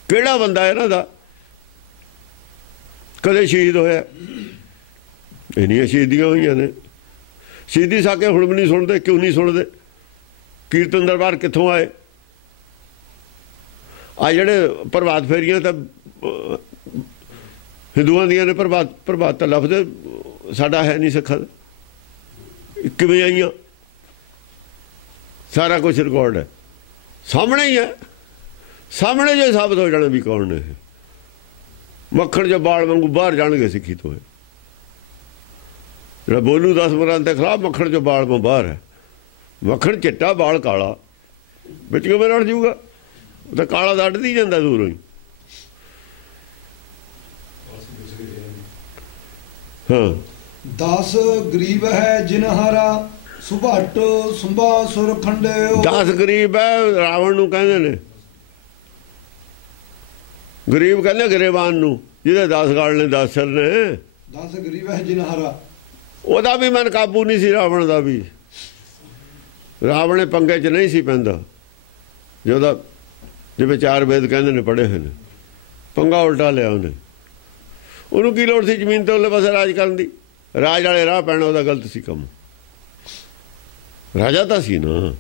ਕਿਹੜਾ ਬੰਦਾ ਇਹਨਾਂ ਦਾ ਕਦੇ ਸ਼ਹੀਦ ਹੋਇਆ। ਇੰਨੀਆਂ ਸ਼ਹੀਦੀਆਂ ਹੋਈਆਂ ਨੇ। ਸ਼ਹੀਦੀ ਸਾਕੇ ਹੁਣ ਵੀ ਨਹੀਂ ਸੁਣਦੇ। ਕਿਉਂ ਨਹੀਂ ਸੁਣਦੇ? ਕੀਰਤਨ ਦਰਬਾਰ ਕਿੱਥੋਂ ਆਏ? ਆ ਜਿਹੜੇ ਪ੍ਰਭਾਤ ਫੇਰੀਆਂ ਤਾਂ ਹਿੰਦੂਆਂ ਦੀਆਂ ਨੇ। ਪ੍ਰਭਾਤ ਤਾਂ ਲਫ਼ਜ਼ ਸਾਡਾ ਹੈ ਨਹੀਂ ਸਿੱਖਾਂ ਦਾ। ਕਿਵੇਂ ਆਈਆਂ? ਸਾਰਾ ਕੁਝ ਰਿਕਾਰਡ ਹੈ, ਸਾਹਮਣੇ ਹੀ ਹੈ। ਸਾਹਮਣੇ ਜੇ ਸਾਬਤ ਹੋ ਜਾਣਾ ਵੀ ਕੌਣ ਨੇ। ਮੱਖਣ ਜੋ ਬਾਲ ਵਾਂਗੂ ਬਾਹਰ ਜਾਣਗੇ ਸਿੱਖੀ ਤੋਂ। ਜਿਹੜਾ ਬੋਲੂ 10 ਗ੍ਰੰਥ ਦੇ ਖਿਲਾਫ, ਮੱਖਣ ਜੋ ਬਾਲ ਵਾਂ ਬਾਹਰ ਹੈ। ਮੱਖਣ ਚਿੱਟਾ, ਬਾਲ ਕਾਲਾ, ਵਿੱਚ ਕਿਵੇਂ ਰੜ ਜੂਗਾ? ਉਹ ਤਾਂ ਕਾਲਾ ਤਾਂ ਅੱਡ ਨਹੀਂ ਜਾਂਦਾ ਦੂਰੋਂ ਹੀ। ਹਾਂ, 10 ਗਰੀਬ ਹੈ ਜਿਨ ਹਾਰਾ ਸੁਭਾਟ ਸੁੰਭਾ ਸੁਰ ਖੰਡੇ। 10 ਗਰੀਬ ਹੈ, ਰਾਵਣ ਨੂੰ ਕਹਿੰਦੇ ਨੇ। ਗਰੀਬ ਕਹਿੰਦੇ ਗਰੀਬਾਨ ਨੂੰ, ਜਿਹਦੇ 10 ਗਾਲ ਨੇ, 10 ਸਿਰ ਨੇ। 10 ਗਰੀਬ ਹੈ ਜਿਨ ਹਾਰਾ। ਉਹਦਾ ਵੀ ਮਨ ਕਾਬੂ ਨਹੀਂ ਸੀ, ਰਾਵਣ ਦਾ ਵੀ। ਰਾਵਣ ਪੰਗੇ 'ਚ ਨਹੀਂ ਸੀ ਪੈਂਦਾ। ਜਿਹਦਾ ਜਿਵੇਂ 4 ਵੇਦ ਕਹਿੰਦੇ ਨੇ ਪੜ੍ਹੇ ਹੋਏ ਨੇ, ਪੰਗਾ ਉਲਟਾ ਲਿਆ ਉਹਨੇ। ਉਹਨੂੰ ਕੀ ਲੋੜ ਸੀ ਜ਼ਮੀਨ ਤੇ ਉਹਲੇ ਪਾਸੇ ਰਾਜ ਕਰਨ ਦੀ? ਰਾਜ ਵਾਲੇ ਰਾਹ ਪੈਣਾ ਉਹਦਾ ਗਲਤ ਸੀ ਕੰਮ। ਰਾਜਾ ਤਾਂ ਸੀ ਨਾ,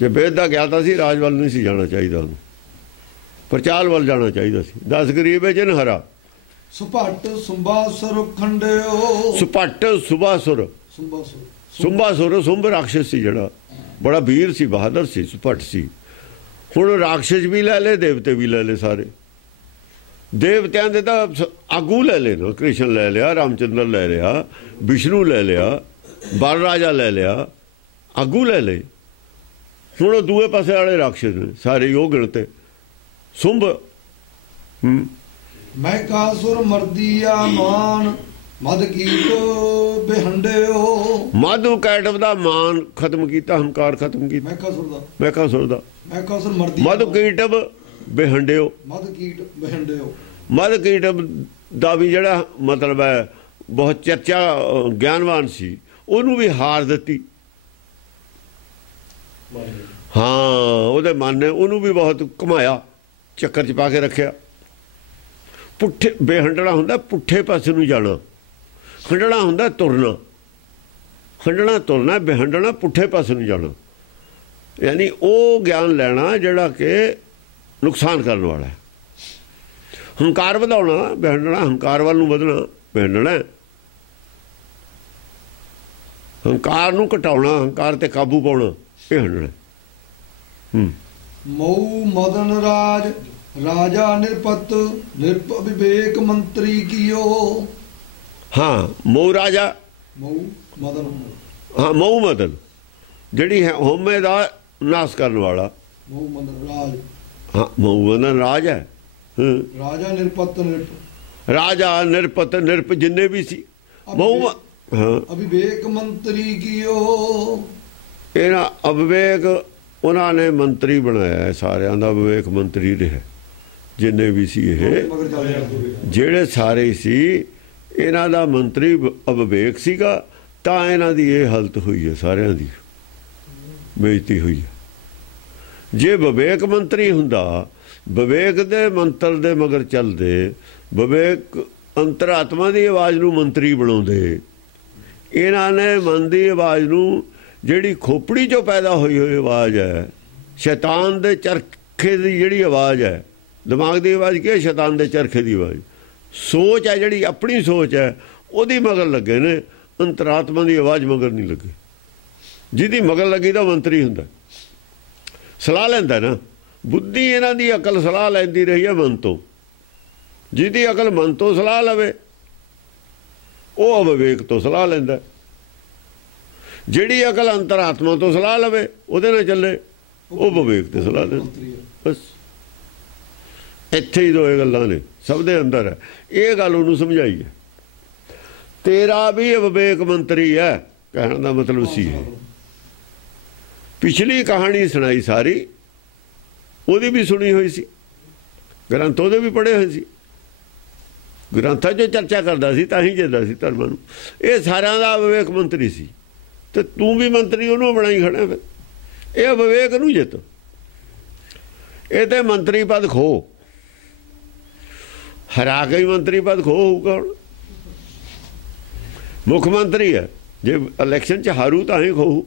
ਜੇ ਵੇਦ ਦਾ ਗਿਆਤਾ ਸੀ, ਰਾਜ ਵੱਲ ਨਹੀਂ ਸੀ ਜਾਣਾ ਚਾਹੀਦਾ ਉਹਨੂੰ, ਪ੍ਰਚਾਰ ਵੱਲ ਜਾਣਾ ਚਾਹੀਦਾ ਸੀ। 10 ਗਰੀਬ ਹੈ ਜਿਨ ਹਰਾ ਸੁਭਾਟ ਸੁੰਭਾ ਸੁਰ ਖੰਡਿਓ। ਸੁਭਾਟ ਸੁਭਾ ਸੁਰ, ਸੁੰਭਾ ਸੁਰ ਸੁੰਭ ਰਾਖਸ਼ ਸੀ ਜਿਹੜਾ बड़ा वीर सी, बहादुर सी, सुपट सी। हुण राक्षस भी लै ले, देवते भी लै ले सारे। देवत्यां दे तां आगू लै ले ना, कृष्ण लै लिया, रामचंद्र लै लिया, विष्णु लै लिया, बाल राजा लै लिया, आगू लै ले। हुण दूए पासे वाले राक्षस ने सारे योग गिणते। सुंभ मैं कासुर मर्दिया मान मद कीट बेहंडियो। मद कैटव दा मान खत्म कीता, हंकार खत्म कीता। मैं कासुर दा मद कीटव बेहंडियो। मद कीटव दा भी जिहड़ा मतलब है बहुत चर्चा ज्ञानवान सी, ਉਹਨੂੰ भी हार ਦਿੱਤੀ। हाँ, ਉਹਦੇ ਮਨ ਨੇ ਉਹਨੂੰ भी बहुत घुमाया, ਚੱਕਰ 'ਚ ਪਾ ਕੇ ਰੱਖਿਆ। ਪੁੱਠੇ ਬੇਹੰਡਣਾ ਹੁੰਦਾ ਪੁੱਠੇ ਪਾਸੇ ਨੂੰ ਜਾਣਾ, ਹੰਡਣਾ ਹੁੰਦਾ ਤੁਰਨਾ। ਹੰਡਣਾ ਤੁਰਨਾ, ਬੇਹੰਡਣਾ ਪੁੱਠੇ ਪਾਸੇ ਨੂੰ ਜਾਣਾ। ਯਾਨੀ ਉਹ ਗਿਆਨ ਲੈਣਾ ਜਿਹੜਾ ਕਿ ਨੁਕਸਾਨ ਕਰਨ ਵਾਲਾ ਹੈ। ਹੰਕਾਰ ਵਧਾਉਣਾ, ਬੇਹੰਡਣਾ ਹੰਕਾਰ ਵੱਲ ਨੂੰ ਵਧਣਾ, ਬੇਹੰਡਣਾ। ਹੰਕਾਰ ਨੂੰ ਘਟਾਉਣਾ, ਹੰਕਾਰ ਤੇ ਕਾਬੂ ਪਾਉਣਾ, ਇਹ ਹੰਡਣਾ। ਮਊ ਮਦਨ ਰਾਜ राजा निरपत निरप विवेक मंत्री कियो। हाँ, मऊ राजा, मऊ मदन। हाँ, मऊ मदन जिहड़ी है होमे दा नाश करने वाला। मऊ मदन राज। हाँ, मऊ मदन राज है। राजा निरपत निरप। राजा निरपत निरप जिन्ने भी सी मऊ। हाँ, अविवेक मंत्री कियो। इन्हां अविवेक उन्होंने मंत्री बनाया, सारियां दा विवेक मंत्री रहा जिन्ने भी सी। ਜਿਹੜੇ ਸਾਰੇ ਸੀ ਇਹਨਾਂ ਦਾ ਮੰਤਰੀ ਅਵਿਵੇਕ ਸੀਗਾ, ਤਾਂ ਇਹਨਾਂ ਦੀ ਇਹ ਹਾਲਤ ਹੋਈ ਹੈ, ਸਾਰਿਆਂ ਦੀ ਬੇਇੱਜ਼ਤੀ ਹੋਈ ਹੈ। ਜੇ ਵਿਵੇਕ ਮੰਤਰੀ ਹੁੰਦਾ, ਵਿਵੇਕ ਦੇ ਮੰਤਰ ਦੇ ਮਗਰ ਚੱਲਦੇ, ਵਿਵੇਕ ਅੰਤਰਾਤਮਾ ਦੀ ਆਵਾਜ਼ ਨੂੰ ਮੰਤਰੀ ਬਣਾਉਂਦੇ, ਇਹਨਾਂ ਨੇ ਮਨ ਦੀ ਆਵਾਜ਼ ਨੂੰ, ਜਿਹੜੀ ਖੋਪੜੀ 'ਚੋਂ ਪੈਦਾ ਹੋਈ ਹੋਈ ਆਵਾਜ਼ ਹੈ, ਸ਼ੈਤਾਨ ਦੇ ਚਰਖੇ ਦੀ ਜਿਹੜੀ ਆਵਾਜ਼ ਹੈ, ਦਿਮਾਗ ਦੀ ਆਵਾਜ਼ ਕੀ ਹੈ? ਸ਼ੈਤਾਨ ਦੇ ਚਰਖੇ ਦੀ ਆਵਾਜ਼। ਸੋਚ ਹੈ ਜਿਹੜੀ ਆਪਣੀ ਸੋਚ ਹੈ, ਉਹਦੀ ਮਗਰ ਲੱਗੇ ਨੇ, ਅੰਤਰਾਤਮਾ ਦੀ ਆਵਾਜ਼ ਮਗਰ ਨਹੀਂ ਲੱਗੇ। ਜਿਹਦੀ ਮਗਰ ਲੱਗੀ ਤਾਂ ਮੰਤਰੀ ਹੁੰਦਾ, ਸਲਾਹ ਲੈਂਦਾ ਨਾ। ਬੁੱਧੀ ਇਹਨਾਂ ਦੀ ਅਕਲ ਸਲਾਹ ਲੈਂਦੀ ਰਹੀ ਹੈ ਮਨ ਤੋਂ। ਜਿਹਦੀ ਅਕਲ ਮਨ ਤੋਂ ਸਲਾਹ ਲਵੇ ਉਹ ਅਵਿਵੇਕ ਤੋਂ ਸਲਾਹ ਲੈਂਦਾ। ਜਿਹੜੀ ਅਕਲ ਅੰਤਰਾਤਮਾ ਤੋਂ ਸਲਾਹ ਲਵੇ ਉਹਦੇ ਨਾਲ ਚੱਲੇ, ਉਹ ਵਿਵੇਕ ਤੇ ਸਲਾਹ ਲੈਂਦਾ। ਬਸ ਇੱਥੇ ਹੀ ਦੋ ਇਹ ਗੱਲਾਂ ਨੇ, ਸਭ ਦੇ ਅੰਦਰ ਹੈ। ਇਹ ਗੱਲ ਉਹਨੂੰ ਸਮਝਾਈ ਹੈ। ਤੇਰਾ ਵੀ ਵਿਵੇਕ ਮੰਤਰੀ ਹੈ, ਕਹਿਣ ਦਾ ਮਤਲਬ ਸੀ। ਪਿਛਲੀ ਕਹਾਣੀ ਸੁਣਾਈ ਸਾਰੀ, ਉਹਦੀ ਵੀ ਸੁਣੀ ਹੋਈ ਸੀ, ਗ੍ਰੰਥ ਉਹਦੇ ਵੀ ਪੜ੍ਹੇ ਹੋਏ ਸੀ। ਗ੍ਰੰਥਾਂ 'ਚ ਚਰਚਾ ਕਰਦਾ ਸੀ, ਤਾਂ ਹੀ ਜਿੱਦਾਂ ਸੀ ਧਰਮਾਂ ਨੂੰ। ਇਹ ਸਾਰਿਆਂ ਦਾ ਵਿਵੇਕ ਮੰਤਰੀ ਸੀ, ਤੇ ਤੂੰ ਵੀ ਮੰਤਰੀ ਉਹਨੂੰ ਬਣਾਈ ਖੜਾ। ਫਿਰ ਇਹ ਵਿਵੇਕ ਨੂੰ ਜਿੱਤ, ਇਹ ਤੇ ਮੰਤਰੀ ਪਦ ਖੋ, ਹਰਾ ਕੇ ਹੀ ਮੰਤਰੀ ਪਦ ਖੋ ਹੋਊਗਾ। ਹੁਣ ਮੁੱਖ ਮੰਤਰੀ ਹੈ, ਜੇ ਇਲੈਕਸ਼ਨ 'ਚ ਹਾਰੂ ਤਾਂ ਹੀ ਖੋਹੂ।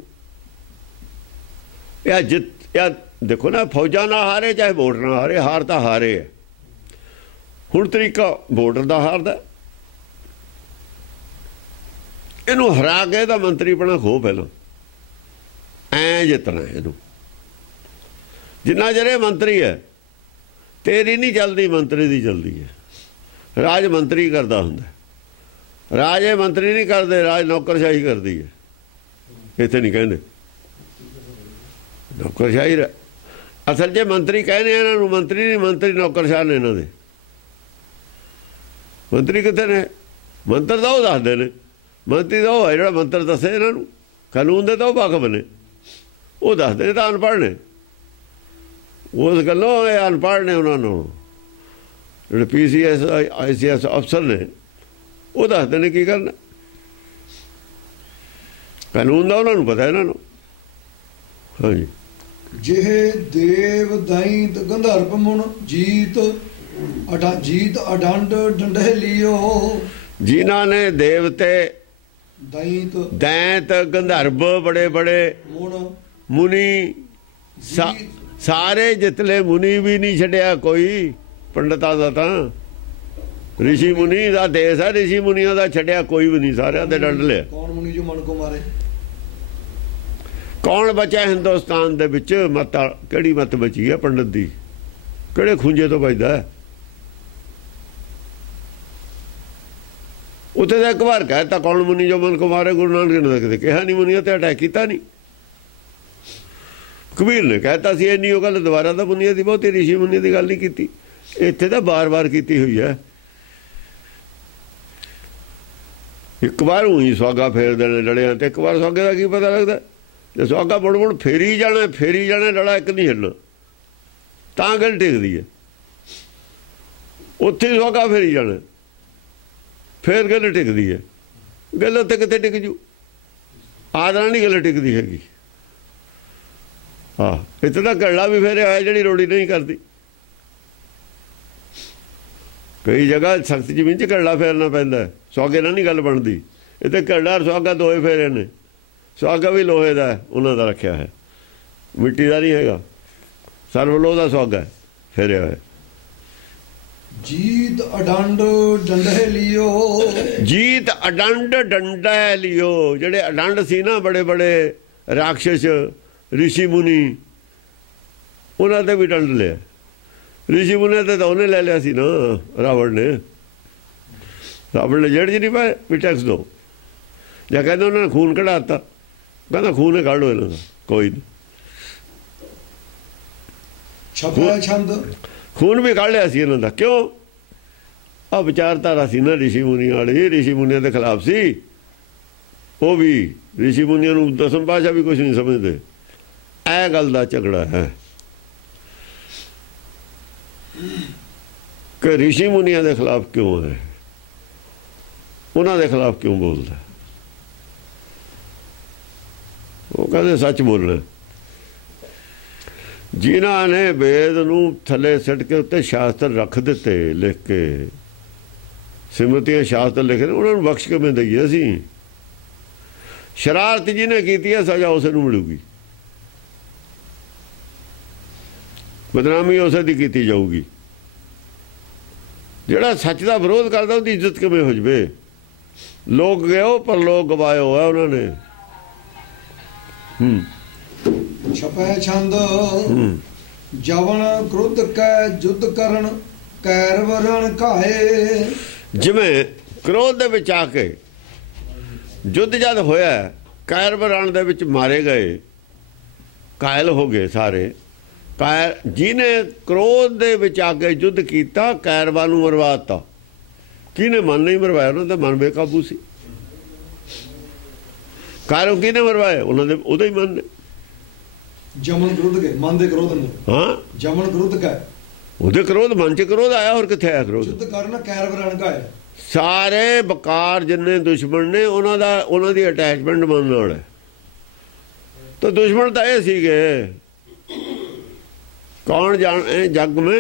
ਇਹ ਜਿੱਤ, ਇਹ ਦੇਖੋ ਨਾ, ਫੌਜਾਂ ਨਾ ਹਾਰੇ ਚਾਹੇ ਵੋਟ ਨਾ ਹਾਰੇ, ਹਾਰ ਤਾਂ ਹਾਰੇ ਹੈ। ਹੁਣ ਤਰੀਕਾ ਵੋਟਰ ਦਾ ਹਾਰਦਾ, ਇਹਨੂੰ ਹਰਾ ਕੇ ਤਾਂ ਮੰਤਰੀ ਬਣਾ ਖੋ। ਪਹਿਲਾਂ ਐ ਜਿੱਤਣਾ ਇਹਨੂੰ। ਜਿੰਨਾ ਚਿਰ ਇਹ ਮੰਤਰੀ ਹੈ, ਤੇਰੀ ਨਹੀਂ ਚੱਲਦੀ, ਮੰਤਰੀ ਦੀ ਚੱਲਦੀ ਹੈ। ਰਾਜ ਮੰਤਰੀ ਕਰਦਾ ਹੁੰਦਾ, ਰਾਜ ਇਹ ਮੰਤਰੀ ਨਹੀਂ ਕਰਦੇ, ਰਾਜ ਨੌਕਰਸ਼ਾਹੀ ਕਰਦੀ ਹੈ। ਇੱਥੇ ਨਹੀਂ ਕਹਿੰਦੇ ਨੌਕਰਸ਼ਾਹੀ। ਅਸਲ 'ਚ ਮੰਤਰੀ ਕਹਿੰਦੇ ਇਹਨਾਂ ਨੂੰ, ਮੰਤਰੀ ਨਹੀਂ, ਮੰਤਰੀ ਨੌਕਰਸ਼ਾਹ ਨੇ ਇਹਨਾਂ ਦੇ। ਮੰਤਰੀ ਕਿੱਥੇ ਨੇ? ਮੰਤਰ ਤਾਂ ਉਹ ਦੱਸਦੇ ਨੇ। ਮੰਤਰੀ ਤਾਂ ਉਹ ਹੈ ਜਿਹੜਾ ਮੰਤਰ ਦੱਸੇ ਇਹਨਾਂ ਨੂੰ। ਕਾਨੂੰਨ ਦੇ ਤਾਂ ਉਹ ਵਾਕਫ ਨੇ, ਉਹ ਦੱਸਦੇ ਨੇ, ਤਾਂ ਅਨਪੜ੍ਹ ਨੇ। ਉਸ ਗੱਲੋਂ ਇਹ ਅਨਪੜ੍ਹ ਨੇ। ਉਹਨਾਂ ਨੂੰ ਜਿਹੜੇ PCS ICS ਅਫਸਰ ਨੇ, ਉਹ ਦੱਸਦੇ ਨੇ ਕੀ ਕਰਨਾ। ਕਾਨੂੰਨ ਦਾ ਉਹਨਾਂ ਨੂੰ ਪਤਾ, ਇਹਨਾਂ ਨੂੰ। ਹਾਂਜੀ। ਜਿਹੇ ਦੇਵ ਦੈਂਤ ਗੰਧਰਵ ਮੁਨ ਜੀਤ ਜੀਤ ਅਡੰਡ ਡੰਡੇਲਿਓ। ਜਿਨ੍ਹਾਂ ਨੇ ਦੇਵਤੇ ਦੈਂਤ ਗੰਧਰਵ ਬੜੇ ਬੜੇ ਮੁਨੀ ਸਾਰੇ ਜਿਤਲੇ ਮੁਨੀ ਵੀ ਨਹੀਂ ਛੱਡਿਆ ਕੋਈ। ਪੰਡਤਾਂ ਦਾ ਤਾਂ ਰਿਸ਼ੀ ਮੁਨੀ ਦਾ ਦੇਸ਼ ਹੈ, ਰਿਸ਼ੀ ਮੁਨੀਆਂ ਦਾ ਛੱਡਿਆ ਕੋਈ ਵੀ ਨਹੀਂ, ਸਾਰਿਆਂ ਦੇ ਡੰਡ ਲਿਆ। ਕੌਣ ਮੁਨੀ ਜੋ ਮਨ ਕੋ ਮਾਰੇ? कौन बचा हिंदुस्तान दे विच मत किहड़ी मत बची है पंडित दी किहड़े खूंजे तो बचदा है उत्थे तो एक बार कहता कौन मुनि जो मन को मारे गुरु नानक ने कदे कहा नहीं मुनिया ते अटैक किया नहीं कबीर ने कहता सी इन्नी वो गल दोबारा तो मुनिया की बहुती ऋषि मुनिया की गल नहीं की इत्थे तो बार बार की हुई है एक बार ऊँ सुहागा फेर देने लड़िया तो एक बार सुहागे का की पता लगता जो सुहागा मुड़ मुड़ फेरी जाना लड़ा एक नहीं हिलना तां गल टिकदी है उत्थे सुहागा फेरी जाना फिर गल टिकदी है गल उत्ते कितने टिक जू आदरा नहीं गल टिकदी हैगी हाँ इतना घड़ा भी फेरे आया जी रोड़ी नहीं करती कई जगह सख्त जमीन च घड़ा फेरना पैंदा है सुहागे नाल नहीं गल बनती इतने घड़ा सुहागा दोए फेरे ने सुहागा भी लोहे का उन्होंने रखा है मिट्टी का नहीं है सर्वलोह का सुहागा है फेरिया है जीत अडंड डंडे लियो जीत अडंड डंडे लियो जेडे अडंड सी ना बड़े बड़े राक्षस ऋषि मुनि उन्होंने भी डंड लिया ऋषि मुनि तो उन्हें ले लिया सी ना रावण ने जेड़ च नहीं पाए भी टैक्स दो या कहते उन्होंने खून कढ़ाता कहता खून ही काढ़ लो इन्हों का कोई नहीं खून भी काढ़ लिया सी इन्हों का क्यों आ विचारधारा सी ना ऋषि मुनि वाली ऋषि मुनिया के खिलाफ सी वो भी ऋषि मुनिया दसम पातशाह भी कुछ नहीं समझते ए गल का झगड़ा है कि ऋषि मुनिया के खिलाफ क्यों है उन्होंने खिलाफ क्यों बोलता वो कहते सच बोलना जिन्हों ने वेद नूं थले सिट के उत्ते शास्त्र रख दिते लिख के सिमरतियां शास्त्र लिखे उन्होंने बख्श के मैं दईए असी शरारत जिन्हें की है सजा उस मिलूगी बदनामी उस की जाऊगी जिहड़ा सच का विरोध करता उसकी इज्जत किवें हो जाए लोग गए पर लोग गवाए है उन्होंने छपै छंद जवन क्रोध कै युद्ध करन कैर वरण काहे जिवें क्रोध दे विच आके युद्ध जद होया कैर वरण दे विच मारे गए कायल हो गए सारे कायर जिन्हें क्रोध दे विच आके युद्ध किया कैरवा नूं मरवाता किने मन नहीं मरवाया उन्होंने तो मन बेकाबू सी कायरों किने मरवाया उन्होंने उहदा ही मन ने जमन क्रोध के मन दे क्रोध ने हाँ जमन क्रोध का उहदे क्रोध मन च क्रोध आया और कित्थे आया क्रोध युद्ध करना कैर वरण का है सारे बकार जिन्ने दुश्मन ने उन्हों की अटैचमेंट मन नाल है तो दुश्मन तो ये सीगे कौन जाने जग में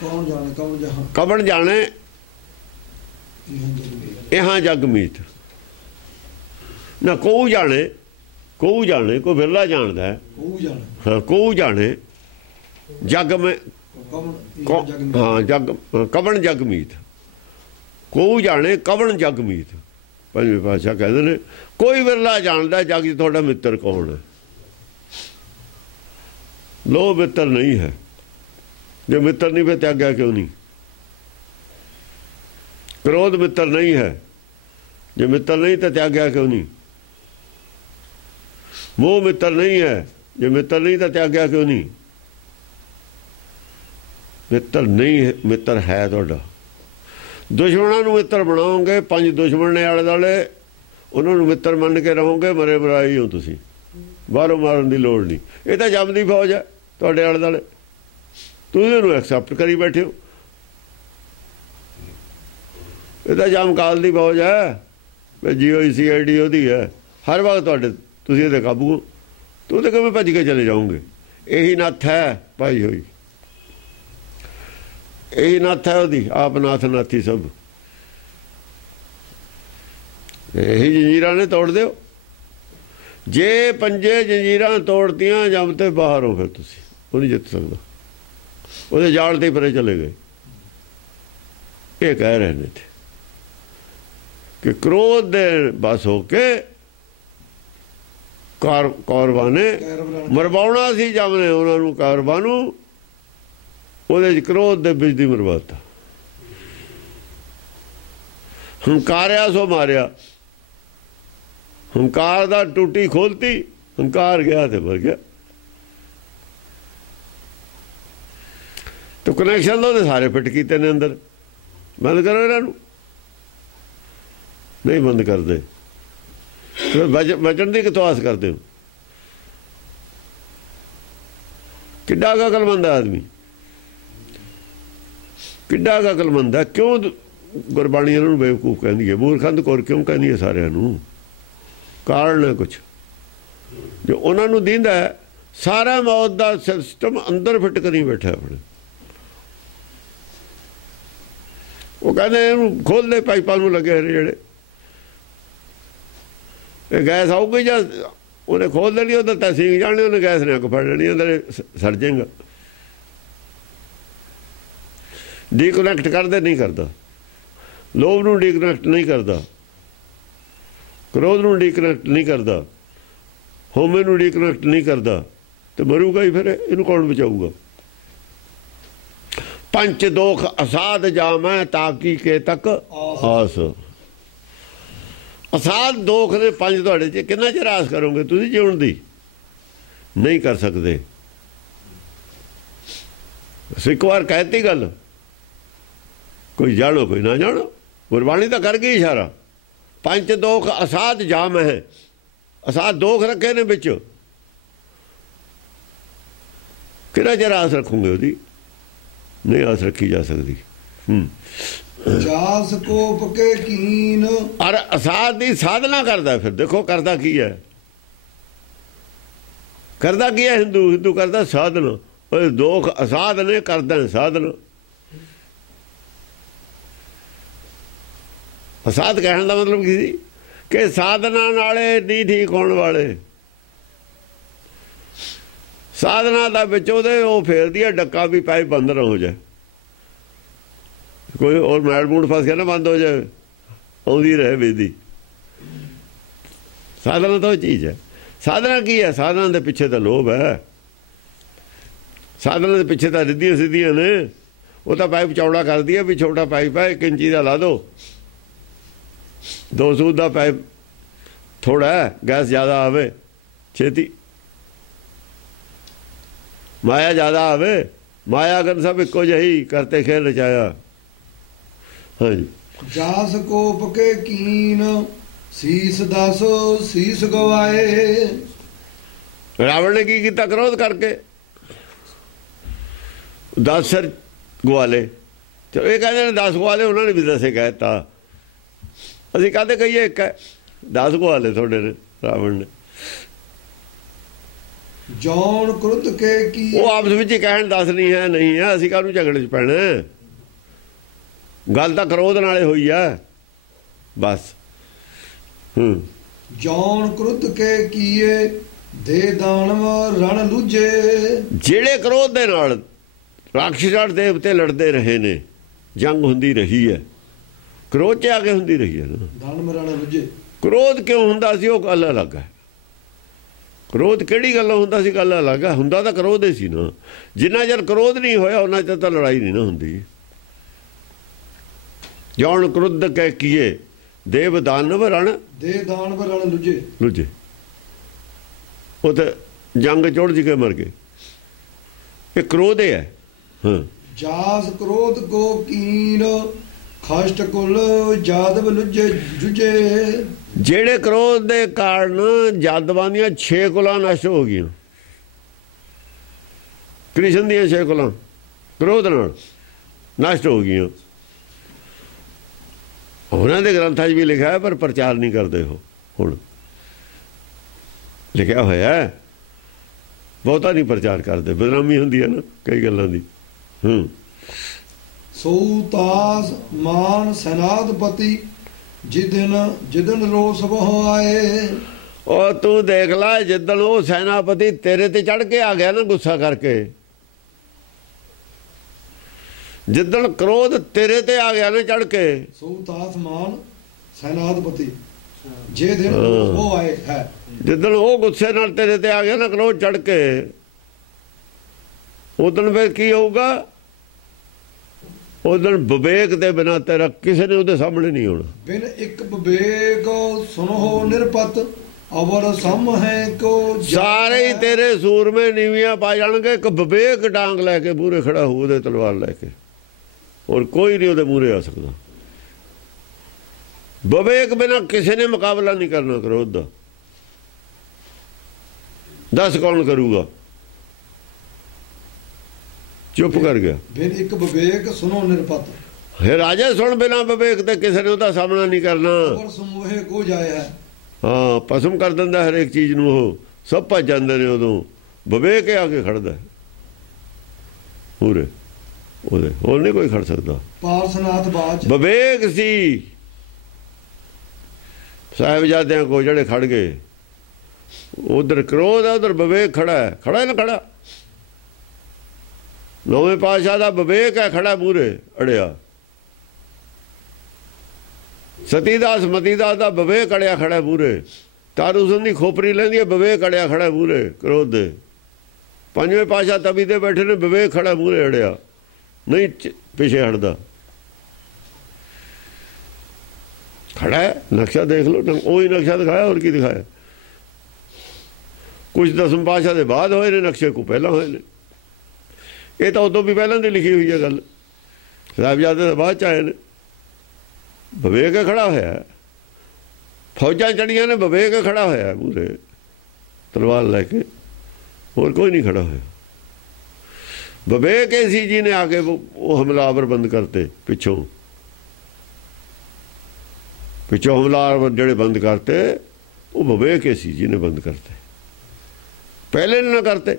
कौन जाने कौन जहां कबन जाने यहाँ जग मीत ना कोऊ जाने कोई बिरला जानता है हाँ कोऊ जाने जग में हाँ जग कबन जग मीत कोऊ जाने कबन जग मीत पंजवीं पातशाह कहते हैं कोई बिरला जानता जग च तुहाडा मित्र कौन है लो मित्र नहीं है जो मित्र नहीं फिर त्याग्या क्यों नहीं क्रोध मित्र नहीं है जो मित्र नहीं तो त्याग्या क्यों नहीं मोह मित्र नहीं है जो मित्र नहीं तो त्याग्या क्यों नहीं मित्र नहीं है मित्र है तुहाडा दुश्मनों को मित्र बनाओगे पंज दुश्मन ने आले दुआले उन्होंने मित्र मन के रहोगे मरे मराई हो तुसी बाहरों मारन की लोड़ नहीं ये तो जमदी फौज है तुहाडे आले दुआले तुसीं इहनूं एक्सैप्ट करी बैठे हो ये तो जमकाल की फौज है भजी हुई CID ਉਹਦੀ है हर वक्त तुहाडे तुसीं इहदे काबू हो तो तो किवें भज के चले जाओगे यही नत्थ है पाई हुई यही नत्थ है ਉਹਦੀ आप नाथ नाथी सब यही जंजीरां ने तोड़ दिओ जे पंजे जंजीरां तोड़तियां जम ते बाहर हो फिर तुसीं वो नहीं जित सकदा ਉਹਦੇ जाल ते परे चले गए ये कह रहे ने थे कि क्रोध दे बस होके ਕੌਰਵਾਂ ਨੇ ਮਰਵਾਉਣਾ ਸੀ ਜਮ ਨੇ ਉਹਨਾਂ ਨੂੰ, ਕੌਰਵਾਂ ਨੂੰ, ਉਹਦੇ 'ਚ ਕ੍ਰੋਧ ਦੇ ਵਿੱਚ ਦੀ ਮਰਵਾਤਾ। ਹੰਕਾਰਿਆ ਸੋ ਮਾਰਿਆ, ਹੰਕਾਰ ਦਾ ਟੂਟੀ ਖੋਲਤੀ, ਹੰਕਾਰ ਗਿਆ ਤੇ ਮਰ ਗਿਆ। ਤੇ ਕਨੈਕਸ਼ਨ ਉਹਦੇ ਸਾਰੇ ਫਿੱਟ ਕੀਤੇ ਨੇ ਅੰਦਰ। ਬੰਦ ਕਰੋ ਇਹਨਾਂ ਨੂੰ, ਨਹੀਂ ਬੰਦ ਕਰਦੇ। ਬਚਣ ਦੀ ਕਿੱਥੋਂ ਆਸ ਕਰਦੇ ਹੋ? ਕਿੱਡਾ ਅਕਲਮੰਦ ਆਦਮੀ, ਕਿੱਡਾ ਅਕਲਮੰਦ ਹੈ। ਕਿਉਂ ਗੁਰਬਾਣੀ ਇਹਨਾਂ ਨੂੰ ਬੇਵਕੂਫ ਕਹਿੰਦੀ ਹੈ, ਮੂਰਖੰਦ ਕੌਰ ਕਿਉਂ ਕਹਿੰਦੀ ਹੈ ਸਾਰਿਆਂ ਨੂੰ? ਕਾਰਨ ਹੈ ਕੁਛ ਜੋ ਉਹਨਾਂ ਨੂੰ ਦਿੰਦਾ ਹੈ। ਸਾਰਾ ਮੌਤ ਦਾ ਸਿਸਟਮ ਅੰਦਰ ਫਿੱਟ ਕਰੀ ਬੈਠਾ ਆਪਣੇ। ਉਹ ਕਹਿੰਦੇ ਇਹਨੂੰ ਖੋਲ੍ਹਦੇ ਪਾਈਪਾਂ ਨੂੰ ਲੱਗੇ ਨੇ ਜਿਹੜੇ, ਇਹ ਗੈਸ ਆਊਗੀ ਜਾਂ ਉਹਨੇ ਖੋਲ ਦੇਣੀ, ਉਧਰ ਤਾਂ ਸੀਂਗ ਜਾਣੇ, ਉਹਨੇ ਗੈਸ ਨੇ ਅੱਗ ਫੜ ਲੈਣੀ, ਅੰਦਰ ਸੜ ਜਾਏਗਾ। ਡੀਕਨੈਕਟ ਕਰਦੇ ਨਹੀਂ ਕਰਦਾ, ਲੋਭ ਨੂੰ ਡੀਕਨੈਕਟ ਨਹੀਂ ਕਰਦਾ, ਕ੍ਰੋਧ ਨੂੰ ਡੀਕਨੈਕਟ ਨਹੀਂ ਕਰਦਾ, ਹਉਮੈ ਨੂੰ ਡੀਕਨੈਕਟ ਨਹੀਂ ਕਰਦਾ, ਤੇ ਮਰੂਗਾ ਹੀ ਫਿਰ। ਇਹਨੂੰ ਕੌਣ ਬਚਾਊਗਾ? ਪੰਚ ਦੋਖ ਅਸਾਧ ਜਾਮੈ ਤਾਕੀ ਕੇ ਤੱਕ ਆਸ। ਅਸਾਧ ਦੋਖ ਨੇ ਪੰਜ ਤੁਹਾਡੇ 'ਚ, ਕਿੰਨਾ ਚਿਰ ਆਸ ਕਰੋਗੇ ਤੁਸੀਂ ਜਿਉਣ ਦੀ? ਨਹੀਂ ਕਰ ਸਕਦੇ। ਇੱਕ ਵਾਰ ਕਹਿਤੀ ਗੱਲ, ਕੋਈ ਜਾਣੋ ਕੋਈ ਨਾ ਜਾਣੋ, ਗੁਰਬਾਣੀ ਤਾਂ ਕਰ ਗਈ ਇਸ਼ਾਰਾ। ਪੰਜ ਦੋਖ ਅਸਾਧ ਜਾਮ ਹੈ, ਅਸਾਧ ਦੋਖ ਰੱਖੇ ਨੇ ਵਿੱਚ, ਕਿੰਨਾ ਚਿਰ ਆਸ ਰੱਖੋਗੇ ਉਹਦੀ? ਨਹੀਂ ਆਸ ਰੱਖੀ ਜਾ ਸਕਦੀ। ਜਾਸ ਕੋਪ ਕੇ ਕੀਨ, ਅਰ ਅਸਾਧ ਦੀ ਸਾਧਨਾ ਕਰਦਾ। ਫਿਰ ਦੇਖੋ ਕਰਦਾ ਕੀ ਹੈ, ਕਰਦਾ ਕੀ ਹੈ? ਹਿੰਦੂ ਕਰਦਾ ਸਾਧਨਾ। ਉਹ ਦੋਖ ਅਸਾਧ ਨੇ, ਕਰਦਾ ਸਾਧਨਾ। ਅਸਾਧ ਕਹਿਣ ਦਾ ਮਤਲਬ ਕੀ ਸੀ? ਕਿ ਸਾਧਨਾ ਨਾਲੇ ਨਹੀਂ ਠੀਕ ਹੋਣ ਵਾਲੇ। ਸਾਧਨਾ ਦਾ ਵਿੱਚ ਉਹਦੇ ਉਹ ਫੇਰਦੀ ਹੈ ਡੱਕਾ ਵੀ ਪਾਈਪ ਬੰਦ ਨਾ ਹੋ ਜਾਏ, ਕੋਈ ਹੋਰ ਮੈਲ ਮੂਡ ਫਸ ਗਿਆ ਨਾ, ਬੰਦ ਹੋ ਜਾਏ, ਆਉਂਦੀ ਰਹੇ ਵੇਦੀ। ਸਾਧਨਾ ਤਾਂ ਉਹ ਚੀਜ਼ ਹੈ। ਸਾਧਨਾ ਕੀ ਹੈ? ਸਾਧਨਾ ਦੇ ਪਿੱਛੇ ਤਾਂ ਲੋਭ ਹੈ, ਸਾਧਨਾ ਦੇ ਪਿੱਛੇ ਤਾਂ ਰਿੱਧੀਆਂ ਸਿੱਧੀਆਂ ਨੇ। ਉਹ ਤਾਂ ਪਾਈਪ ਚੌੜਾ ਕਰਦੀ ਹੈ ਵੀ ਛੋਟਾ ਪਾਈਪ ਹੈ, 1 ਇੰਚੀ ਦਾ ਲਾ ਦਿਓ, 2 ਸੂਤ ਦਾ ਪਾਈਪ ਥੋੜਾ ਹੈ, ਗੈਸ ਜ਼ਿਆਦਾ ਆਵੇ ਛੇਤੀ, ਮਾਇਆ ਜ਼ਿਆਦਾ ਆਵੇ। ਮਾਇਆ ਗਨ ਸਭ ਇੱਕੋ ਜਿਹੀ, ਕਰਤੇ ਖੇਲ ਰਚਾਇਆ। ਹਾਂਜੀ। ਜਾਸ ਕੋਪ ਕੇ ਕੀਨ, ਸੀਸ ਦਸ ਸੀਸ ਗਵਾਏ। ਰਾਵਣ ਨੇ ਕੀ ਕੀਤਾ? ਕ੍ਰੋਧ ਕਰਕੇ 10 ਸਿਰ ਗਵਾਲੇ। ਚਲੋ ਇਹ ਕਹਿੰਦੇ ਨੇ 10 ਗਵਾਲੇ, ਉਹਨਾਂ ਨੇ ਵੀ 10 ਕਹਿ ਦਿੱਤਾ। ਅਸੀਂ ਕਾਹਦੇ ਕਹੀਏ ਇੱਕ ਹੈ? 10 ਗਵਾਲੇ ਤੁਹਾਡੇ ਨੇ ਰਾਵਣ ਨੇ। ਜੌਨ ਕ੍ਰੁੱਧ ਕੇ ਕੀ, ਉਹ ਆਪਸ ਵਿੱਚ ਹੀ ਕਹਿਣ 10 ਨਹੀਂ ਹੈ, ਨਹੀਂ ਹੈ, ਅਸੀਂ ਕਾਹਨੂੰ ਝਗੜੇ 'ਚ ਪੈਣਾ? ਗੱਲ ਤਾਂ ਕ੍ਰੋਧ ਨਾਲੇ ਹੋਈ ਆ ਬਸ। ਜੌਨ ਕ੍ਰੁੱਧ ਕੇ ਕੀਏ, ਦੇ ਦਾਨਵ ਰਣ ਲੂਝੇ। ਜਿਹੜੇ ਕ੍ਰੋਧ ਦੇ ਨਾਲ ਰਾਖਸ਼ ਦੇਵਤੇ ਲੜਦੇ ਰਹੇ ਨੇ, ਜੰਗ ਹੁੰਦੀ ਰਹੀ ਹੈ, ਕ੍ਰੋਧ 'ਚ ਆ ਕੇ ਹੁੰਦੀ ਰਹੀ ਹੈ ਨਾ। ਦਾਨਵ ਰਣ ਲੂਝੇ। ਕ੍ਰੋਧ ਕਿਉਂ ਹੁੰਦਾ ਸੀ? ਉਹ ਗੱਲ ਅਲੱਗ ਹੈ। ਕ੍ਰੋਧ ਕਿਹੜੀ ਗੱਲੋਂ ਹੁੰਦਾ ਸੀ? ਗੱਲ ਅਲੱਗ ਹੈ। ਹੁੰਦਾ ਤਾਂ ਕ੍ਰੋਧ ਹੀ ਸੀ ਨਾ। ਜਿੰਨਾ ਚਿਰ ਕ੍ਰੋਧ ਨਹੀਂ ਹੋਇਆ ਉਹਨਾਂ ਚਿਰ ਤਾਂ ਲੜਾਈ ਨਹੀਂ ਨਾ ਹੁੰਦੀ। ਜੌਨ ਕ੍ਰੁੱਧ ਕਹਿ ਕੀਏ, ਦੇਵ ਦਾਨਵ ਰਣ, ਦੇ ਦਾਨਵ ਰਣ ਲੁਝੇ। ਲੁਝੇ, ਉਹ ਤਾਂ ਜੰਗ ਚੋੜ ਜੀ ਕੇ ਮਰ ਗਏ। ਇਹ ਕ੍ਰੋਧ ਹੈ। ਹਾਂ। ਜਾਸ ਕ੍ਰੋਧ ਕੋ ਕੀਨ, ਖਸ਼ਟ ਕੁਲ ਜਾਦਵ ਲੁਝੇ ਜੁਝੇ। ਜਿਹੜੇ ਕ੍ਰੋਧ ਦੇ ਕਾਰਨ ਜਾਦਵਾਂ ਦੀਆਂ 6 ਕੁਲਾਂ ਨਸ਼ਟ ਹੋ ਗਈਆਂ। ਕ੍ਰਿਸ਼ਨ ਦੀਆਂ 6 ਕੁਲਾਂ ਕ੍ਰੋਧ ਨਾਲ ਨਸ਼ਟ ਹੋ ਗਈਆਂ। ਉਹਨਾਂ ਦੇ ਗ੍ਰੰਥਾਂ 'ਚ ਵੀ ਲਿਖਿਆ ਹੈ, ਪਰ ਪ੍ਰਚਾਰ ਨਹੀਂ ਕਰਦੇ। ਉਹ ਹੁਣ ਲਿਖਿਆ ਹੋਇਆ ਹੈ, ਬਹੁਤਾ ਨਹੀਂ ਪ੍ਰਚਾਰ ਕਰਦੇ। ਬਦਨਾਮੀ ਹੁੰਦੀ ਹੈ ਨਾ ਕਈ ਗੱਲਾਂ ਦੀ। ਸੋਤਾਸ ਮਾਨ ਸੈਨਾਧਪਤੀ, ਜਿਦਨ ਰੋਸ ਬਹੁ ਆਏ। ਉਹ ਤੂੰ ਦੇਖ ਲੈ, ਜਿੱਦਣ ਉਹ ਸੈਨਾਪਤੀ ਤੇਰੇ ਤੇ ਚੜ ਕੇ ਆ ਗਿਆ ਨਾ ਗੁੱਸਾ ਕਰਕੇ, ਜਿੱਦਣ ਕ੍ਰੋਧ ਤੇਰੇ ਤੇ ਆ ਗਿਆ ਨਾ ਚੜ ਕੇ। ਸੋਤਾਸ ਮਾਨ ਸੈਨਾਧਪਤੀ, ਜੇ ਦਿਨ ਉਹ ਆਏ ਹੈ। ਜਿੱਦਣ ਉਹ ਗੁੱਸੇ ਨਾਲ ਤੇਰੇ ਤੇ ਆ ਗਿਆ ਨਾ ਕਰੋਧ ਚੜ ਕੇ, ਉਦਣ ਫਿਰ ਕੀ ਹੋਊਗਾ? ਉਦਣ ਵਿਵੇਕ ਦੇ ਬਿਨਾਂ ਤੇਰਾ ਕਿਸੇ ਨੇ ਉਹਦੇ ਸਾਹਮਣੇ ਨਹੀਂ ਹੋਣਾ। ਬਿਨ ਇੱਕ ਵਿਵੇਕ ਸੁਨੋ ਨਿਰਪਤ ਅਵਰ ਸਮ ਹੈ ਕੋ, ਸਾਰੇ ਹੀ ਤੇਰੇ ਸੂਰਮੇ ਨੀਵੀਆਂ ਪਾ ਜਾਣਗੇ। ਇੱਕ ਵਿਵੇਕ ਡਾਂਗ ਲੈ ਕੇ ਮੂਹਰੇ ਖੜਾ ਹੋਊ, ਉਹਦੇ ਤਲਵਾਰ ਲੈ ਕੇ, ਔਰ ਕੋਈ ਨਹੀਂ ਉਹਦੇ ਮੂਹਰੇ ਆ ਸਕਦਾ। ਵਿਵੇਕ ਬਿਨਾਂ ਕਿਸੇ ਨੇ ਮੁਕਾਬਲਾ ਨਹੀਂ ਕਰਨਾ ਕਰੋਧ ਦਾ। ਦੱਸ ਕੌਣ ਕਰੂਗਾ? ਚੁੱਪ ਕਰ ਗਿਆ। ਬਿਨ ਇੱਕ ਵਿਵੇਕ ਸੁਨੋ ਨਿਰਪਤ, ਹੈ ਰਾਜੇ ਸੁਣ, ਬਿਨਾਂ ਵਿਵੇਕ ਤੇ ਕਿਸੇ ਨੇ ਉਹਦਾ ਸਾਹਮਣਾ ਨਹੀਂ ਕਰਨਾ। ਅਵਰ ਸਮੋਹੇ ਕੋ ਜਾਏ ਹੈ। ਹਾਂ, ਭਸਮ ਕਰ ਦਿੰਦਾ ਹਰੇਕ ਚੀਜ਼ ਨੂੰ। ਉਹ ਸਭ ਭੱਜ ਜਾਂਦੇ ਨੇ ਉਦੋਂ। ਵਿਵੇਕ ਆ ਕੇ ਖੜਦਾ ਪੂਰੇ ਉਹਦੇ, ਹੋਰ ਨਹੀਂ ਕੋਈ ਖੜ ਸਕਦਾ। ਪਾਰਸਨਾਥ ਬਾਚ ਵਿਵੇਕ ਸੀ ਸਾਹਿਬਜ਼ਾਦਿਆਂ ਕੋ ਜਿਹੜੇ ਖੜ ਗਏ। ਉਧਰ ਕ੍ਰੋਧ ਹੈ, ਉਧਰ ਵਿਵੇਕ ਖੜਾ ਹੈ। ਖੜਾ ਨਾ ਖੜਾ, ਨੌਵੇਂ ਪਾਤਸ਼ਾਹ ਦਾ ਵਿਵੇਕ ਹੈ ਖੜਾ ਮੂਹਰੇ ਅੜਿਆ। ਸਤੀਦਾਸ ਮਤੀਦਾਸ ਦਾ ਵਿਵੇਕ ਅੜਿਆ ਖੜਾ ਮੂਹਰੇ। ਤਾਰੂ ਸੰਧੀ ਖੋਪਰੀ ਲੈਂਦੀ ਹੈ, ਵਿਵੇਕ ਅੜਿਆ ਖੜਾ ਮੂਹਰੇ ਕ੍ਰੋਧ ਦੇ। ਪੰਜਵੇਂ ਪਾਤਸ਼ਾਹ ਤਵੀ ਤੇ ਬੈਠੇ ਨੇ, ਵਿਵੇਕ ਖੜਾ ਮੂਹਰੇ ਅੜਿਆ, ਨਹੀਂ ਪਿੱਛੇ ਹਟਦਾ। ਖੜਾ ਹੈ, ਨਕਸ਼ਾ ਦੇਖ ਲਓ। ਉਹੀ ਨਕਸ਼ਾ ਦਿਖਾਇਆ, ਹੋਰ ਕੀ ਦਿਖਾਇਆ? ਕੁਝ ਦਸਮ ਪਾਤਸ਼ਾਹ ਦੇ ਬਾਅਦ ਹੋਏ ਨੇ ਨਕਸ਼ੇ, ਕੋ ਪਹਿਲਾਂ ਹੋਏ ਨੇ। ਇਹ ਤਾਂ ਉਦੋਂ ਵੀ ਪਹਿਲਾਂ ਦੀ ਲਿਖੀ ਹੋਈ ਹੈ ਗੱਲ। ਸਾਹਿਬਜ਼ਾਦੇ ਬਾਅਦ ਚ ਆਏ ਨੇ। ਵਿਵੇਕ ਖੜਾ ਹੋਇਆ, ਫੌਜਾਂ ਚੜੀਆਂ ਨੇ, ਵਿਵੇਕ ਖੜਾ ਹੋਇਆ ਮੂਹਰੇ ਤਲਵਾਰ ਲੈ ਕੇ, ਹੋਰ ਕੋਈ ਨਹੀਂ ਖੜਾ ਹੋਇਆ। ਵਿਵੇਕ ਸੀ ਜੀ ਨੇ ਆ ਕੇ ਉਹ ਹਮਲਾਵਰ ਬੰਦ ਕਰਤੇ ਪਿੱਛੋਂ ਹਮਲਾਵਰ ਜਿਹੜੇ ਬੰਦ ਕਰਤੇ, ਉਹ ਵਿਵੇਕ ਸੀ ਜੀ ਨੇ ਬੰਦ ਕਰਤੇ। ਪਹਿਲੇ ਨਾ ਕਰਤੇ।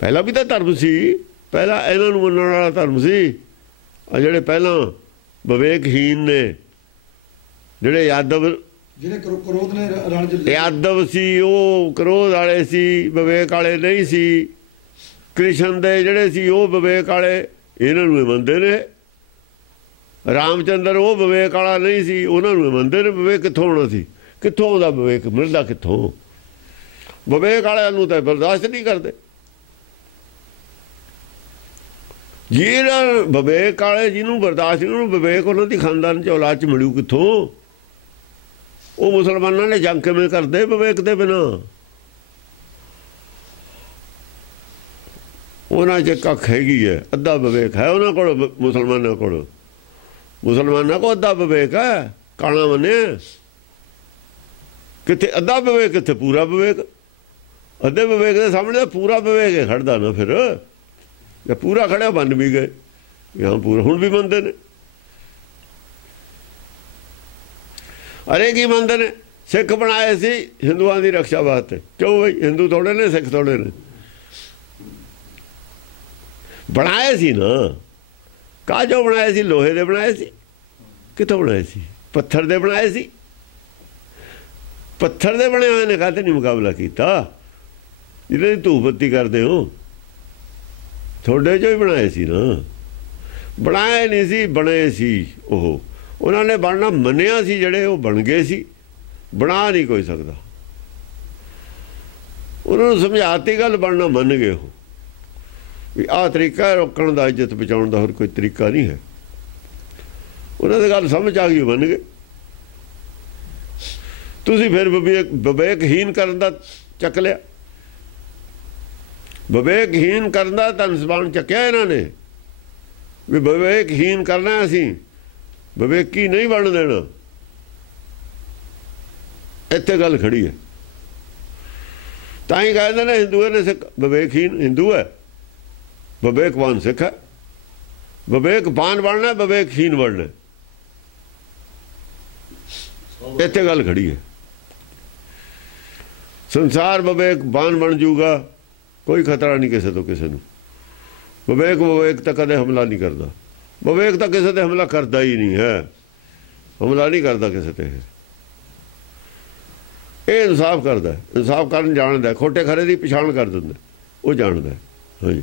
ਪਹਿਲਾਂ ਵੀ ਤਾਂ ਧਰਮ ਸੀ, ਪਹਿਲਾਂ ਇਹਨਾਂ ਨੂੰ ਮੰਨਣ ਵਾਲਾ ਧਰਮ ਸੀ। ਆ ਜਿਹੜੇ ਪਹਿਲਾਂ ਵਿਵੇਕਹੀਨ ਨੇ, ਜਿਹੜੇ ਯਾਦਵ, ਜਿਹੜੇ ਕ੍ਰੋਧ ਨੇ ਰਣਜ ਯਾਦਵ ਸੀ, ਉਹ ਕ੍ਰੋਧ ਵਾਲੇ ਸੀ, ਵਿਵੇਕ ਵਾਲੇ ਨਹੀਂ ਸੀ। ਕ੍ਰਿਸ਼ਨ ਦੇ ਜਿਹੜੇ ਸੀ ਉਹ ਵਿਵੇਕ ਵਾਲੇ, ਇਹਨਾਂ ਨੂੰ ਮੰਨਦੇ ਨੇ। ਰਾਮਚੰਦਰ ਉਹ ਵਿਵੇਕ ਵਾਲਾ ਨਹੀਂ ਸੀ, ਉਹਨਾਂ ਨੂੰ ਮੰਨਦੇ ਨੇ। ਵਿਵੇਕ ਕਿੱਥੋਂ ਆਉਣਾ ਸੀ? ਕਿੱਥੋਂ ਆਉਂਦਾ ਵਿਵੇਕ? ਮਿਲਦਾ ਕਿੱਥੋਂ? ਵਿਵੇਕ ਵਾਲਿਆਂ ਨੂੰ ਤਾਂ ਬਰਦਾਸ਼ਤ ਨਹੀਂ ਕਰਦੇ। ਜਿਹੜਾ ਵਿਵੇਕ ਵਾਲੇ ਜਿਹਨੂੰ ਬਰਦਾਸ਼ਤ ਨਹੀਂ, ਉਹਨੂੰ ਵਿਵੇਕ ਉਹਨਾਂ ਦੀ ਖਾਨਦਾਨ ਚ ਔਲਾਦ ਚ ਮਿਲੂ ਕਿੱਥੋਂ? ਉਹ ਮੁਸਲਮਾਨਾਂ ਨੇ ਜੰਗ ਕਿਵੇਂ ਕਰਦੇ ਵਿਵੇਕ ਦੇ ਬਿਨਾਂ? ਉਹਨਾਂ ਚ ਕੱਖ ਹੈਗੀ ਹੈ, ਅੱਧਾ ਵਿਵੇਕ ਹੈ ਉਹਨਾਂ ਕੋਲ। ਮੁਸਲਮਾਨਾਂ ਕੋਲ ਅੱਧਾ ਵਿਵੇਕ ਹੈ। ਕਾਣਾ ਮੰਨਿਆ ਕਿੱਥੇ ਅੱਧਾ ਵਿਵੇਕ, ਕਿੱਥੇ ਪੂਰਾ ਵਿਵੇਕ? ਅੱਧੇ ਵਿਵੇਕ ਦੇ ਸਾਹਮਣੇ ਪੂਰਾ ਵਿਵੇਕ ਖੜਦਾ ਨਾ। ਫਿਰ ਜੇ ਪੂਰਾ ਖੜਿਆ ਮੰਨ ਵੀ ਗਏ, ਜਾਂ ਪੂਰਾ ਹੁਣ ਵੀ ਮੰਨਦੇ ਨੇ। ਅਰੇ ਕੀ ਮੰਨਦੇ ਨੇ? ਸਿੱਖ ਬਣਾਏ ਸੀ ਹਿੰਦੂਆਂ ਦੀ ਰਕਸ਼ਾ ਵਾਸਤੇ। ਕਿਉਂ ਬਈ? ਹਿੰਦੂ ਥੋੜੇ ਨੇ, ਸਿੱਖ ਥੋੜੇ ਨੇ। ਬਣਾਏ ਸੀ ਨਾ। ਕਾਜੋ ਬਣਾਏ ਸੀ? ਲੋਹੇ ਦੇ ਬਣਾਏ ਸੀ? ਕਿੱਥੋਂ ਬਣਾਏ ਸੀ? ਪੱਥਰ ਦੇ ਬਣਾਏ ਸੀ? ਪੱਥਰ ਦੇ ਬਣੇ ਹੋਏ ਨੇ, ਕਾਹਤੇ ਨਹੀਂ ਮੁਕਾਬਲਾ ਕੀਤਾ? ਜਿਹਦੇ ਦੀ ਧੂਪ ਬੱਤੀ ਕਰਦੇ ਹੋ, ਤੁਹਾਡੇ ਚੋਂ ਹੀ ਬਣਾਏ ਸੀ ਨਾ। ਬਣਾਏ ਨਹੀਂ ਸੀ, ਬਣੇ ਸੀ। ਉਹ ਉਹਨਾਂ ਨੇ ਬਣਨਾ ਮੰਨਿਆ ਸੀ, ਜਿਹੜੇ ਉਹ ਬਣ ਗਏ ਸੀ। ਬਣਾ ਨਹੀਂ ਕੋਈ ਸਕਦਾ। ਉਹਨਾਂ ਨੂੰ ਸਮਝਾਤੀ ਗੱਲ, ਬਣਨਾ ਮੰਨ ਗਏ ਉਹ ਵੀ ਆਹ ਤਰੀਕਾ ਹੈ ਰੋਕਣ ਦਾ, ਇੱਜ਼ਤ ਬਚਾਉਣ ਦਾ, ਹੋਰ ਕੋਈ ਤਰੀਕਾ ਨਹੀਂ ਹੈ। ਉਹਨਾਂ ਦੀ ਗੱਲ ਸਮਝ ਆ ਗਈ, ਮੰਨ ਗਏ। ਤੁਸੀਂ ਫਿਰ ਵਿਵੇਕਹੀਨ ਕਰਨ ਦਾ ਚੱਕ ਲਿਆ। ਵਿਵੇਕਹੀਨ ਕਰਨ ਦਾ ਤਾਂ ਜ਼ਬਾਨ ਚੱਕਿਆ ਇਹਨਾਂ ਨੇ ਵੀ ਵਿਵੇਕਹੀਨ ਕਰਨਾ, ਅਸੀਂ ਵਿਵੇਕੀ ਨਹੀਂ ਬਣ ਦੇਣਾ। ਇੱਥੇ ਗੱਲ ਖੜੀ ਹੈ। ਤਾਂ ਹੀ ਕਹਿੰਦੇ ਨੇ ਹਿੰਦੂ ਨੇ ਸਿੱਖ। ਵਿਵੇਕਹੀਨ ਹਿੰਦੂ ਹੈ, ਵਿਵੇਕਵਾਨ ਸਿੱਖ ਹੈ। ਵਿਵੇਕਵਾਨ ਬਣਨਾ, ਵਿਵੇਕਹੀਨ ਬਣਨਾ। ਇੱਥੇ ਗੱਲ ਖੜੀ ਹੈ। ਸੰਸਾਰ ਵਿਵੇਕਵਾਨ ਬਣ ਜਾਊਗਾ, ਕੋਈ ਖਤਰਾ ਨਹੀਂ ਕਿਸੇ ਤੋਂ ਕਿਸੇ ਨੂੰ। ਵਿਵੇਕ ਤਾਂ ਕਦੇ ਹਮਲਾ ਨਹੀਂ ਕਰਦਾ। ਵਿਵੇਕ ਤਾਂ ਕਿਸੇ ਤੇ ਹਮਲਾ ਕਰਦਾ ਹੀ ਨਹੀਂ ਹੈ, ਹਮਲਾ ਨਹੀਂ ਕਰਦਾ ਕਿਸੇ ਤੇ। ਇਹ ਇਨਸਾਫ ਕਰਦਾ, ਇਨਸਾਫ ਕਰਨ ਜਾਣਦਾ, ਖੋਟੇ ਖਰੇ ਦੀ ਪਛਾਣ ਕਰ ਦਿੰਦਾ, ਉਹ ਜਾਣਦਾ। ਹਾਂਜੀ।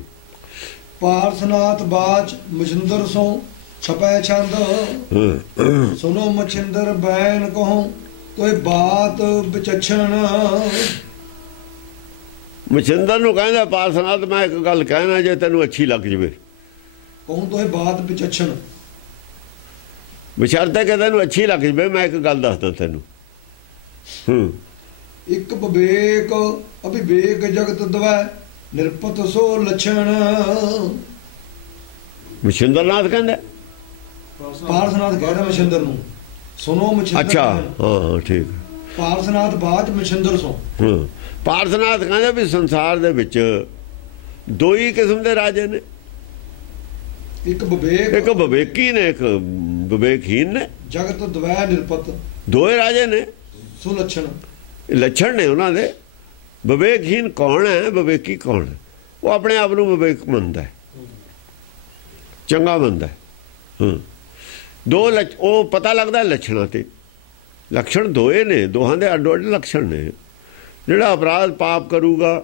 ਪਾਰਸਨਾਥ ਬਾਚ ਮਜਿੰਦਰ ਸੋ छपै छंद सुनो मछिंदर बैन कहूं तो बात विचक्षण। ਮਛਿੰਦਰ ਨੂੰ ਕਹਿੰਦਾ ਪਾਰਸਨਾਥ ਮੈਂ ਇੱਕ ਗੱਲ ਕਹਿਣਾ ਜੇ ਤੈਨੂੰ ਅੱਛੀ ਲੱਗ ਜਵੇ कहूं तो बात विचक्षण। ਬਸ਼ਰਤੇ ਕਿ ਤੈਨੂੰ ਅੱਛੀ ਲੱਗ ਜਵੇ ਮੈਂ ਇੱਕ ਗੱਲ ਦੱਸਦਾ ਤੈਨੂੰ। ਇੱਕ ਵਿਵੇਕ ਅਭਿਵੇਕ ਜਗਤ ਦਵੈ ਨਿਰਪਤ ਸੋ ਲਛਣ। ਮਛਿੰਦਰਨਾਥ ਕਹਿੰਦਾ ਪਾਰਸਨਾਥ ਕਹਿੰਦਾ ਮਛਿੰਦਰ ਨੂੰ ਸੁਣੋ ਮਛਿੰਦਰ। ਅੱਛਾ ਹਾਂ ਠੀਕ। ਪਾਰਸਨਾਥ ਬਾਅਦ ਮਛਿੰਦਰ ਸੋ। ਪਾਰਸਨਾਥ ਕਹਿੰਦਾ ਵੀ ਸੰਸਾਰ ਦੇ ਵਿੱਚ ਦੋ ਹੀ ਕਿਸਮ ਦੇ ਰਾਜੇ ਨੇ, ਇੱਕ ਵਿਵੇਕ ਇੱਕ ਵਿਵੇਕੀ ਨੇ ਇੱਕ ਵਿਵੇਕਹੀਨ ਨੇ। ਜਗਤ ਦਵੈ ਨਿਰਪਤ ਦੋਏ ਰਾਜੇ ਨੇ ਸੁਲੱਛਣ। ਲੱਛਣ ਨੇ ਉਹਨਾਂ ਦੇ। ਵਿਵੇਕਹੀਨ ਕੌਣ ਹੈ, ਵਿਵੇਕੀ ਕੌਣ ਹੈ? ਉਹ ਆਪਣੇ ਆਪ ਨੂੰ ਵਿਵੇਕ ਮੰਨਦਾ ਹੈ, ਚੰਗਾ ਮੰਨਦਾ ਹੈ। ਦੋ ਉਹ ਪਤਾ ਲੱਗਦਾ ਲੱਛਣਾਂ ਤੇ। ਲੱਛਣ ਦੋਏ ਨੇ, ਦੋਹਾਂ ਦੇ ਅੱਡੋ ਅੱਡ ਲੱਛਣ ਨੇ। ਜਿਹੜਾ ਅਪਰਾਧ ਪਾਪ ਕਰੂਗਾ,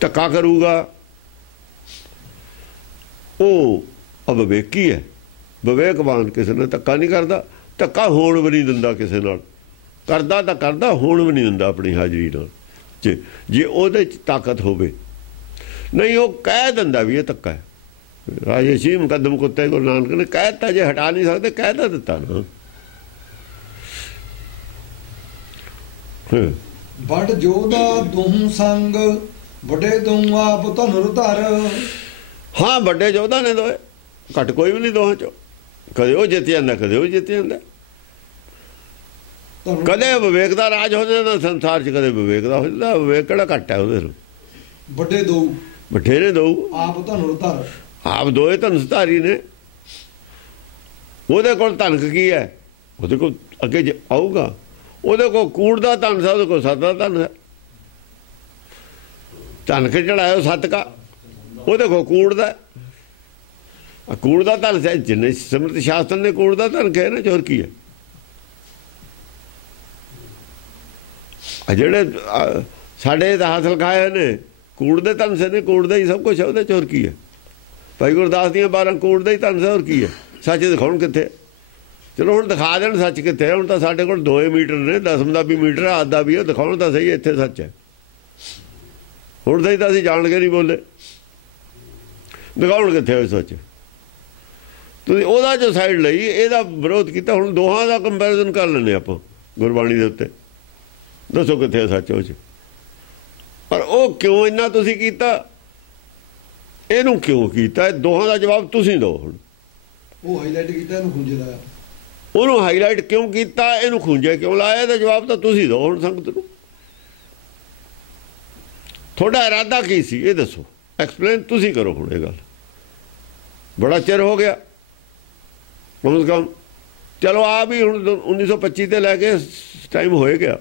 ਧੱਕਾ ਕਰੂਗਾ, ਉਹ ਅਵਿਵੇਕੀ ਹੈ। ਵਿਵੇਕਵਾਨ ਕਿਸੇ ਨਾਲ ਧੱਕਾ ਨਹੀਂ ਕਰਦਾ, ਧੱਕਾ ਹੋਣ ਵੀ ਨਹੀਂ ਦਿੰਦਾ ਕਿਸੇ ਨਾਲ। ਕਰਦਾ ਤਾਂ ਕਰਦਾ, ਹੋਣ ਵੀ ਨਹੀਂ ਦਿੰਦਾ ਆਪਣੀ ਹਾਜ਼ਰੀ ਨਾਲ, ਜੇ ਉਹਦੇ 'ਚ ਤਾਕਤ ਹੋਵੇ। ਨਹੀਂ ਉਹ ਕਹਿ ਦਿੰਦਾ ਵੀ ਇਹ ਧੱਕਾ ਹੈ। ਰਾਜੇ ਸੀ ਮੁਕੱਦਮ ਕੁੱਤੇ ਗੁਰੂ ਨਾਨਕ ਨੇ ਕਹਿ ਦਿੱਤਾ, ਜੇ ਹਟਾ ਨਹੀਂ ਸਕਦੇ ਕਹਿ ਤਾਂ ਦਿੱਤਾ ਨਾ। ਬੜ ਜੋਦਾ ਦੋਹੂ ਸੰਗ ਵੱਡੇ ਦੋਹੂ ਆਪ ਧਨੁਰ ਧਰ। ਹਾਂ ਵੱਡੇ ਯੋਧਾ ਨੇ ਦੋਏ, ਘੱਟ ਕੋਈ ਵੀ ਨਹੀਂ ਦੋਹਾਂ ਚੋਂ। ਕਦੇ ਉਹ ਜਿੱਤ ਜਾਂਦਾ, ਕਦੇ ਉਹ ਜਿੱਤ ਜਾਂਦਾ। ਕਦੇ ਵਿਵੇਕ ਦਾ ਰਾਜ ਹੋ ਜਾਂਦਾ ਸੰਸਾਰ 'ਚ, ਕਦੇ ਵਿਵੇਕ ਦਾ ਹੋ ਜਾਂਦਾ। ਵਿਵੇਕ ਕਿਹੜਾ ਘੱਟ ਹੈ ਉਹਦੇ ਨੂੰ। ਵੱਡੇ ਦੋ ਬਠੇਰੇ ਦੋ ਆਪ ਧਨੁਰ ਧਰ। ਆਪ ਦੋਏ ਧਨੁਸ਼ਧਾਰੀ ਨੇ। ਉਹਦੇ ਕੋਲ ਧਨਕ ਕੀ ਹੈ? ਉਹਦੇ ਕੋਲ ਅੱਗੇ ਆਊਗਾ। ਉਹਦੇ ਕੋਲ ਕੂੜ ਦਾ ਧਨ ਹੈ, ਉਹਦੇ ਕੋਲ ਸੱਤ ਦਾ ਧਨ ਹੈ। ਧਨਕ ਚੜਾਇਓ ਸੱਤ ਕਾ, ਉਹਦੇ ਕੋਲ ਕੂੜ ਦਾ। ਕੂੜ ਦਾ ਧਨ ਹੈ, ਜਿੰਨੇ ਸਿਮਰਤ ਸ਼ਾਸਤਰ ਨੇ ਕੂੜ ਦਾ ਧਨ ਕਿਹਾ ਨਾ, ਚੋਰ ਕੀ ਹੈ? ਜਿਹੜੇ ਸਾਡੇ ਇਤਿਹਾਸ ਲਿਖਾਏ ਨੇ ਕੂੜ ਦੇ ਧਨ ਸੇ ਨੇ, ਕੂੜ ਦਾ ਹੀ ਸਭ ਕੁਛ ਹੈ। ਉਹਦੇ ਚੋਰ ਕੀ ਹੈ? ਭਾਈ ਗੁਰਦਾਸ ਦੀਆਂ 12 ਕੂੜ ਦਾ ਹੀ ਧਨ ਸੇ, ਹੋਰ ਕੀ ਹੈ? ਸੱਚ ਦਿਖਾਉਣ ਕਿੱਥੇ? ਚਲੋ ਹੁਣ ਦਿਖਾ ਦੇਣ ਸੱਚ ਕਿੱਥੇ। ਹੁਣ ਤਾਂ ਸਾਡੇ ਕੋਲ 2 ਮੀਟਰ ਨੇ, 10 ਦਾ ਵੀ ਮੀਟਰ ਹੈ, ਅੱਧ ਦਾ ਵੀ ਹੈ। ਦਿਖਾਉਣ ਤਾਂ ਸਹੀ ਇੱਥੇ ਸੱਚ ਹੈ। ਹੁਣ ਸਹੀ ਤਾਂ ਅਸੀਂ ਜਾਣ ਕੇ ਨਹੀਂ ਬੋਲੇ, ਦਿਖਾਉਣ ਕਿੱਥੇ ਹੋਏ ਸੱਚ? ਤੁਸੀਂ ਉਹਦਾ ਜੋ ਸਾਈਡ ਲਈ ਇਹਦਾ ਵਿਰੋਧ ਕੀਤਾ। ਹੁਣ ਦੋਹਾਂ ਦਾ ਕੰਪੈਰੀਜ਼ਨ ਕਰ ਲੈਂਦੇ ਆਪਾਂ ਗੁਰਬਾਣੀ ਦੇ ਉੱਤੇ। ਦੱਸੋ ਕਿੱਥੇ ਸੱਚ ਉਹ 'ਚ? ਪਰ ਉਹ ਕਿਉਂ ਇੰਨਾ ਤੁਸੀਂ ਕੀਤਾ? ਇਹਨੂੰ ਕਿਉਂ ਕੀਤਾ? ਇਹ ਦੋਹਾਂ ਦਾ ਜਵਾਬ ਤੁਸੀਂ ਦਿਓ। ਹੁਣ ਉਹ ਹਾਈਲਾਈਟ ਕੀਤਾ, ਇਹਨੂੰ ਖੁੰਝੇ ਲਾਇਆ। ਉਹਨੂੰ ਹਾਈਲਾਈਟ ਕਿਉਂ ਕੀਤਾ, ਇਹਨੂੰ ਖੁੰਝੇ ਕਿਉਂ ਲਾਇਆ? ਇਹਦਾ ਜਵਾਬ ਤਾਂ ਤੁਸੀਂ ਦਿਓ ਹੁਣ ਸੰਗਤ ਨੂੰ। ਤੁਹਾਡਾ ਇਰਾਦਾ ਕੀ ਸੀ ਇਹ ਦੱਸੋ, ਐਕਸਪਲੇਨ ਤੁਸੀਂ ਕਰੋ ਹੁਣ ਇਹ ਗੱਲ। ਬੜਾ ਚਿਰ ਹੋ ਗਿਆ ਕਮ ਸੇ ਕਮ। ਚਲੋ ਆ ਵੀ ਹੁਣ 1925 ਤੇ ਲੈ ਕੇ ਟਾਈਮ ਹੋਏ ਗਿਆ,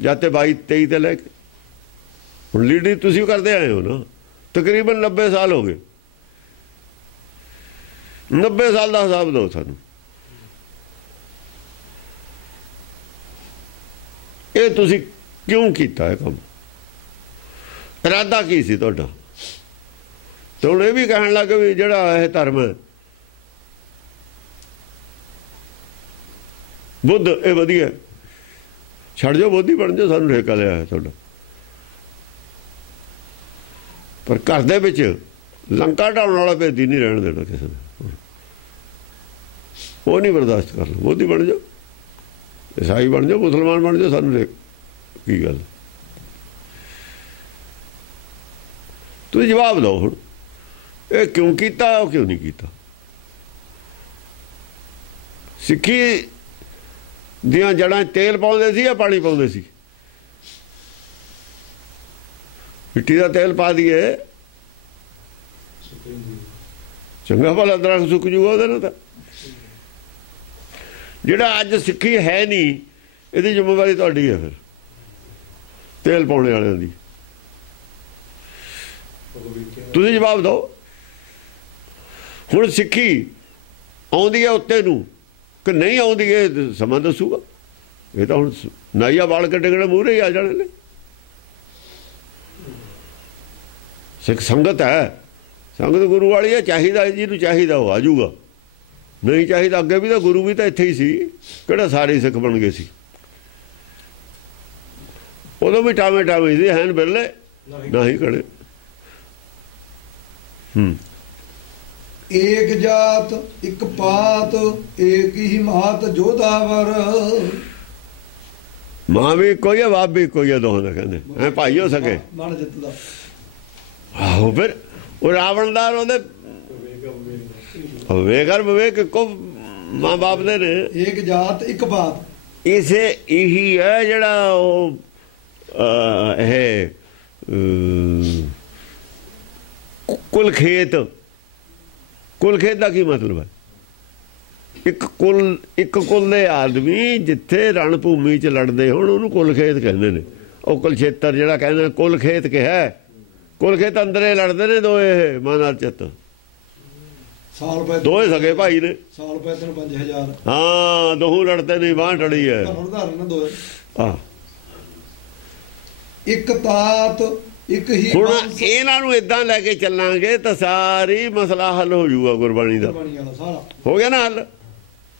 ਜਾਂ ਤੇ 22 23 ਤੇ ਲੈ ਕੇ ਹੁਣ ਲੀਡਰ ਤੁਸੀਂ ਕਰਦੇ ਆਏ ਹੋ ਨਾ। ਤਕਰੀਬਨ 90 ਸਾਲ ਹੋ ਗਏ। 90 ਸਾਲ ਦਾ ਹਿਸਾਬ ਦਿਓ ਸਾਨੂੰ। ਇਹ ਤੁਸੀਂ ਕਿਉਂ ਕੀਤਾ ਇਹ ਕੰਮ? ਇਰਾਦਾ ਕੀ ਸੀ ਤੁਹਾਡਾ? ਤੇ ਹੁਣ ਇਹ ਵੀ ਕਹਿਣ ਲੱਗ ਵੀ ਜਿਹੜਾ ਇਹ ਧਰਮ ਹੈ ਬੁੱਧ ਇਹ ਵਧੀਆ, ਛੱਡ ਜਾਓ ਬੋਧੀ ਬਣ ਜਾਓ, ਸਾਨੂੰ ਠੇਕਾ ਲਿਆ ਹੈ ਤੁਹਾਡਾ। ਪਰ ਘਰ ਦੇ ਵਿੱਚ ਲੰਕਾ ਢਾਉਣ ਵਾਲਾ ਭੇਦੀ ਨਹੀਂ ਰਹਿਣ ਦੇਣਾ ਕਿਸੇ ਨੇ। ਉਹ ਨਹੀਂ ਬਰਦਾਸ਼ਤ ਕਰਨਾ। ਬੋਧੀ ਬਣ ਜਾਓ, ਈਸਾਈ ਬਣ ਜਾਓ, ਮੁਸਲਮਾਨ ਬਣ ਜਾਓ, ਸਾਨੂੰ ਕੀ ਗੱਲ? ਤੁਸੀਂ ਜਵਾਬ ਦਿਓ ਹੁਣ। ਇਹ ਕਿਉਂ ਕੀਤਾ, ਉਹ ਕਿਉਂ ਨਹੀਂ ਕੀਤਾ? ਸਿੱਖੀ ਦੀਆਂ ਜੜ੍ਹਾਂ ਤੇਲ ਪਾਉਂਦੇ ਸੀ ਜਾਂ ਪਾਣੀ ਪਾਉਂਦੇ ਸੀ? ਮਿੱਟੀ ਦਾ ਤੇਲ ਪਾ ਦਈਏ, ਚੰਗਾ ਭਲਾ ਦਰਖਤ ਸੁੱਕ ਜੂਗਾ ਉਹਦੇ ਨਾਲ। ਤਾਂ ਜਿਹੜਾ ਅੱਜ ਸਿੱਖੀ ਹੈ ਨਹੀਂ, ਇਹਦੀ ਜ਼ਿੰਮੇਵਾਰੀ ਤੁਹਾਡੀ ਹੈ। ਫਿਰ ਤੇਲ ਪਾਉਣੇ ਵਾਲਿਆਂ ਦੀ ਤੁਸੀਂ ਜਵਾਬ ਦਿਓ। ਹੁਣ ਸਿੱਖੀ ਆਉਂਦੀ ਹੈ ਉੱਤੇ ਨੂੰ ਕਿ ਨਹੀਂ ਆਉਂਦੀ, ਇਹ ਸਮਾਂ ਦੱਸੂਗਾ। ਇਹ ਤਾਂ ਹੁਣ ਨਾਈਆ ਵਾਲ ਕੱਢੇ ਕਿਹੜੇ ਮੂਹਰੇ ਹੀ ਆ ਜਾਣੇ ਨੇ। ਸਿੱਖ ਸੰਗਤ ਹੈ, ਸੰਗਤ ਗੁਰੂ ਵਾਲੀ ਹੈ। ਚਾਹੀਦਾ ਜਿਹਨੂੰ ਚਾਹੀਦਾ ਉਹ ਆ ਜਾਊਗਾ, ਨਹੀਂ ਚਾਹੀਦਾ ਅੱਗੇ ਵੀ ਤਾਂ ਗੁਰੂ ਵੀ ਤਾਂ ਇੱਥੇ ਹੀ ਸੀ, ਕਿਹੜਾ ਸਾਰੇ ਸਿੱਖ ਬਣ ਗਏ ਸੀ। ਉਦੋਂ ਵੀ ਟਾਵੇਂ ਟਾਵੇਂ ਸੀ, ਹੈਨ ਬਿਰਲੇ ਨਹੀਂ ਖੜੇ। ਏਕ ਜਾਤ ਇੱਕ ਪਾਤ ਏਕ ਹੀ ਮਾਤ ਜੋਧਾਵਰ। ਮਾਂ ਵੀ ਕੋਈ ਹੈ, ਬਾਪ ਵੀ ਕੋਈ ਹੈ, ਦੋਹਾਂ ਦਾ ਕਹਿੰਦੇ ਐ ਭਾਈ ਹੋ ਸਕੇ। ਮਨ ਜਿੱਤਦਾ ਆਹੋ ਫਿਰ ਉਹ ਰਾਵਣ ਦਾ ਉਹਦੇ ਵਿਵੇਕ ਵਿਵੇਕ ਇੱਕੋ ਮਾਂ ਬਾਪ ਦੇ ਨੇ। ਏਕ ਜਾਤ ਇੱਕ ਬਾਤ ਇਸੇ ਇਹੀ ਹੈ ਜਿਹੜਾ ਉਹ ਇਹ ਕੁਲਖੇਤ ਦਾ ਕੀ ਮਤਲਬ ਹੈ? ਇੱਕ ਕੁਲ ਦੇ ਆਦਮੀ ਜਿੱਥੇ ਰਣ ਭੂਮੀ 'ਚ ਲੜਦੇ ਹੋਣ ਉਹਨੂੰ ਕੁਲਖੇਤ ਕਹਿੰਦੇ ਨੇ। ਉਹ ਕੁਲਛੇਤਰ ਜਿਹੜਾ ਕਹਿੰਦੇ ਕੁਲਖੇਤ ਕਿਹਾ, ਕੁਲਖੇਤ ਅੰਦਰੇ ਲੜਦੇ ਨੇ ਦੋਏ ਮਾਂ ਨਾਲ ਚਿੱਤ। ਸਾਲ ਪੈ ਦੋਏ ਸਗੇ ਭਾਈ ਨੇ, ਸਾਲ ਪੈ 5000 ਹਾਂ ਦੋਹੂ ਲੜਦੇ ਨੇ, ਬਾਂਹ ਟੜੀ ਹੈ। ਇੱਕ ਤਾਤ ਇੱਕ ਹੀ। ਹੁਣ ਇਹਨਾਂ ਨੂੰ ਏਦਾਂ ਲੈ ਕੇ ਚੱਲਾਂਗੇ ਤਾਂ ਸਾਰੀ ਮਸਲਾ ਹੱਲ ਹੋ ਜਾਊਗਾ ਗੁਰਬਾਣੀ ਦਾ। ਹੋ ਗਿਆ ਨਾ ਹੱਲ।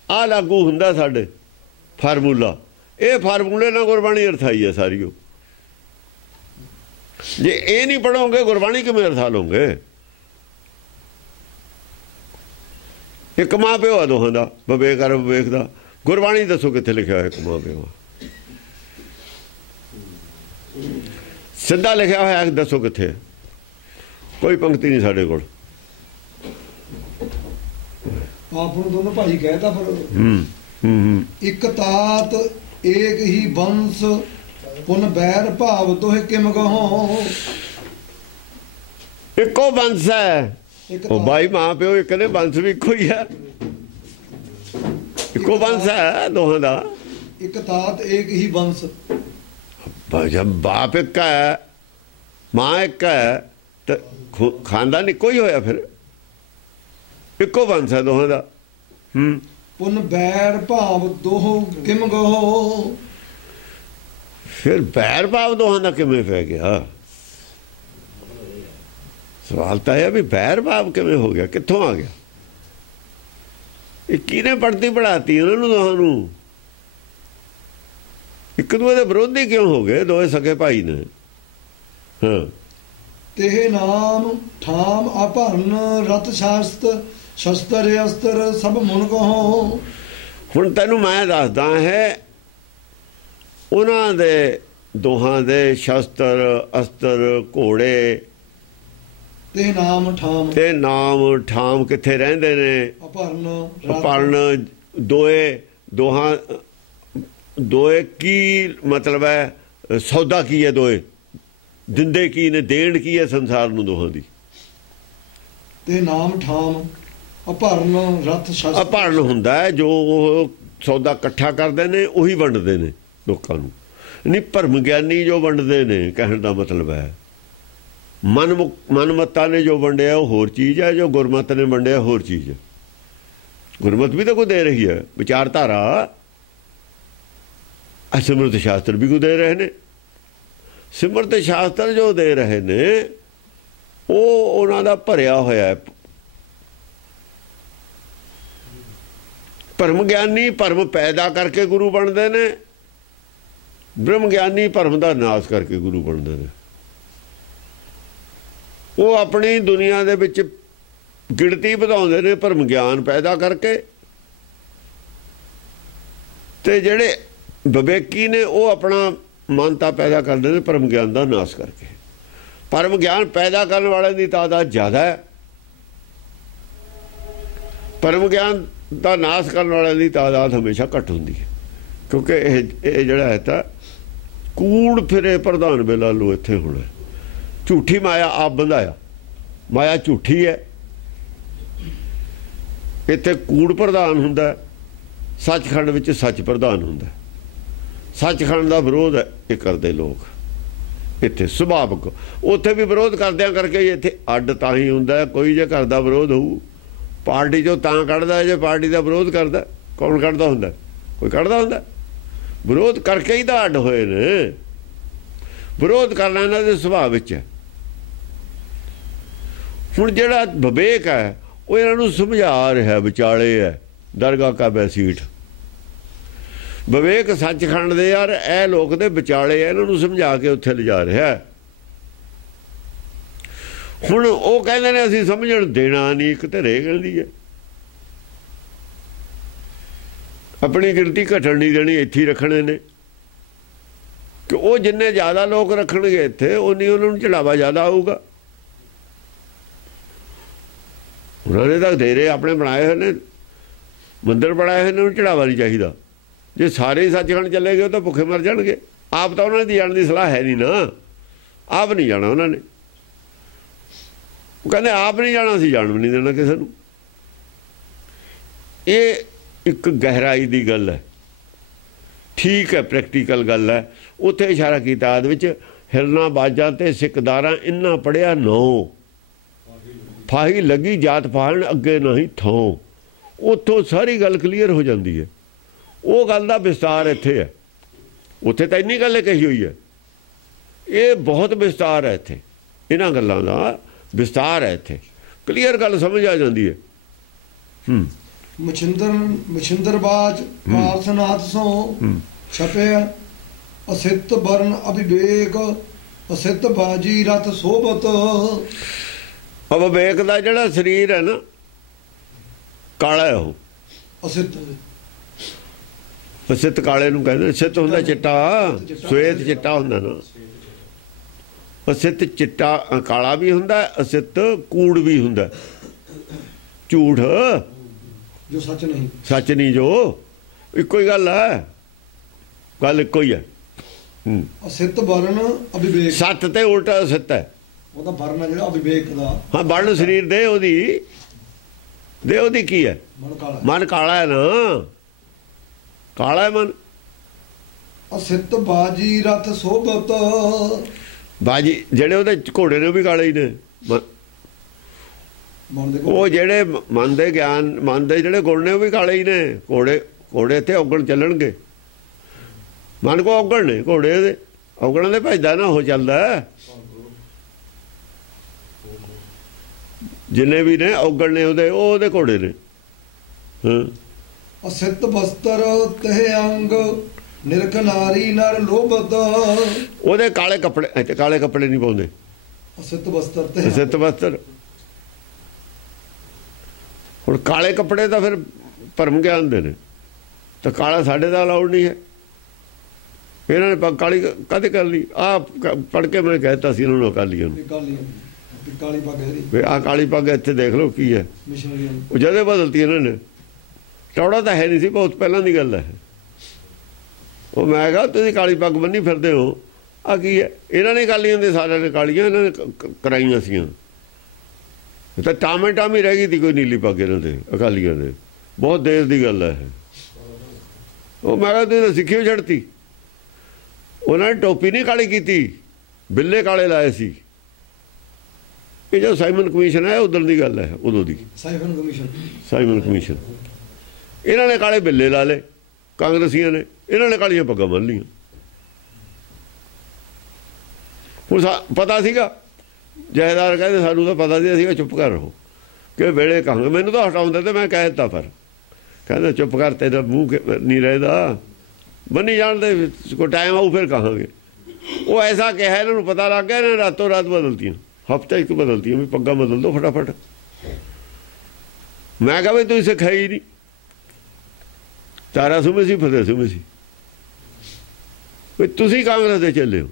ਆਹ ਲਾਗੂ ਹੁੰਦਾ ਸਾਡੇ ਫਾਰਮੂਲਾ। ਇਹ ਫਾਰਮੂਲੇ ਨਾਲ ਗੁਰਬਾਣੀ ਅਰਥਾਈ ਹੈ ਸਾਰੀ। ਉਹ ਜੇ ਇਹ ਨਹੀਂ ਪੜੋਗੇ ਗੁਰਬਾਣੀ ਕਿਵੇਂ ਅਰਥਾ ਲਓਗੇ? ਇੱਕ ਮਾਂ ਪਿਓ ਆ ਦੋਹਾਂ ਦਾ, ਵਿਵੇਕ ਅਰ ਵਿਵੇਕ ਦਾ। ਗੁਰਬਾਣੀ ਦੱਸੋ ਕਿੱਥੇ ਲਿਖਿਆ ਹੋਇਆ ਇੱਕ ਮਾਂ ਪਿਓ? ਸਿੱਧਾ ਲਿਖਿਆ ਹੋਇਆ ਦੱਸੋ ਕਿੱਥੇ? ਕੋਈ ਪੰਕਤੀ ਨਹੀਂ ਸਾਡੇ ਕੋਲ। ਆਪ ਨੂੰ ਦੋਨੋਂ ਭਾਈ ਕਹਿਤਾ ਪਰ ਇੱਕ ਤਾਤ ਏਕ ਹੀ ਬੰਸ ਪੁਨ ਬੈਰ ਭਾਵ ਦੋਹੇ ਕਿਮ ਗਹੋ। ਇੱਕੋ ਬੰਸ ਹੈ। ਉਹ ਬਾਈ ਮਾਂ ਪਿਓ ਇੱਕ ਨੇ, ਬੰਸ ਵੀ ਇੱਕੋ ਹੀ ਹੈ। ਇੱਕੋ ਬੰਸ ਹੈ ਦੋਹਾਂ ਦਾ। ਇੱਕ ਤਾਤ ਏਕ ਹੀ ਬੰਸ। ਬਾਪ ਇੱਕ ਹੈ, ਮਾਂ ਇੱਕ ਹੈ, ਤੇ ਖਾਨਦਾਨ ਇੱਕੋ ਹੀ ਹੋਇਆ। ਫਿਰ ਇੱਕੋ ਬੰਸ ਹੈ ਦੋਹਾਂ ਦਾ। ਪੁਨ ਬੈਰ ਭਾਵ ਦੋਹ ਕਿਮ ਗਹੋ। ਫਿਰ ਬੈਰ ਭਾਵ ਦੋਹਾਂ ਦਾ ਕਿਵੇਂ ਪੈ ਗਿਆ? ਸਵਾਲ ਤਾਂ ਇਹ ਵੀ ਬੈਰ ਭਾਵ ਕਿਵੇਂ ਹੋ ਗਿਆ, ਕਿੱਥੋਂ ਆ ਗਿਆ? ਇਹ ਕਿਹਨੇ ਪੜਤੀ ਪੜਾਤੀ ਉਹਨਾਂ ਨੂੰ ਦੋਹਾਂ ਨੂੰ? ਇੱਕ ਦੂਏ ਦੇ ਵਿਰੋਧੀ ਕਿਉਂ ਹੋ ਗਏ? ਦੋਏ ਸਕੇ ਭਾਈ ਨੇ। ਤੇ ਨਾਮ ਠਾਮ ਅਭਰਨ ਰਤ ਸ਼ਸਤਰ ਅਸਤਰ ਸਭ ਮੁਨ ਕਹੋ। ਹੁਣ ਤੈਨੂੰ ਮੈਂ ਦੱਸਦਾ ਹੈ ਉਹਨਾਂ ਦੇ ਦੋਹਾਂ ਦੇ ਸ਼ਸਤਰ ਅਸਤਰ ਘੋੜੇ ਤੇ ਨਾਮ ਠਾਮ ਕਿੱਥੇ ਰਹਿੰਦੇ ਨੇ? ਅਭਰਨ ਦੋਏ ਕੀ ਮਤਲਬ ਹੈ? ਸੌਦਾ ਕੀ ਹੈ? ਦੋਏ ਦਿੰਦੇ ਕੀ ਨੇ? ਦੇਣ ਕੀ ਹੈ ਸੰਸਾਰ ਨੂੰ ਦੋਹਾਂ ਦੀ? ਤੇ ਨਾਮ ਠਾਮ ਅਭਰਨ ਰਥ ਸ਼ਸਤਰ। ਅਭਰਨ ਹੁੰਦਾ ਹੈ ਜੋ ਉਹ ਸੌਦਾ ਇਕੱਠਾ ਕਰਦੇ ਨੇ, ਉਹੀ ਵੰਡਦੇ ਨੇ ਲੋਕਾਂ ਨੂੰ। ਨਹੀਂ ਭਰਮ ਗਿਆਨੀ ਜੋ ਵੰਡਦੇ ਨੇ, ਕਹਿਣ ਦਾ ਮਤਲਬ ਹੈ ਮਨਮੱਤਾਂ ਨੇ ਜੋ ਵੰਡਿਆ ਉਹ ਹੋਰ ਚੀਜ਼ ਹੈ, ਜੋ ਗੁਰਮਤ ਨੇ ਵੰਡਿਆ ਹੋਰ ਚੀਜ਼ ਹੈ। ਗੁਰਮਤ ਵੀ ਤਾਂ ਕੋਈ ਦੇ ਰਹੀ ਹੈ ਵਿਚਾਰਧਾਰਾ। ਸਿਮਰਤ ਸ਼ਾਸਤਰ ਵੀ ਕੋਈ ਦੇ ਰਹੇ ਨੇ। ਸਿਮਰਤ ਸ਼ਾਸਤਰ ਜੋ ਦੇ ਰਹੇ ਨੇ ਉਹ ਉਹਨਾਂ ਦਾ ਭਰਿਆ ਹੋਇਆ ਹੈ। ਭਰਮ ਗਿਆਨੀ ਭਰਮ ਪੈਦਾ ਕਰਕੇ ਗੁਰੂ ਬਣਦੇ ਨੇ, ਬ੍ਰਹਮ ਗਿਆਨੀ ਭਰਮ ਦਾ ਨਾਸ਼ ਕਰਕੇ ਗੁਰੂ ਬਣਦੇ ਨੇ। ਉਹ ਆਪਣੀ ਦੁਨੀਆ ਦੇ ਵਿੱਚ ਗਿਣਤੀ ਵਧਾਉਂਦੇ ਨੇ ਭਰਮ ਗਿਆਨ ਪੈਦਾ ਕਰਕੇ, ਤੇ ਜਿਹੜੇ ਵਿਵੇਕੀ ਨੇ ਉਹ ਆਪਣਾ ਮਾਨਤਾ ਪੈਦਾ ਕਰਦੇ ਨੇ ਭਰਮ ਗਿਆਨ ਦਾ ਨਾਸ਼ ਕਰਕੇ। ਭਰਮ ਗਿਆਨ ਪੈਦਾ ਕਰਨ ਵਾਲੇ ਦੀ ਤਾਦਾਦ ਜ਼ਿਆਦਾ ਹੈ, ਭਰਮ ਗਿਆਨ ਦਾ ਨਾਸ਼ ਕਰਨ ਵਾਲਿਆਂ ਦੀ ਤਾਦਾਦ ਹਮੇਸ਼ਾ ਘੱਟ ਹੁੰਦੀ ਹੈ। ਕਿਉਂਕਿ ਇਹ ਜਿਹੜਾ ਹੈ ਤਾਂ ਕੂੜ ਫਿਰੇ ਪ੍ਰਧਾਨ ਵੇਲਾ ਲੋ ਇੱਥੇ ਹੋਣਾ। ਝੂਠੀ ਮਾਇਆ ਆਪ ਬੰਧਾਇਆ, ਮਾਇਆ ਝੂਠੀ ਹੈ। ਇੱਥੇ ਕੂੜ ਪ੍ਰਧਾਨ ਹੁੰਦਾ, ਸੱਚਖੰਡ ਵਿੱਚ ਸੱਚ ਪ੍ਰਧਾਨ ਹੁੰਦਾ। ਸੱਚਖੰਡ ਦਾ ਵਿਰੋਧ ਹੈ ਇਹ ਕਰਦੇ ਲੋਕ ਇੱਥੇ ਸੁਭਾਵਕ। ਉੱਥੇ ਵੀ ਵਿਰੋਧ ਕਰਦਿਆਂ ਕਰਕੇ ਇੱਥੇ ਅੱਡ ਤਾਂ ਹੀ ਹੁੰਦਾ। ਕੋਈ ਜੇ ਘਰ ਦਾ ਵਿਰੋਧ ਹੋਊ ਪਾਰਟੀ ਚੋਂ ਤਾਂ ਕੱਢਦਾ ਜੇ ਪਾਰਟੀ ਦਾ ਵਿਰੋਧ ਕਰਦਾ। ਕੌਣ ਕੱਢਦਾ ਹੁੰਦਾ? ਕੋਈ ਕੱਢਦਾ ਹੁੰਦਾ? ਵਿਰੋਧ ਕਰਕੇ ਹੀ ਤਾਂ ਅੱਡ ਹੋਏ ਨੇ। ਵਿਰੋਧ ਕਰਨਾ ਇਹਨਾਂ ਦੇ ਸੁਭਾਅ ਵਿੱਚ ਹੈ। ਹੁਣ ਜਿਹੜਾ ਵਿਵੇਕ ਹੈ ਉਹ ਇਹਨਾਂ ਨੂੰ ਸਮਝਾ ਰਿਹਾ, ਵਿਚਾਲੇ ਹੈ ਦਰਗਾਹ ਕਾ ਬੈਸੀਠ। ਵਿਵੇਕ ਸੱਚਖੰਡ ਦੇ ਯਾਰ ਇਹ ਲੋਕ ਦੇ ਵਿਚਾਲੇ ਹੈ, ਇਹਨਾਂ ਨੂੰ ਸਮਝਾ ਕੇ ਉੱਥੇ ਲਿਜਾ ਰਿਹਾ। ਹੁਣ ਉਹ ਕਹਿੰਦੇ ਨੇ ਅਸੀਂ ਸਮਝਣ ਦੇਣਾ ਨਹੀਂ, ਇੱਕ ਧਿਰੇ ਕਹਿੰਦੀ ਹੈ ਆਪਣੀ ਗਿਣਤੀ ਘਟਣ ਨਹੀਂ ਦੇਣੀ, ਇੱਥੇ ਹੀ ਰੱਖਣੇ ਨੇ ਕਿ ਉਹ ਜਿੰਨੇ ਜ਼ਿਆਦਾ ਲੋਕ ਰੱਖਣਗੇ ਇੱਥੇ ਉਨੀ ਉਹਨਾਂ ਨੂੰ ਚੜਾਵਾ ਜ਼ਿਆਦਾ ਆਊਗਾ। ਉਹਨਾਂ ਨੇ ਤਾਂ ਡੇਰੇ ਆਪਣੇ ਬਣਾਏ ਹੋਏ ਨੇ, ਮੰਦਰ ਬਣਾਏ ਹੋਏ ਨੇ, ਉਹਨੂੰ ਚੜਾਵਾ ਨਹੀਂ ਚਾਹੀਦਾ। ਜੇ ਸਾਰੇ ਸੱਚਖੰਡ ਚਲੇ ਗਏ ਤਾਂ ਭੁੱਖੇ ਮਰ ਜਾਣਗੇ। ਆਪ ਤਾਂ ਉਹਨਾਂ ਦੀ ਜਾਣ ਦੀ ਸਲਾਹ ਹੈ ਨਹੀਂ ਨਾ, ਆਪ ਨਹੀਂ ਜਾਣਾ ਉਹਨਾਂ ਨੇ। ਉਹ ਕਹਿੰਦੇ ਆਪ ਨਹੀਂ ਜਾਣਾ, ਅਸੀਂ ਜਾਣ ਵੀ ਨਹੀਂ ਦੇਣਾ ਕਿਸੇ ਨੂੰ। ਇਹ ਇੱਕ ਗਹਿਰਾਈ ਦੀ ਗੱਲ ਹੈ, ਠੀਕ ਹੈ, ਪ੍ਰੈਕਟੀਕਲ ਗੱਲ ਹੈ। ਉੱਥੇ ਇਸ਼ਾਰਾ ਕੀਤਾ ਆਦ ਵਿੱਚ ਹਿਰਨਾ ਬਾਜਾਂ ਤੇ ਸਿੱਕਦਾਰਾਂ ਇੰਨਾ ਪੜਿਆ ਨੋ, ਫਾਹੀ ਲੱਗੀ ਜਾਤ ਪਾਲਣ ਅੱਗੇ ਨਹੀਂ ਥੋਂ। ਉੱਥੋਂ ਸਾਰੀ ਗੱਲ ਕਲੀਅਰ ਹੋ ਜਾਂਦੀ ਹੈ। ਉਹ ਗੱਲ ਦਾ ਵਿਸਤਾਰ ਇੱਥੇ ਹੈ, ਉੱਥੇ ਤਾਂ ਇੰਨੀ ਗੱਲ ਕਹੀ ਹੋਈ ਹੈ। ਇਹ ਬਹੁਤ ਵਿਸਤਾਰ ਹੈ ਇੱਥੇ, ਇਹਨਾਂ ਗੱਲਾਂ ਦਾ ਵਿਸਤਾਰ ਹੈ ਇੱਥੇ, ਕਲੀਅਰ ਗੱਲ ਸਮਝ ਆ ਜਾਂਦੀ ਹੈ। ਮਛਿੰਦਰਬਾਜ ਪਾਰਸਨਾਥ ਸੋ ਛਪਿਆ ਅਸਿੱਤ ਬਰਨ ਅਭਿਵੇਕ ਅਸਿੱਤ ਬਾਜੀ ਰਥ ਸੋਭਤ। ਅਵਿਵੇਕ ਦਾ ਜਿਹੜਾ ਸਰੀਰ ਹੈ ਨਾ ਕਾਲਾ, ਉਹ ਅਸਿੱਤ ਅਸਿੱਤ ਕਾਲੇ ਨੂੰ ਕਹਿੰਦੇ। ਸਿੱਤ ਹੁੰਦਾ ਚਿੱਟਾ, ਸਵੇਤ ਚਿੱਟਾ ਹੁੰਦਾ ਨਾ। ਅਸਿੱਤ ਚਿੱਟਾ ਕਾਲਾ ਵੀ ਹੁੰਦਾ, ਅਸਿੱਤ ਕੂੜ ਵੀ ਹੁੰਦਾ, ਝੂਠ ਜੋ ਸੱਚ ਨਹੀਂ, ਸੱਚ ਨਹੀਂ ਜੋ, ਇੱਕੋ ਹੀ ਗੱਲ ਹੈ, ਗੱਲ ਇੱਕੋ ਹੀ ਹੈ। ਅਸਿੱਤ ਵਰਨ ਅਭਿਵੇਕ, ਸੱਤ ਤੇ ਉਲਟਾ ਅਸਿੱਤ ਹੈ। ਉਹਦਾ ਵਰਨ ਹੈ ਜਿਹੜਾ ਅਭਿਵੇਕ ਦਾ। ਹਾਂ, ਵਰਨ ਸਰੀਰ ਦੇ ਉਹਦੀ ਕੀ ਹੈ? ਮਨ ਕਾਲਾ ਹੈ ਨਾ, ਕਾਲਾ ਹੈ ਮਨ। ਅਸਿੱਤ ਬਾਜੀ ਰਥ ਸੋਭਤ, ਬਾਜੀ ਜਿਹੜੇ ਉਹਦੇ ਘੋੜੇ ਨੇ ਉਹ ਵੀ ਕਾਲੇ ਹੀ ਨੇ। ਉਹ ਜਿਹੜੇ ਮਨ ਦੇ ਗਿਆਨ, ਮਨ ਦੇ ਜਿਹੜੇ ਗੁਣ ਨੇ ਉਹ ਵੀ ਕਾਲੇ ਹੀ ਨੇ। ਘੋੜੇ ਇੱਥੇ ਔਗਣ ਚੱਲਣਗੇ, ਮਨ ਕੋ ਔਗਣ ਨੇ, ਘੋੜੇ ਦੇ ਔਗਣਾਂ ਦੇ ਭਜਦਾ ਨਾ ਉਹ ਚੱਲਦਾ। ਜਿੰਨੇ ਵੀ ਨੇ ਔਗਣ ਨੇ ਉਹਦੇ ਘੋੜੇ ਨੇ। ਅਸਿੱਤ ਬਸਤਰ ਤਹ ਅੰਗ ਨਿਰਖ ਨਾਰੀ ਨਰ ਲੋਭਤ, ਉਹਦੇ ਕਾਲੇ ਕੱਪੜੇ, ਕਾਲੇ ਕੱਪੜੇ ਨਹੀਂ ਪਾਉਂਦੇ। ਅਸਿੱਤ ਬਸਤਰ ਤੇ ਅਸਿੱਤ ਬਸਤਰ। ਹੁਣ ਕਾਲੇ ਕੱਪੜੇ ਤਾਂ ਫਿਰ ਭਰਮ ਗਿਆਨ ਦੇ ਨੇ, ਤਾਂ ਕਾਲਾ ਸਾਡੇ ਦਾ ਅਲਾਉਡ ਨਹੀਂ ਹੈ। ਇਹਨਾਂ ਨੇ ਪੱਗ ਕਾਲੀ ਕਦੇ ਕਰ ਲਈ? ਆਹ ਪੜ੍ਹ ਕੇ ਮੈਂ ਕਹਿਤਾ ਸੀ ਇਹਨਾਂ ਨੂੰ ਅਕਾਲੀਆਂ ਨੂੰ, ਕਾਲੀ ਪੱਗ ਆਹ ਕਾਲੀ ਪੱਗ ਇੱਥੇ ਦੇਖ ਲਓ ਕੀ ਹੈ। ਉਹ ਜਦੇ ਬਦਲਤੀ ਇਹਨਾਂ ਨੇ, ਟੌੜਾ ਤਾਂ ਹੈ ਨਹੀਂ ਸੀ, ਬਹੁਤ ਪਹਿਲਾਂ ਦੀ ਗੱਲ ਹੈ। ਉਹ ਮੈਂ ਕਿਹਾ ਤੁਸੀਂ ਕਾਲੀ ਪੱਗ ਬੰਨੀ ਫਿਰਦੇ ਹੋ, ਆ ਕੀ ਹੈ? ਇਹਨਾਂ ਨੇ ਕਾਲੀਆਂ ਦੇ, ਸਾਰਿਆਂ ਨੇ ਕਾਲੀਆਂ ਇਹਨਾਂ ਨੇ ਕਰਾਈਆਂ ਸੀਗੀਆਂ। ਤਾਂ ਟਾਮੇ ਟਾਮੀ ਰਹਿ ਗਈ ਸੀ ਕੋਈ ਨੀਲੀ ਪੱਗ ਇਹਨਾਂ ਦੇ ਅਕਾਲੀਆਂ ਦੇ, ਬਹੁਤ ਦੇਰ ਦੀ ਗੱਲ ਹੈ। ਉਹ ਮੈਂ ਕਿਹਾ ਤੁਸੀਂ ਸਿੱਖੀ ਛੱਡਤੀ। ਉਹਨਾਂ ਨੇ ਟੋਪੀ ਨਹੀਂ ਕਾਲੀ ਕੀਤੀ, ਬਿੱਲੇ ਕਾਲੇ ਲਾਏ ਸੀ। ਇਹ ਜੋ ਸਾਈਮਨ ਕਮਿਸ਼ਨ ਹੈ ਉਦੋਂ ਦੀ ਗੱਲ ਹੈ, ਉਦੋਂ ਦੀ ਸਾਈਮਨ ਕਮਿਸ਼ਨ। ਇਹਨਾਂ ਨੇ ਕਾਲੇ ਬਿੱਲੇ ਲਾ ਲਏ ਕਾਂਗਰਸੀਆਂ ਨੇ, ਇਹਨਾਂ ਨੇ ਕਾਲੀਆਂ ਪੱਗਾਂ ਬੰਨ੍ਹ ਲਈਆਂ। ਹੁਣ ਪਤਾ ਸੀਗਾ, ਜਹੇਦਾਰ ਕਹਿੰਦੇ ਸਾਨੂੰ ਤਾਂ ਪਤਾ ਸੀ, ਅਸੀਂ ਚੁੱਪ ਕਰ ਰਹੋ ਕਿ ਵੇਲੇ ਕਹਾਂਗੇ। ਮੈਨੂੰ ਤਾਂ ਹਟਾਉਂਦੇ ਤੇ ਮੈਂ ਕਹਿ ਦਿੱਤਾ, ਪਰ ਕਹਿੰਦਾ ਚੁੱਪ ਕਰ, ਤੇਰਾ ਮੂੰਹ ਨਹੀਂ ਰਹਿਦਾ, ਬੰਨੀ ਜਾਣ ਦੇ, ਕੋਈ ਟਾਈਮ ਆਊ ਫਿਰ ਕਹਾਂਗੇ। ਉਹ ਐਸਾ ਕਿਹਾ, ਇਹਨਾਂ ਨੂੰ ਪਤਾ ਲੱਗ ਗਿਆ, ਇਹਨਾਂ ਰਾਤੋਂ ਰਾਤ ਬਦਲਤੀਆਂ, ਹਫ਼ਤੇ ਇੱਕ ਬਦਲਤੀਆਂ ਵੀ ਪੱਗਾਂ ਬਦਲ ਦਿਓ ਫਟਾਫਟ। ਮੈਂ ਕਿਹਾ ਵੀ ਤੁਸੀਂ ਸਿਖਾਈ ਹੀ ਨਹੀਂ, ਤਾਰਾ ਸੁਮੇ ਸੀ ਫਤਿਹ ਸੁਮੇ ਸੀ ਵੀ ਤੁਸੀਂ ਕਾਂਗਰਸ ਦੇ ਚੱਲੇ ਹੋ।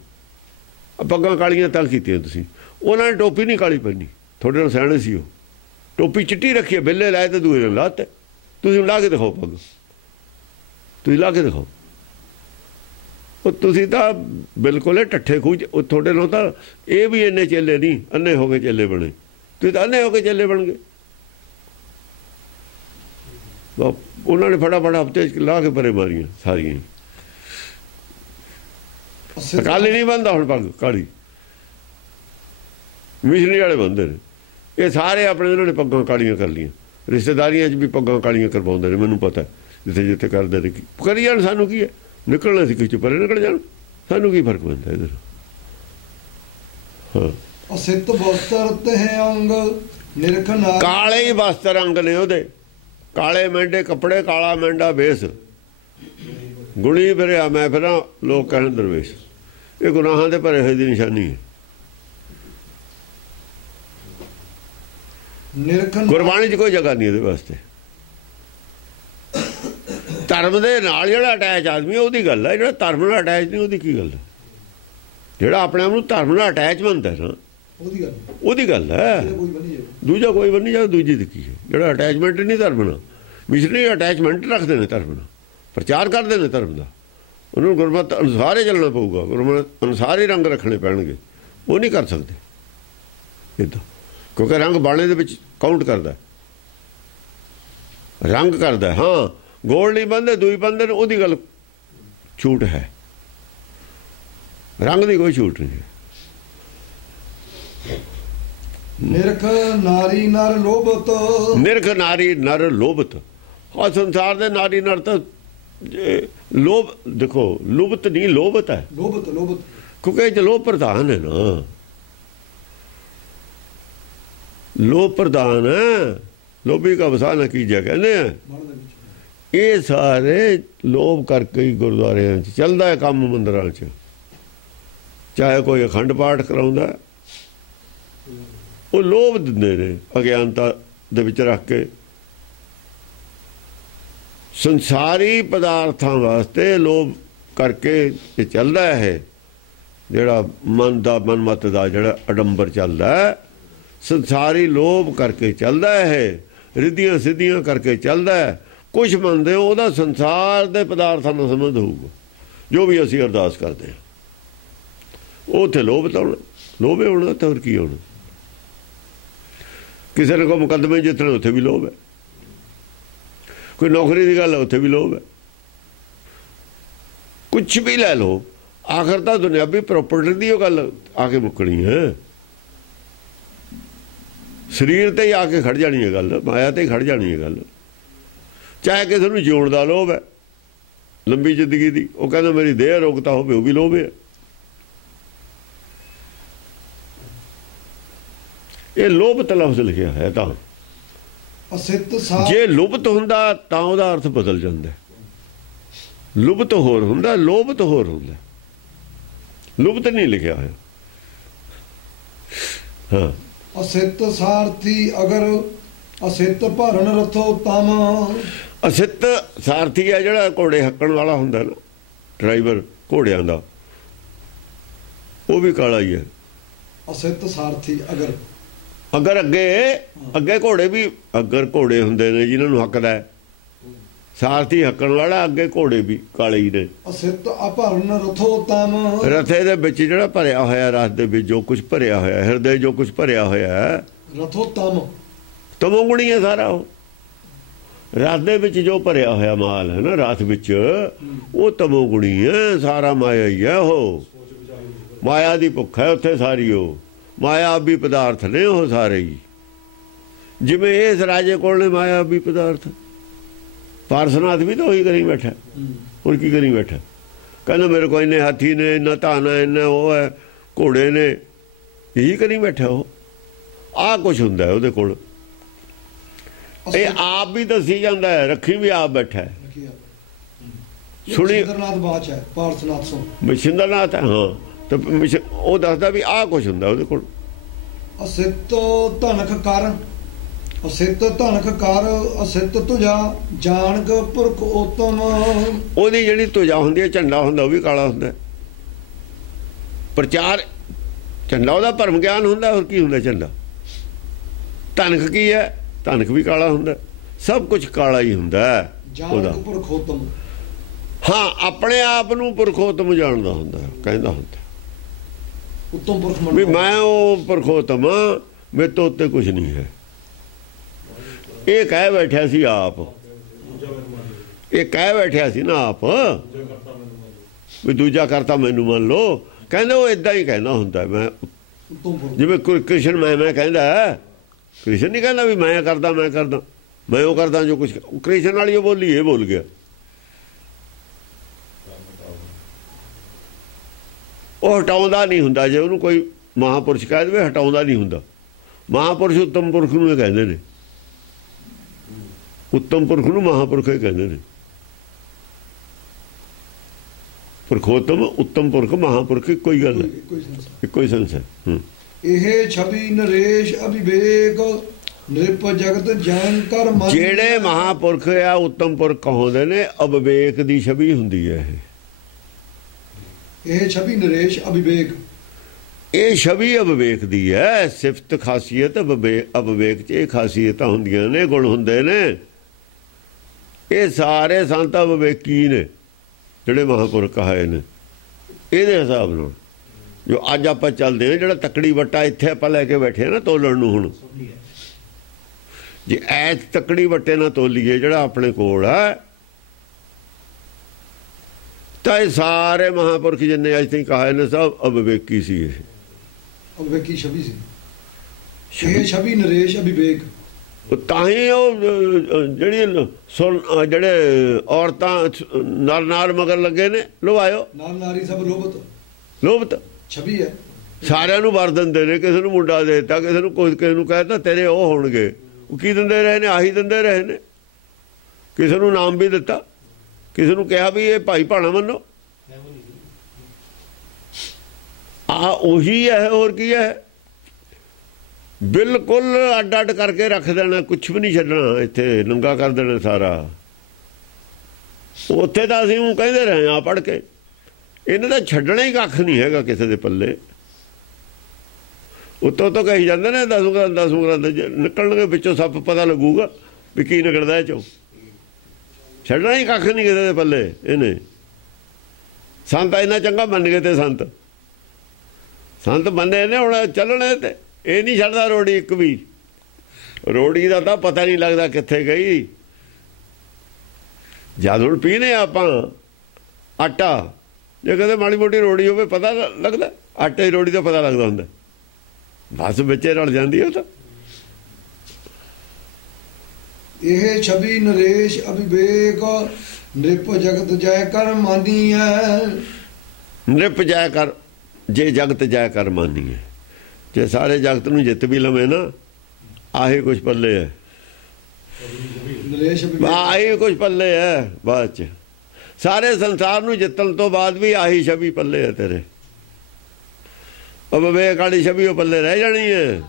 ਪੱਗਾਂ ਕਾਲੀਆਂ ਤਾਂ ਕੀਤੀਆਂ ਤੁਸੀਂ, ਉਹਨਾਂ ਨੇ ਟੋਪੀ ਨਹੀਂ ਕਾਲੀ ਪਹਿਨੀ, ਤੁਹਾਡੇ ਨਾਲ ਸਿਆਣੇ ਸੀ। ਉਹ ਟੋਪੀ ਚਿੱਟੀ ਰੱਖੀ, ਬਿੱਲੇ ਲਾਏ ਤੇ ਦੂਏ ਨੇ ਲਾਤੇ। ਤੁਸੀਂ ਲਾ ਕੇ ਦਿਖਾਓ ਪੱਗ, ਤੁਸੀਂ ਲਾ ਕੇ ਦਿਖਾਓ। ਉਹ ਤੁਸੀਂ ਤਾਂ ਬਿਲਕੁਲ ਠੱਠੇ ਖੂਹ। ਉਹ ਤੁਹਾਡੇ ਨਾਲ ਤਾਂ ਇਹ ਵੀ ਇੰਨੇ ਚੇਲੇ ਨਹੀਂ, ਅੰਨੇ ਹੋ ਕੇ ਚੇਲੇ ਬਣੇ। ਤੁਸੀਂ ਤਾਂ ਅੰਨੇ ਹੋ ਕੇ ਚੇਲੇ ਬਣ ਗਏ। ਉਹਨਾਂ ਨੇ ਫਟਾਫਟ ਹਫ਼ਤੇ 'ਚ ਲਾ ਕੇ ਪਰੇ ਮਾਰੀਆਂ ਸਾਰੀਆਂ। ਅਕਾਲੀ ਨਹੀਂ ਬਣਦਾ ਹੁਣ ਪੱਗ ਕਾਲੀ, ਮਿਸ਼ਨਰੀ ਵਾਲੇ ਬੰਦੇ ਨੇ। ਇਹ ਸਾਰੇ ਆਪਣੇ ਉਹਨਾਂ ਨੇ ਪੱਗਾਂ ਕਾਲੀਆਂ ਕਰ ਲਈਆਂ। ਰਿਸ਼ਤੇਦਾਰੀਆਂ 'ਚ ਵੀ ਪੱਗਾਂ ਕਾਲੀਆਂ ਕਰਵਾਉਂਦੇ ਨੇ, ਮੈਨੂੰ ਪਤਾ ਜਿੱਥੇ ਜਿੱਥੇ ਕਰਦੇ ਨੇ। ਕਰੀ ਜਾਣ, ਸਾਨੂੰ ਕੀ ਹੈ, ਨਿਕਲਣਾ ਸੀ ਕਿਸੇ ਪਰੇ ਨਿਕਲ ਜਾਣ, ਸਾਨੂੰ ਕੀ ਫਰਕ ਪੈਂਦਾ ਇੱਧਰ। ਹਾਂ। ਅਸਿੱਤ ਬਸਤਰ ਤਹਿ ਅੰਗ ਨਿਰਖ ਨਾਰੀ। ਕਾਲੇ ਹੀ ਵਸਤਰ ਅੰਗ ਨੇ ਉਹਦੇ, ਕਾਲੇ ਮਹਿੰਡੇ ਕੱਪੜੇ, ਕਾਲਾ ਮਹਿੰਡਾ ਵੇਸ। ਗੁਣੀ ਫਿਰਿਆ ਮੈਂ ਫਿਰਾਂ, ਲੋਕ ਕਹਿਣ ਦਰਵੇਸ਼। ਇਹ ਗੁਨਾਹਾਂ ਦੇ ਭਰੇ ਹੋਏ ਦੀ ਨਿਸ਼ਾਨੀ ਹੈ। ਨਿਰਖ ਗੁਰਬਾਣੀ 'ਚ ਕੋਈ ਜਗ੍ਹਾ ਨਹੀਂ ਇਹਦੇ ਵਾਸਤੇ। ਧਰਮ ਦੇ ਨਾਲ ਜਿਹੜਾ ਅਟੈਚ ਆਦਮੀ ਉਹਦੀ ਗੱਲ ਹੈ, ਜਿਹੜਾ ਧਰਮ ਨਾਲ ਅਟੈਚ ਨਹੀਂ ਉਹਦੀ ਕੀ ਗੱਲ ਹੈ। ਜਿਹੜਾ ਆਪਣੇ ਆਪ ਨੂੰ ਧਰਮ ਨਾਲ ਅਟੈਚਮੈਂਟ ਹੈ ਨਾ, ਉਹਦੀ ਗੱਲ ਹੈ। ਦੂਜਾ ਕੋਈ ਬਣ ਨਹੀਂ ਜਾ, ਦੂਜੀ ਦੀ ਕੀ ਹੈ। ਜਿਹੜਾ ਅਟੈਚਮੈਂਟ ਨਹੀਂ ਧਰਮ ਨਾਲ, ਮਿਸ਼ਨਰੀ ਅਟੈਚਮੈਂਟ ਰੱਖਦੇ ਨੇ ਧਰਮ ਨਾਲ, ਪ੍ਰਚਾਰ ਕਰਦੇ ਨੇ ਧਰਮ ਦਾ, ਉਹਨੂੰ ਗੁਰਮਤ ਅਨੁਸਾਰ ਹੀ ਚੱਲਣਾ ਪਊਗਾ, ਗੁਰਮਤ ਅਨੁਸਾਰ ਹੀ ਰੰਗ ਰੱਖਣੇ ਪੈਣਗੇ। ਉਹ ਨਹੀਂ ਕਰ ਸਕਦੇ ਇੱਦਾਂ, ਕਿਉਂਕਿ ਰੰਗ ਬਾਣੇ ਦੇ ਵਿੱਚ ਕਾਊਂਟ ਕਰਦਾ, ਰੰਗ ਕਰਦਾ। ਹਾਂ, ਗੋਲ ਨਹੀਂ ਬੰਦੇ, ਦੂਈ ਬੰਦੇ ਨੇ, ਉਹਦੀ ਗੱਲ ਛੂਟ ਹੈ, ਰੰਗ ਦੀ ਕੋਈ ਛੂਟ ਨਹੀਂ ਹੈ। ਨਿਰਖ ਨਾਰੀ ਨਰ ਲੋਭਤ, ਨਿਰਖ ਨਾਰੀ ਨਰ ਲੋਭਤ। ਹਾਂ, ਸੰਸਾਰ ਦੇ ਨਾਰੀ ਨਰ ਤਾਂ ਲੋਭ, ਦੇਖੋ ਲੁਭਤ ਨਹੀਂ ਲੋਭਤ ਹੈ। ਲੋਭਤ ਲੋਭਤ ਕਿਉਂਕਿ ਇਹ ਲੋਭ ਪ੍ਰਧਾਨ ਹੈ ਨਾ, ਲੋਭ ਪ੍ਰਧਾਨ ਹੈ। ਲੋਭੀ ਕਾ ਵਸਾ ਨਾ ਕੀਜਿਆ ਕਹਿੰਦੇ ਆ। ਇਹ ਸਾਰੇ ਲੋਭ ਕਰਕੇ ਹੀ ਗੁਰਦੁਆਰਿਆਂ 'ਚ ਚੱਲਦਾ ਹੈ ਕੰਮ, ਮੰਦਰਾਂ 'ਚ। ਚਾਹੇ ਕੋਈ ਅਖੰਡ ਪਾਠ ਕਰਾਉਂਦਾ, ਉਹ ਲੋਭ ਦਿੰਦੇ ਨੇ ਅਗਿਆਨਤਾ ਦੇ ਵਿੱਚ ਰੱਖ ਕੇ। ਸੰਸਾਰੀ ਪਦਾਰਥਾਂ ਵਾਸਤੇ ਲੋਭ ਕਰਕੇ ਇਹ ਚੱਲਦਾ ਹੈ। ਜਿਹੜਾ ਮਨ ਦਾ, ਮਨਮਤ ਦਾ ਜਿਹੜਾ ਅਡੰਬਰ ਚੱਲਦਾ, ਸੰਸਾਰੀ ਲੋਭ ਕਰਕੇ ਚੱਲਦਾ ਹੈ, ਰਿੱਧੀਆਂ ਸਿੱਧੀਆਂ ਕਰਕੇ ਚੱਲਦਾ ਹੈ। ਕੁਛ ਮੰਨਦੇ ਹੋ ਉਹਦਾ ਸੰਸਾਰ ਦੇ ਪਦਾਰਥਾਂ ਨਾਲ ਸੰਬੰਧ ਹੋਊਗਾ, ਜੋ ਵੀ ਅਸੀਂ ਅਰਦਾਸ ਕਰਦੇ ਹਾਂ ਉਹ ਉੱਥੇ ਲੋਭ ਤਾਂ ਹੋਣਾ, ਲੋਭੇ ਹੋਣਾ ਤਾਂ ਹੋਰ ਕੀ ਹੋਣਾ। ਕਿਸੇ ਨੇ ਕੋਈ ਮੁਕੱਦਮੇ ਜਿੱਤਣੇ, ਉੱਥੇ ਵੀ ਲੋਭ ਹੈ। ਕੋਈ ਨੌਕਰੀ ਦੀ ਗੱਲ ਹੈ, ਉੱਥੇ ਵੀ ਲੋਭ ਹੈ। ਕੁਛ ਵੀ ਲੈ ਲਓ, ਆਖਰ ਤਾਂ ਦੁਨਿਆਵੀ ਪ੍ਰੋਪਰਟੀ ਦੀ ਉਹ ਗੱਲ ਆ ਕੇ ਮੁੱਕਣੀ ਹੈ। ਸਰੀਰ ਤੇ ਹੀ ਆ ਕੇ ਖੜ ਜਾਣੀ ਹੈ ਗੱਲ, ਮਾਇਆ ਤੇ ਹੀ ਖੜ ਜਾਣੀ ਹੈ ਗੱਲ। ਚਾਹੇ ਕਿਸੇ ਨੂੰ ਜਿਉਣ ਦਾ ਲੋਭ ਹੈ, ਲੰਬੀ ਜ਼ਿੰਦਗੀ ਦੀ, ਉਹ ਕਹਿੰਦਾ ਮੇਰੀ ਦੇਹ ਰੋਗਤਾ ਹੋਵੇ, ਉਹ ਵੀ ਲੋਭ ਹੈ। ਇਹ ਲੋਭਤ ਲਫ਼ਜ਼ ਲਿਖਿਆ ਹੈ। ਤਾਂ ਜੇ ਲੁਭਤ ਹੁੰਦਾ ਤਾਂ ਉਹਦਾ ਅਰਥ ਬਦਲ ਜਾਂਦਾ। ਲੁਭਤ ਹੋਰ ਹੁੰਦਾ, ਲੋਭਤ ਹੋਰ ਹੁੰਦਾ। ਲੁਭਤ ਨਹੀਂ ਲਿਖਿਆ ਹੋਇਆ। ਹਾਂ, ਅਸਿੱਤ ਸਾਰਥੀ ਅਗਰ ਅਸਿੱਤ ਭਰਨ ਰਥੋ ਤਮ। ਅਸਿੱਤ ਸਾਰਥੀ ਹੈ ਜਿਹੜਾ ਘੋੜੇ ਹੱਕਣ ਵਾਲਾ ਹੁੰਦਾ ਨਾ, ਡਰਾਈਵਰ ਘੋੜਿਆਂ ਦਾ, ਉਹ ਵੀ ਕਾਲਾ ਹੀ ਹੈ। ਅਸਿੱਤ ਸਾਰਥੀ ਅਗਰ, ਅਗਰ ਅੱਗੇ ਘੋੜੇ ਵੀ, ਅਗਰ ਘੋੜੇ ਹੁੰਦੇ ਨੇ ਜਿਨ੍ਹਾਂ ਨੂੰ ਹੱਕਦਾ ਹੈ, ਸਾਰਥੀ ਹੱਕਣ ਵਾਲਾ, ਅੱਗੇ ਘੋੜੇ ਵੀ ਕਾਲੇ ਹੀ ਨੇ। ਅਸਿੱਤ ਅਭਰਨ ਰਥੋ ਤਮ। ਰਥੇ ਦੇ ਵਿੱਚ ਜਿਹੜਾ ਭਰਿਆ ਹੋਇਆ, ਰਥ ਦੇ ਵਿੱਚ ਜੋ ਕੁਝ ਭਰਿਆ ਹੋਇਆ, ਹਿਰਦੇ ਜੋ ਕੁਝ ਭਰਿਆ ਹੋਇਆ, ਰਥੋ ਤਮ, ਤਮੋਗੁਣੀ ਹੈ ਸਾਰਾ। ਉਹ ਰਥ ਦੇ ਵਿੱਚ ਜੋ ਭਰਿਆ ਹੋਇਆ ਮਾਲ ਹੈ ਨਾ, ਰਥ ਵਿੱਚ, ਉਹ ਤਮੋਗੁਣੀ ਹੈ, ਸਾਰਾ ਮਾਇਆ ਹੀ ਹੈ। ਉਹ ਮਾਇਆ ਦੀ ਭੁੱਖ ਹੈ ਉੱਥੇ ਸਾਰੀ। ਉਹ ਮਾਇਆਵੀ ਪਦਾਰਥ ਨੇ ਉਹ ਸਾਰੇ ਹੀ। ਜਿਵੇਂ ਇਸ ਰਾਜੇ ਕੋਲ ਨੇ ਮਾਇਆਵੀ ਪਦਾਰਥ, ਪਾਰਸਨਾਥ ਵੀ ਤਾਂ ਉਹੀ ਕਰੀ ਬੈਠਾ। ਹੋਰ ਕੀ ਕਰੀ ਬੈਠਾ? ਕਹਿੰਦਾ ਮੇਰੇ ਕੋਲ ਇੰਨੇ ਹਾਥੀ ਨੇ, ਇੰਨਾ ਧਨ ਹੈ, ਇੰਨਾ ਉਹ ਹੈ, ਘੋੜੇ ਨੇ, ਇਹੀ ਕਰੀ ਬੈਠਾ। ਉਹ ਆਹ ਕੁਛ ਹੁੰਦਾ ਉਹਦੇ ਕੋਲ। ਇਹ ਆਪ ਵੀ ਦੱਸੀ ਜਾਂਦਾ ਹੈ, ਰੱਖੀ ਵੀ ਆਪ ਬੈਠਾ ਹੈ। ਸੁਣੀ ਸਿੰਦਰਨਾਥ ਬਾਚ ਹੈ, ਪਾਰਸਨਾਥ ਸੋ ਸਿੰਦਰਨਾਥ ਹੈ। ਹਾਂ, ਤੇ ਉਹ ਦੱਸਦਾ ਵੀ ਆਹ ਕੁਛ ਹੁੰਦਾ ਉਹਦੇ ਕੋਲ। ਅਸਿੱਤ ਧਨਖ ਕਰ, ਅਸਿੱਤ ਧਨਖ ਕਰ, ਅਸਿੱਤ ਤੁਜਾ ਜਾਣਕ ਪੁਰਖ ਉਤਮ। ਉਹਦੀ ਜਿਹੜੀ ਤੁਜਾ ਹੁੰਦੀ ਹੈ, ਝੰਡਾ ਹੁੰਦਾ, ਉਹ ਵੀ ਕਾਲਾ ਹੁੰਦਾ। ਪ੍ਰਚਾਰ ਝੰਡਾ ਉਹਦਾ ਭਰਮ ਗਿਆਨ ਹੁੰਦਾ। ਹੋਰ ਕੀ ਹੁੰਦਾ ਝੰਡਾ? ਧਨਖ ਕੀ ਹੈ? ਧਨਖ ਵੀ ਕਾਲਾ ਹੁੰਦਾ। ਸਭ ਕੁਝ ਕਾਲਾ ਹੀ ਹੁੰਦਾ ਉਹਦਾ। ਪੁਰਖੋਤਮ, ਹਾਂ, ਆਪਣੇ ਆਪ ਨੂੰ ਪੁਰਖੋਤਮ ਜਾਣਦਾ ਹੁੰਦਾ, ਕਹਿੰਦਾ ਹੁੰਦਾ ਉੱਤਮ ਪੁਰਖ ਵੀ ਮੈਂ ਉਹ ਪੁਰਖੋਤਮ, ਮੇਰੇ ਤੋਂ ਉੱਤੇ ਕੁਝ ਨਹੀਂ ਹੈ। ਇਹ ਕਹਿ ਬੈਠਿਆ ਸੀ ਆਪ, ਇਹ ਕਹਿ ਬੈਠਿਆ ਸੀ ਨਾ ਆਪ ਵੀ ਦੂਜਾ ਕਰਤਾ ਮੈਨੂੰ ਮੰਨ ਲਓ। ਕਹਿੰਦੇ ਉਹ ਏਦਾਂ ਹੀ ਕਹਿੰਦਾ ਹੁੰਦਾ। ਮੈਂ ਜਿਵੇਂ ਕ੍ਰਿਸ਼ਨ ਮੈਂ ਕਹਿੰਦਾ, ਕ੍ਰਿਸ਼ਨ ਨਹੀਂ ਕਹਿੰਦਾ ਵੀ ਮੈਂ ਕਰਦਾ, ਮੈਂ ਉਹ ਕਰਦਾ ਜੋ ਕੁਛ। ਕ੍ਰਿਸ਼ਨ ਵਾਲੀ ਉਹ ਬੋਲੀ, ਇਹ ਬੋਲ ਗਿਆ। ਉਹ ਹਟਾਉਂਦਾ ਨਹੀਂ ਹੁੰਦਾ। ਜੇ ਉਹਨੂੰ ਕੋਈ ਮਹਾਂਪੁਰਸ਼ ਕਹਿ ਦੇਵੇ ਹਟਾਉਂਦਾ ਨਹੀਂ ਹੁੰਦਾ। ਮਹਾਂਪੁਰਸ਼ ਉੱਤਮ ਪੁਰਖ ਨੂੰ ਇਹ ਕਹਿੰਦੇ ਨੇ, ਉੱਤਮ ਪੁਰਖ ਨੂੰ ਮਹਾਂਪੁਰਖ ਇਹ ਕਹਿੰਦੇ ਨੇ। ਪੁਰਖੋਤਮ ਉੱਤਮ ਪੁਰਖ ਮਹਾਂਪੁਰਖ ਇੱਕੋ ਹੀ ਗੱਲ ਹੈ, ਇੱਕੋ ਹੀ ਸੰਸ ਹੈ। ਇਹ ਛਵੀ ਨਰੇਸ਼ ਅਭਿਵੇਕ ਨਿਰਪ ਜਗਤ ਜੈਨ ਕਰ ਮਨ। ਜਿਹੜੇ ਮਹਾਂਪੁਰਖ ਆ ਉੱਤਮ ਪੁਰਖ ਕਹਾਉਂਦੇ ਨੇ, ਅਵਿਵੇਕ ਦੀ ਛਵੀ ਹੁੰਦੀ ਹੈ ਇਹ ਛਵੀ ਨਰੇਸ਼ ਅਭਿਵੇਕ। ਇਹ ਛਵੀ ਅਵਿਵੇਕ ਦੀ ਹੈ। ਸਿਫਤ ਖਾਸੀਅਤ ਅਵਿਵੇਕ 'ਚ ਇਹ ਖਾਸੀਅਤਾਂ ਹੁੰਦੀਆਂ ਨੇ, ਗੁਣ ਹੁੰਦੇ ਨੇ। ਇਹ ਸਾਰੇ ਸੰਤ ਅਵਿਵੇਕੀ ਨੇ ਜਿਹੜੇ ਮਹਾਂਪੁਰਖ ਕਹਾਏ ਨੇ। ਇਹਦੇ ਹਿਸਾਬ ਨਾਲ ਜੋ ਅੱਜ ਆਪਾਂ ਚੱਲਦੇ ਹਾਂ, ਜਿਹੜਾ ਤੱਕੜੀ ਵੱਟਾ ਇੱਥੇ ਆਪਾਂ ਲੈ ਕੇ ਬੈਠੇ ਨਾ ਤੋਲਣ ਨੂੰ, ਹੁਣ ਜੇ ਐਸ ਤੱਕੜੀ ਵੱਟੇ ਨਾਲ ਤੋਲੀਏ ਜਿਹੜਾ ਆਪਣੇ ਕੋਲ ਆ, ਤਾਂ ਇਹ ਸਾਰੇ ਮਹਾਂਪੁਰਖ ਜਿੰਨੇ ਅੱਜ ਤਾਈਂ ਕਹਾਏ ਨੇ ਸਭ ਅਵਿਵੇਕੀ ਸੀ। ਇਹ ਅਵਿਵੇਕੀ ਛਵੀ ਸੀ। ਇਹ ਛਵੀ ਨਰੇਸ਼ ਅਭਿਵੇਕ। ਤਾਂ ਹੀ ਉਹ ਜਿਹੜੇ ਔਰਤਾਂ ਨਰ ਨਾਲ ਮਗਰ ਲੱਗੇ ਨੇ, ਲਵਾਇਓ ਨਾਲ ਨਾਰੀ ਸਭ ਲੋਭਤ ਛਵੀ ਹੈ। ਸਾਰਿਆਂ ਨੂੰ ਵਰ ਦਿੰਦੇ ਨੇ। ਕਿਸੇ ਨੂੰ ਮੁੰਡਾ ਦੇ ਦਿੱਤਾ, ਕਿਸੇ ਨੂੰ ਕੁਝ, ਕਿਸੇ ਨੂੰ ਕਹਿਤਾ ਤੇਰੇ ਉਹ ਹੋਣਗੇ। ਉਹ ਕੀ ਦਿੰਦੇ ਰਹੇ ਨੇ? ਆਹੀ ਦਿੰਦੇ ਰਹੇ ਨੇ। ਕਿਸੇ ਨੂੰ ਨਾਮ ਵੀ ਦਿੱਤਾ, ਕਿਸੇ ਨੂੰ ਕਿਹਾ ਵੀ ਇਹ ਭਾਈ ਭਾਣਾ ਮੰਨੋ। ਉਹੀ ਹੈ, ਹੋਰ ਕੀ ਹੈ? ਬਿਲਕੁਲ ਅੱਡ ਅੱਡ ਕਰਕੇ ਰੱਖ ਦੇਣਾ, ਕੁਛ ਵੀ ਨਹੀਂ ਛੱਡਣਾ। ਇੱਥੇ ਨੰਗਾ ਕਰ ਦੇਣਾ ਸਾਰਾ। ਉੱਥੇ ਤਾਂ ਅਸੀਂ ਉਹ ਕਹਿੰਦੇ ਰਹੇ ਹਾਂ ਪੜ੍ਹ ਕੇ, ਇਹਨਾਂ ਦਾ ਛੱਡਣਾ ਹੀ ਕੱਖ ਨਹੀਂ ਹੈਗਾ ਕਿਸੇ ਦੇ ਪੱਲੇ। ਉੱਤੋਂ ਤੋਂ ਕਹੀ ਜਾਂਦੇ ਨੇ 10 ਗ੍ਰੰਥ ਨਿਕਲਣਗੇ ਵਿੱਚੋਂ, ਸੱਪ ਪਤਾ ਲੱਗੂਗਾ ਵੀ ਕੀ ਨਿਕਲਦਾ ਇਹ ਚੋਂ। ਛੱਡਣਾ ਹੀ ਕੱਖ ਨਹੀਂ ਕਿਸੇ ਦੇ ਪੱਲੇ ਇਹਨੇ। ਸੰਤ ਇੰਨਾ ਚੰਗਾ ਮੰਨ ਗਏ ਤੇ ਸੰਤ ਮੰਨੇ ਨੇ, ਹੁਣ ਚੱਲਣੇ ਤੇ ਇਹ ਨਹੀਂ ਛੱਡਦਾ ਰੋੜੀ ਇੱਕ ਵੀ। ਰੋੜੀ ਦਾ ਤਾਂ ਪਤਾ ਨਹੀਂ ਲੱਗਦਾ ਕਿੱਥੇ ਗਈ। ਜਦ ਹੁਣ ਪੀਨੇ ਆਪਾਂ ਆਟਾ, ਜੇ ਕਦੇ ਮਾੜੀ ਮੋਟੀ ਰੋੜੀ ਹੋਵੇ ਪਤਾ ਲੱਗਦਾ, ਆਟੇ ਦੀ ਰੋੜੀ ਦਾ ਪਤਾ ਲੱਗਦਾ ਹੁੰਦਾ, ਬਸ ਵਿੱਚੇ ਰਲ ਜਾਂਦੀ ਉਹ ਤਾਂ। ਇਹ ਛਵੀ ਨਰੇਸ਼ ਅਭਿਵੇਕ ਨਿਰਪ ਜਗਤ ਜੈ ਕਰ ਮਾਨੀ ਹੈ। ਨਿਰਪ ਜੈ ਕਰ, ਜੇ ਜਗਤ ਜੈ ਕਰ ਮਾਨੀ ਹੈ। ਜੇ ਸਾਰੇ ਜਗਤ ਨੂੰ ਜਿੱਤ ਵੀ ਲਵੇ ਨਾ, ਆਹੀ ਕੁਛ ਪੱਲੇ ਹੈ। ਆਹੀ ਕੁਛ ਪੱਲੇ ਹੈ। ਬਾਅਦ 'ਚ ਸਾਰੇ ਸੰਸਾਰ ਨੂੰ ਜਿੱਤਣ ਤੋਂ ਬਾਅਦ ਵੀ ਆਹੀ ਛਵੀ ਪੱਲੇ ਹੈ ਤੇਰੇ। ਅਵਿਵੇਕ ਵਾਲੀ ਛਵੀ ਉਹ ਪੱਲੇ ਰਹਿ ਜਾਣੀ ਹੈ।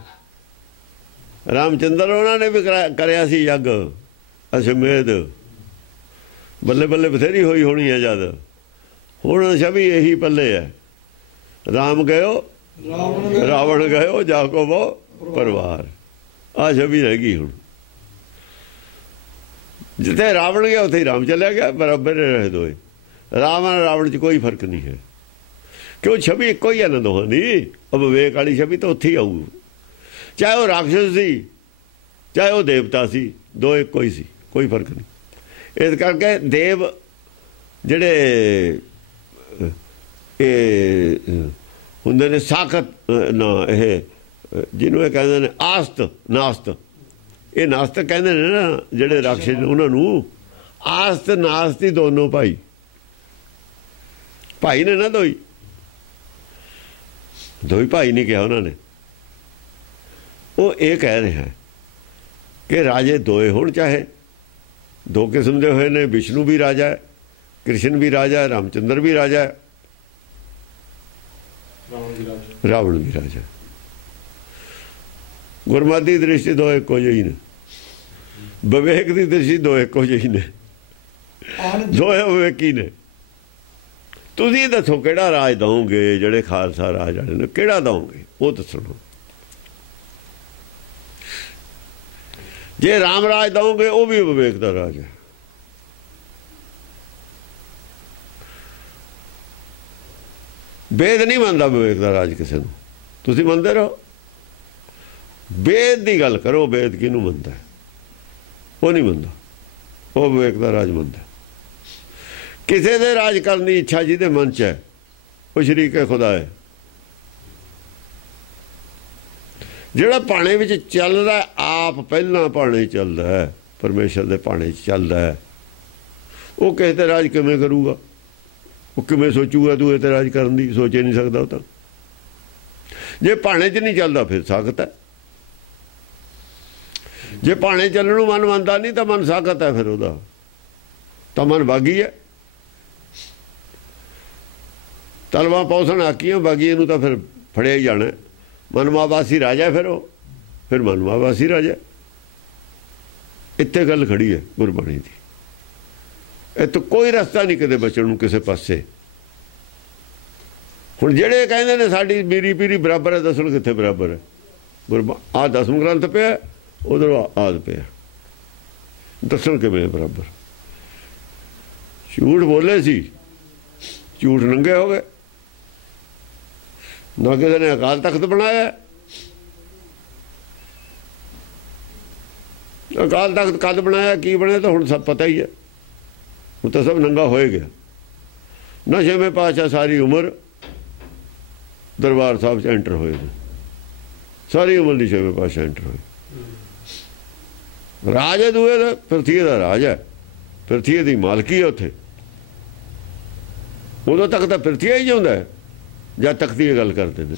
ਰਾਮਚੰਦਰ ਉਹਨਾਂ ਨੇ ਵੀ ਕਰਿਆ ਸੀ ਯੱਗ ਅਸ਼ਮੇਧ, ਬੱਲੇ ਬੱਲੇ ਬਥੇਰੀ ਹੋਈ ਹੋਣੀ ਹੈ ਜਦ। ਹੁਣ ਛਵੀ ਇਹੀ ਪੱਲੇ ਹੈ। ਰਾਮ ਗਇਓ ਰਾਵਣ ਗਇਓ ਜਾਕੋ ਵੋ ਪਰਿਵਾਰ। ਆਹ ਛਵੀ ਰਹਿ ਗਈ ਹੁਣ। ਜਿੱਥੇ ਰਾਵਣ ਗਿਆ ਉੱਥੇ ਹੀ ਰਾਮ ਚਲਿਆ ਗਿਆ, ਬਰਾਬਰ ਰਹੇ ਦੋਏ। ਰਾਮ ਔਰ ਰਾਵਣ 'ਚ ਕੋਈ ਫਰਕ ਨਹੀਂ ਹੈ, ਕਿਉਂ ਛਵੀ ਇੱਕੋ ਹੀ ਹੈ ਨਾ ਦੋਹਾਂ ਦੀ। ਅਵਿਵੇਕ ਵਾਲੀ ਛਵੀ ਤਾਂ ਉੱਥੇ ਹੀ ਆਊ। ਚਾਹੇ ਉਹ ਰਾਖਸ਼ ਸੀ, ਚਾਹੇ ਉਹ ਦੇਵਤਾ ਸੀ, ਦੋ ਇੱਕੋ ਹੀ ਸੀ, ਕੋਈ ਫਰਕ ਨਹੀਂ। ਇਸ ਕਰਕੇ ਦੇਵ ਜਿਹੜੇ ਇਹ ਹੁੰਦੇ ਨੇ ਸਾਖਤ ਨਾ, ਇਹ ਜਿਹਨੂੰ ਇਹ ਕਹਿੰਦੇ ਨੇ ਆਸਤ ਨਾਸਤ, ਇਹ ਨਾਸਤ ਕਹਿੰਦੇ ਨੇ ਨਾ ਜਿਹੜੇ ਰਾਖਸ਼ ਨੇ ਉਹਨਾਂ ਨੂੰ। ਆਸਤ ਨਾਸਤ ਹੀ ਦੋਨੋਂ ਭਾਈ ਨੇ ਨਾ, ਦੋਈ ਭਾਈ ਨਹੀਂ ਕਿਹਾ ਉਹਨਾਂ ਨੇ। ਉਹ ਇਹ ਕਹਿ ਰਿਹਾ ਕਿ ਰਾਜੇ ਦੋਏ ਹੋਣ, ਚਾਹੇ ਦੋ ਕਿਸਮ ਦੇ ਹੋਏ ਨੇ। ਵਿਸ਼ਨੂੰ ਵੀ ਰਾਜਾ ਹੈ, ਕ੍ਰਿਸ਼ਨ ਵੀ ਰਾਜਾ ਹੈ, ਰਾਮਚੰਦਰ ਵੀ ਰਾਜਾ ਹੈ, ਰਾਵਣ ਵੀ ਰਾਜਾ। ਗੁਰਮਤਿ ਦੀ ਦ੍ਰਿਸ਼ਟੀ ਦੋ ਇੱਕੋ ਜਿਹੀ ਨੇ, ਵਿਵੇਕ ਦੀ ਦ੍ਰਿਸ਼ਟੀ ਦੋ ਇੱਕੋ ਜਿਹੀ ਨੇ, ਦੋਏ ਵਿਵੇਕੀ ਨੇ। ਤੁਸੀਂ ਦੱਸੋ ਕਿਹੜਾ ਰਾਜ ਦਓਗੇ? ਜਿਹੜੇ ਖਾਲਸਾ ਰਾਜ ਵਾਲੇ ਨੇ ਕਿਹੜਾ ਦਓਗੇ ਉਹ ਦੱਸੋ। ਜੇ ਰਾਮ ਰਾਜ ਦਓਗੇ ਉਹ ਵੀ ਵਿਵੇਕ ਦਾ ਰਾਜ ਹੈ। ਵੇਦ ਨਹੀਂ ਮੰਨਦਾ ਵਿਵੇਕ ਦਾ ਰਾਜ ਕਿਸੇ ਨੂੰ। ਤੁਸੀਂ ਮੰਨਦੇ ਰਹੋ, ਵੇਦ ਦੀ ਗੱਲ ਕਰੋ। ਵੇਦ ਕਿਹਨੂੰ ਮੰਨਦਾ? ਉਹ ਨਹੀਂ ਮੰਨਦਾ, ਉਹ ਵਿਵੇਕ ਦਾ ਰਾਜ ਮੰਨਦਾ। ਕਿਸੇ ਦੇ ਰਾਜ ਕਰਨ ਦੀ ਇੱਛਾ ਜਿਹਦੇ ਮਨ 'ਚ ਹੈ ਉਹ ਸ਼ਰੀਕ ਹੈ ਖੁਦਾ ਹੈ। ਜਿਹੜਾ ਪਾਣੇ ਵਿੱਚ ਚੱਲਦਾ, ਆਪ ਪਹਿਲਾਂ ਪਾਣੇ ਚੱਲਦਾ ਹੈ, ਪਰਮੇਸ਼ਰ ਦੇ ਪਾਣੇ 'ਚ ਚੱਲਦਾ ਹੈ, ਉਹ ਕਿਸੇ ਤੇ ਰਾਜ ਕਿਵੇਂ ਕਰੂਗਾ? ਉਹ ਕਿਵੇਂ ਸੋਚੂਗਾ ਤੂੰ ਇਹ ਤੇ ਰਾਜ ਕਰਨ ਦੀ? ਸੋਚ ਹੀ ਨਹੀਂ ਸਕਦਾ ਉਹ ਤਾਂ। ਜੇ ਭਾਣੇ 'ਚ ਨਹੀਂ ਚੱਲਦਾ ਫਿਰ ਸਾਖਤ ਹੈ। ਜੇ ਭਾਣੇ ਚੱਲਣ ਨੂੰ ਮਨ ਮੰਨਦਾ ਨਹੀਂ ਤਾਂ ਮਨ ਸਾਖਤ ਹੈ, ਫਿਰ ਉਹਦਾ ਤਾਂ ਮਨ ਬਾਗੀ ਹੈ। ਤਲਵਾਂ ਪੌਸਣ ਆਕੀਆਂ ਬਾਗੀ ਨੂੰ ਤਾਂ ਫਿਰ ਫੜਿਆ ਹੀ ਜਾਣਾ। ਮਨਮਾਵਾਸੀ ਰਾਜਾ ਫਿਰ ਉਹ ਫਿਰ ਮਨਮਾਵਾਸੀ ਰਾਜਾ। ਇੱਥੇ ਗੱਲ ਖੜੀ ਹੈ ਗੁਰਬਾਣੀ ਦੀ। ਇਹ ਤਾਂ ਕੋਈ ਰਸਤਾ ਨਹੀਂ ਕਿਤੇ ਬਚਣ ਨੂੰ ਕਿਸੇ ਪਾਸੇ। ਹੁਣ ਜਿਹੜੇ ਕਹਿੰਦੇ ਨੇ ਸਾਡੀ ਮੀਰੀ ਪੀਰੀ ਬਰਾਬਰ ਹੈ, ਦੱਸਣ ਕਿੱਥੇ ਬਰਾਬਰ ਹੈ। ਆਹ ਦਸਮ ਗ੍ਰੰਥ ਪਿਆ, ਉਧਰੋਂ ਆਦ ਪਿਆ, ਦੱਸਣ ਕਿਵੇਂ ਬਰਾਬਰ। ਝੂਠ ਬੋਲੇ ਸੀ, ਝੂਠ ਨੰਗੇ ਹੋ ਗਏ। ਨਾ ਕਿਸੇ ਨੇ ਅਕਾਲ ਤਖਤ ਬਣਾਇਆ। ਅਕਾਲ ਤਖਤ ਕਦ ਬਣਾਇਆ, ਕੀ ਬਣਿਆ ਤਾਂ ਹੁਣ ਸਭ ਪਤਾ ਹੀ ਹੈ। ਹੁਣ ਤਾਂ ਸਭ ਨੰਗਾ ਹੋਏ ਗਿਆ। ਨਾ ਛੇਵੇਂ ਪਾਤਸ਼ਾਹ ਸਾਰੀ ਉਮਰ ਦਰਬਾਰ ਸਾਹਿਬ 'ਚ ਐਂਟਰ ਹੋਏ ਨੇ, ਸਾਰੀ ਉਮਰ ਦੀ ਛੇਵੇਂ ਪਾਤਸ਼ਾਹ ਐਂਟਰ ਹੋਏ। ਰਾਜ ਹੈ ਦੂਏ ਦਾ, ਪ੍ਰਿਥਵੀ ਦਾ ਰਾਜ ਹੈ, ਪ੍ਰਿਥਵੀ ਦੀ ਮਾਲਕੀ ਹੈ ਉੱਥੇ। ਉਦੋਂ ਤੱਕ ਤਾਂ ਪ੍ਰਿਥਵੀ ਹੀ ਜਿਉਂਦਾ ਹੈ ਜਦ ਤੱਕ ਦੀ ਇਹ ਗੱਲ ਕਰਦੇ ਨੇ।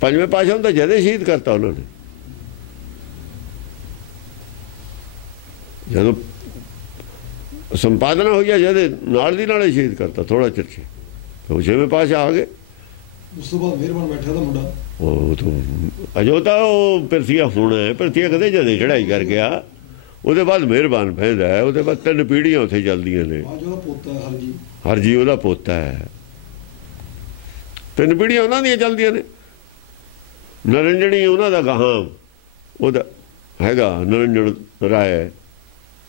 ਪੰਜਵੇਂ ਪਾਤਸ਼ਾਹ ਨੂੰ ਤਾਂ ਜਦੇ ਸ਼ਹੀਦ ਕਰਤਾ ਉਹਨਾਂ ਨੇ। ਜਦੋਂ ਸੰਪਾਦਨਾ ਹੋਈ ਆ ਜਦੇ ਨਾਲ ਦੀ ਨਾਲ ਸ਼ਹੀਦ ਕਰਤਾ, ਥੋੜਾ ਚਿਰ 'ਚ ਉਹ ਛੇਵੇਂ ਪਾਤਸ਼ਾਹ ਆ ਗਏ। ਉਸ ਤੋਂ ਬਾਅਦ ਮਿਹਰਬਾਨ ਬੈਠਾ ਦਾ ਮੁੰਡਾ ਉਹ ਤੋਂ ਅਜੋ ਤਾਂ ਉਹ ਪ੍ਰਿਥਵੀ ਹੁਣ ਹੈ। ਪ੍ਰਿਥਵੀ ਕਦੇ ਜਦੇ ਚੜਾਈ ਕਰ ਗਿਆ, ਉਹਦੇ ਬਾਅਦ ਮਿਹਰਬਾਨ ਬਹਿੰਦਾ ਹੈ। ਉਹਦੇ ਬਾਅਦ 3 ਪੀੜ੍ਹੀਆਂ ਉੱਥੇ ਚੱਲਦੀਆਂ ਨੇ। ਹਰਜੀ ਉਹਦਾ ਪੋਤਾ ਹੈ। 3 ਪੀੜ੍ਹੀਆਂ ਉਹਨਾਂ ਦੀਆਂ ਚੱਲਦੀਆਂ ਨੇ। ਨਰਿੰਜਣੀ ਉਹਨਾਂ ਦਾ ਗਾਹਾਂ ਉਹਦਾ ਹੈਗਾ ਨਰਿੰਜਣ ਰਾਏ।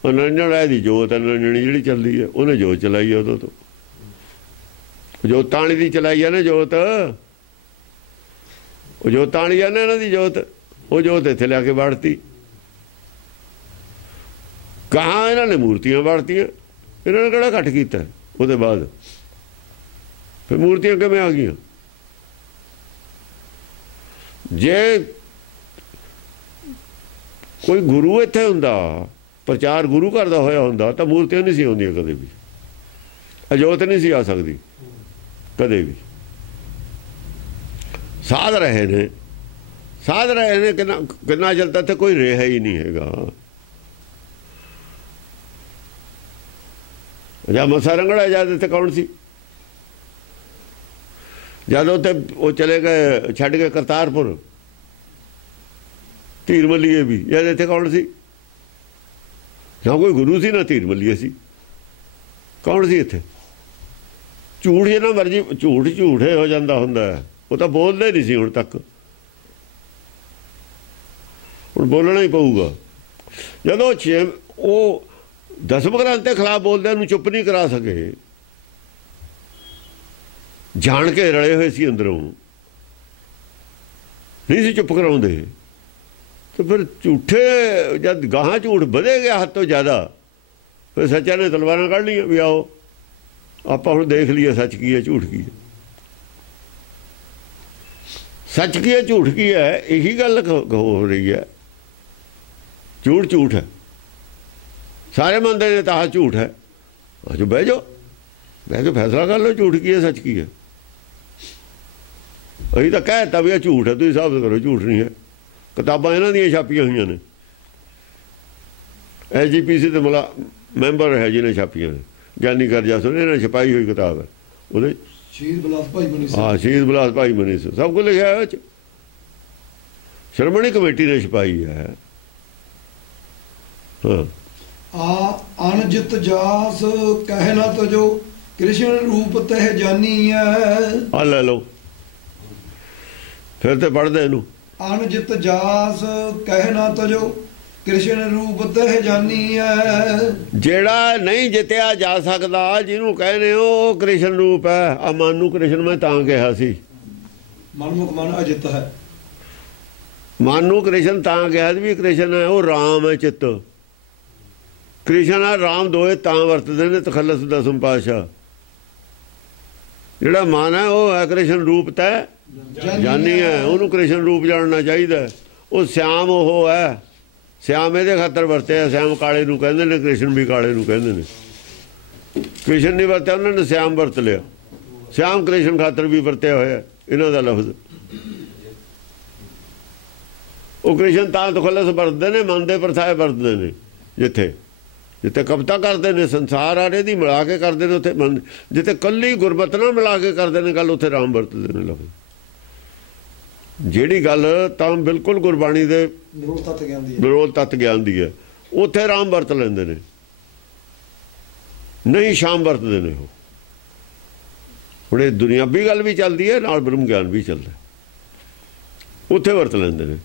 ਉਹ ਨਰਿੰਜਣ ਰਾਏ ਦੀ ਜੋਤ ਹੈ, ਨਰਿੰਜਣੀ ਜਿਹੜੀ ਚੱਲਦੀ ਹੈ ਉਹਨੇ ਜੋਤ ਚਲਾਈ ਹੈ। ਉਦੋਂ ਤੋਂ ਜੋਤਾਂ ਵਾਲੀ ਦੀ ਚਲਾਈ ਹੈ ਨਾ ਜੋਤ। ਉਹ ਜੋਤਾਂ ਵਾਲੀ ਹੈ ਨਾ ਇਹਨਾਂ ਦੀ ਜੋਤ। ਉਹ ਜੋਤ ਇੱਥੇ ਲਿਆ ਕੇ ਵੜਤੀ। ਕਹਾਂ ਇਹਨਾਂ ਨੇ ਮੂਰਤੀਆਂ ਵੜਤੀਆਂ। ਇਹਨਾਂ ਨੇ ਕਿਹੜਾ ਘੱਟ ਕੀਤਾ। ਉਹਦੇ ਬਾਅਦ ਫਿਰ ਮੂਰਤੀਆਂ ਕਿਵੇਂ ਆ ਗਈਆਂ। ਜੇ ਕੋਈ ਗੁਰੂ ਇੱਥੇ ਹੁੰਦਾ, ਪ੍ਰਚਾਰ ਗੁਰੂ ਘਰ ਦਾ ਹੋਇਆ ਹੁੰਦਾ ਤਾਂ ਮੂਰਤੀਆਂ ਨਹੀਂ ਸੀ ਆਉਂਦੀਆਂ ਕਦੇ ਵੀ। ਅਜੋਤ ਨਹੀਂ ਸੀ ਆ ਸਕਦੀ ਕਦੇ ਵੀ। ਸਾਧ ਰਹੇ ਨੇ, ਸਾਧ ਰਹੇ ਨੇ। ਕਿੰਨਾ ਚਿਰ ਤੱਕ ਕੋਈ ਰਿਹਾ ਹੀ ਨਹੀਂ ਹੈਗਾ। ਜਾਂ ਮੱਸਾ ਰੰਗੜਾ ਜਦ ਇੱਥੇ ਕੌਣ ਸੀ। ਜਦ ਉੱਥੇ ਉਹ ਚਲੇ ਗਏ ਛੱਡ ਕੇ ਕਰਤਾਰਪੁਰ, ਧੀਰ ਮੱਲੀਏ ਵੀ, ਜਦ ਇੱਥੇ ਕੌਣ ਸੀ। ਨਾ ਕੋਈ ਗੁਰੂ ਸੀ ਨਾ ਧੀਰ ਮੱਲੀਏ ਸੀ। ਕੌਣ ਸੀ ਇੱਥੇ। ਝੂਠ ਜਿੰਨਾ ਮਰਜੀ ਝੂਠ ਝੂਠੇ ਹੋ ਜਾਂਦਾ ਹੁੰਦਾ। ਉਹ ਤਾਂ ਬੋਲਦੇ ਨਹੀਂ ਸੀ ਹੁਣ ਤੱਕ। ਹੁਣ ਬੋਲਣਾ ਹੀ ਪਊਗਾ। ਜਦੋਂ ਉਹ ਦਸਮ ਗ੍ਰੰਥ ਦੇ ਖਿਲਾਫ ਬੋਲਦੇ ਉਹਨੂੰ ਚੁੱਪ ਨਹੀਂ ਕਰਾ ਸਕੇ। ਜਾਣ ਕੇ ਰਲੇ ਹੋਏ ਸੀ ਅੰਦਰੋਂ, ਨਹੀਂ ਸੀ ਚੁੱਪ ਕਰਾਉਂਦੇ। ਤੇ ਫਿਰ ਝੂਠੇ ਜਦ ਗਾਹਾਂ ਝੂਠ ਵਧੇ ਗਿਆ ਹੱਦ ਤੋਂ ਜ਼ਿਆਦਾ, ਫਿਰ ਸੱਚਾਂ ਨੇ ਤਲਵਾਰਾਂ ਕੱਢ ਲਈਆਂ ਵੀ ਆਓ ਆਪਾਂ ਹੁਣ ਦੇਖ ਲਈਏ ਸੱਚ ਕੀ ਹੈ ਝੂਠ ਕੀ ਹੈ। ਸੱਚ ਕੀ ਹੈ ਝੂਠ ਕੀ ਹੈ, ਇਹੀ ਗੱਲ ਹੋ ਰਹੀ ਹੈ। ਝੂਠ ਝੂਠ ਹੈ, ਸਾਰੇ ਮੰਨਦੇ ਨੇ ਤਾਂ ਝੂਠ ਹੈ। ਅਜੋ ਬਹਿ ਜਾਓ, ਬਹਿ ਕੇ ਫੈਸਲਾ ਕਰ ਲਓ ਝੂਠ ਕੀ ਹੈ ਸੱਚ ਕੀ ਹੈ। ਅਸੀਂ ਤਾਂ ਕਹਿ ਦਿੱਤਾ ਵੀ ਇਹ ਝੂਠ ਹੈ, ਤੁਸੀਂ ਸਾਬਤ ਕਰੋ ਝੂਠ ਨਹੀਂ ਹੈ। ਕਿਤਾਬਾਂ ਇਹਨਾਂ ਦੀਆਂ ਛਾਪੀਆਂ ਹੋਈਆਂ ਨੇ। SGPC ਦੇ ਮੈਂਬਰ ਹੈ ਜਿਹਨੇ ਛਾਪੀਆਂ ਨੇ, ਗਿਆਨੀ ਗਰਜਾਸੋ ਨੇ ਇਹਨਾਂ ਛਪਾਈ ਹੋਈ ਕਿਤਾਬ ਹੈ। ਉਹਦੇ ਸ਼ਹੀਦ ਬਿਲਾਸ ਭਾਈ ਮਨੀ ਸਿੰਘ, ਹਾਂ ਸ਼ਹੀਦ ਬਿਲਾਸ ਭਾਈ ਮਨੀ ਸਿੰਘ ਸਭ ਕੁਝ ਲਿਖਿਆ ਉਹ 'ਚ। ਸ਼੍ਰੋਮਣੀ ਕਮੇਟੀ ਨੇ ਛਪਾਈ ਹੈ। ਹਾਂ ਅਣਜਿਤ ਜਾਸ ਕਹਿ ਨਾ ਤਜੋ ਕ੍ਰਿਸ਼ਨ ਰੂਪ ਤਹਿ ਜਾਨੀ ਹੈ। ਆ ਲੈ ਲਓ ਫਿਰ ਤੇ ਪੜ੍ਹਦੇ ਇਹਨੂੰ। ਅਣਜਿਤ ਜਾਸ ਕਹਿ ਨਾ ਤਜੋ ਕ੍ਰਿਸ਼ਨ ਰੂਪ ਤਹਿ ਜਾਨੀ ਹੈ। ਜਿਹੜਾ ਨਹੀਂ ਜਿੱਤਿਆ ਜਾ ਸਕਦਾ, ਜਿਹਨੂੰ ਕਹਿੰਦੇ ਉਹ ਕ੍ਰਿਸ਼ਨ ਰੂਪ ਹੈ। ਆ ਮਨ ਨੂੰ ਕ੍ਰਿਸ਼ਨ ਮੈਂ ਤਾਂ ਕਿਹਾ ਸੀ। ਮਨਮੁਖ ਮਨ ਅਜਿੱਤ ਹੈ। ਮਨ ਨੂੰ ਕ੍ਰਿਸ਼ਨ ਤਾਂ ਕਿਹਾ ਵੀ ਕ੍ਰਿਸ਼ਨ ਹੈ, ਉਹ ਰਾਮ ਹੈ ਚਿੱਤ। ਕ੍ਰਿਸ਼ਨ ਆ ਰਾਮ ਦੋਏ ਤਾਂ ਵਰਤਦੇ ਨੇ ਤਖੱਲਸ ਦਸਮ ਪਾਤਸ਼ਾਹ। ਜਿਹੜਾ ਮਨ ਹੈ ਉਹ ਹੈ ਕ੍ਰਿਸ਼ਨ ਰੂਪ ਤੈ ਜਾਨੀ ਹੈ। ਉਹਨੂੰ ਕ੍ਰਿਸ਼ਨ ਰੂਪ ਜਾਣਨਾ ਚਾਹੀਦਾ। ਉਹ ਸਿਆਮ ਉਹ ਹੈ, ਸਿਆਮ ਇਹਦੇ ਖਾਤਰ ਵਰਤਿਆ। ਸਿਆਮ ਕਾਲੇ ਨੂੰ ਕਹਿੰਦੇ ਨੇ, ਕ੍ਰਿਸ਼ਨ ਵੀ ਕਾਲੇ ਨੂੰ ਕਹਿੰਦੇ ਨੇ। ਕ੍ਰਿਸ਼ਨ ਨਹੀਂ ਵਰਤਿਆ, ਉਹਨਾਂ ਨੇ ਸਿਆਮ ਵਰਤ ਲਿਆ। ਸਿਆਮ ਕ੍ਰਿਸ਼ਨ ਖਾਤਰ ਵੀ ਵਰਤਿਆ ਹੋਇਆ। ਇਹਨਾਂ ਦਾ ਲਫ਼ਜ਼। ਉਹ ਕ੍ਰਿਸ਼ਨ ਤਾਂ ਤਖੱਲਸ ਵਰਤਦੇ ਨੇ, ਮਨ ਦੇ ਪਰਥਾਏ ਵਰਤਦੇ ਨੇ। ਜਿੱਥੇ ਕਵਿਤਾ ਕਰਦੇ ਨੇ ਸੰਸਾਰ ਆੜੇ ਦੀ ਮਿਲਾ ਕੇ ਕਰਦੇ ਨੇ, ਉੱਥੇ ਮਨ, ਜਿੱਥੇ ਕੱਲੀ ਗੁਰਮਤਿ ਨਾਲ ਮਿਲਾ ਕੇ ਕਰਦੇ ਨੇ ਗੱਲ, ਉੱਥੇ ਰਾਮ ਵਰਤਦੇ ਨੇ ਲਫ਼ਜ਼। ਜਿਹੜੀ ਗੱਲ ਤਾਂ ਬਿਲਕੁਲ ਗੁਰਬਾਣੀ ਦੇ ਵਿਰੋਧ ਤੱਤ ਗਿਆਨ ਦੀ ਹੈ, ਉੱਥੇ ਰਾਮ ਵਰਤ ਲੈਂਦੇ ਨੇ, ਨਹੀਂ ਸ਼ਾਮ ਵਰਤਦੇ ਨੇ। ਉਹ ਹੁਣ ਇਹ ਦੁਨਿਆਵੀ ਗੱਲ ਵੀ ਚੱਲਦੀ ਹੈ, ਨਾਲ ਬ੍ਰਹਮ ਗਿਆਨ ਵੀ ਚੱਲਦਾ, ਉੱਥੇ ਵਰਤ ਲੈਂਦੇ ਨੇ।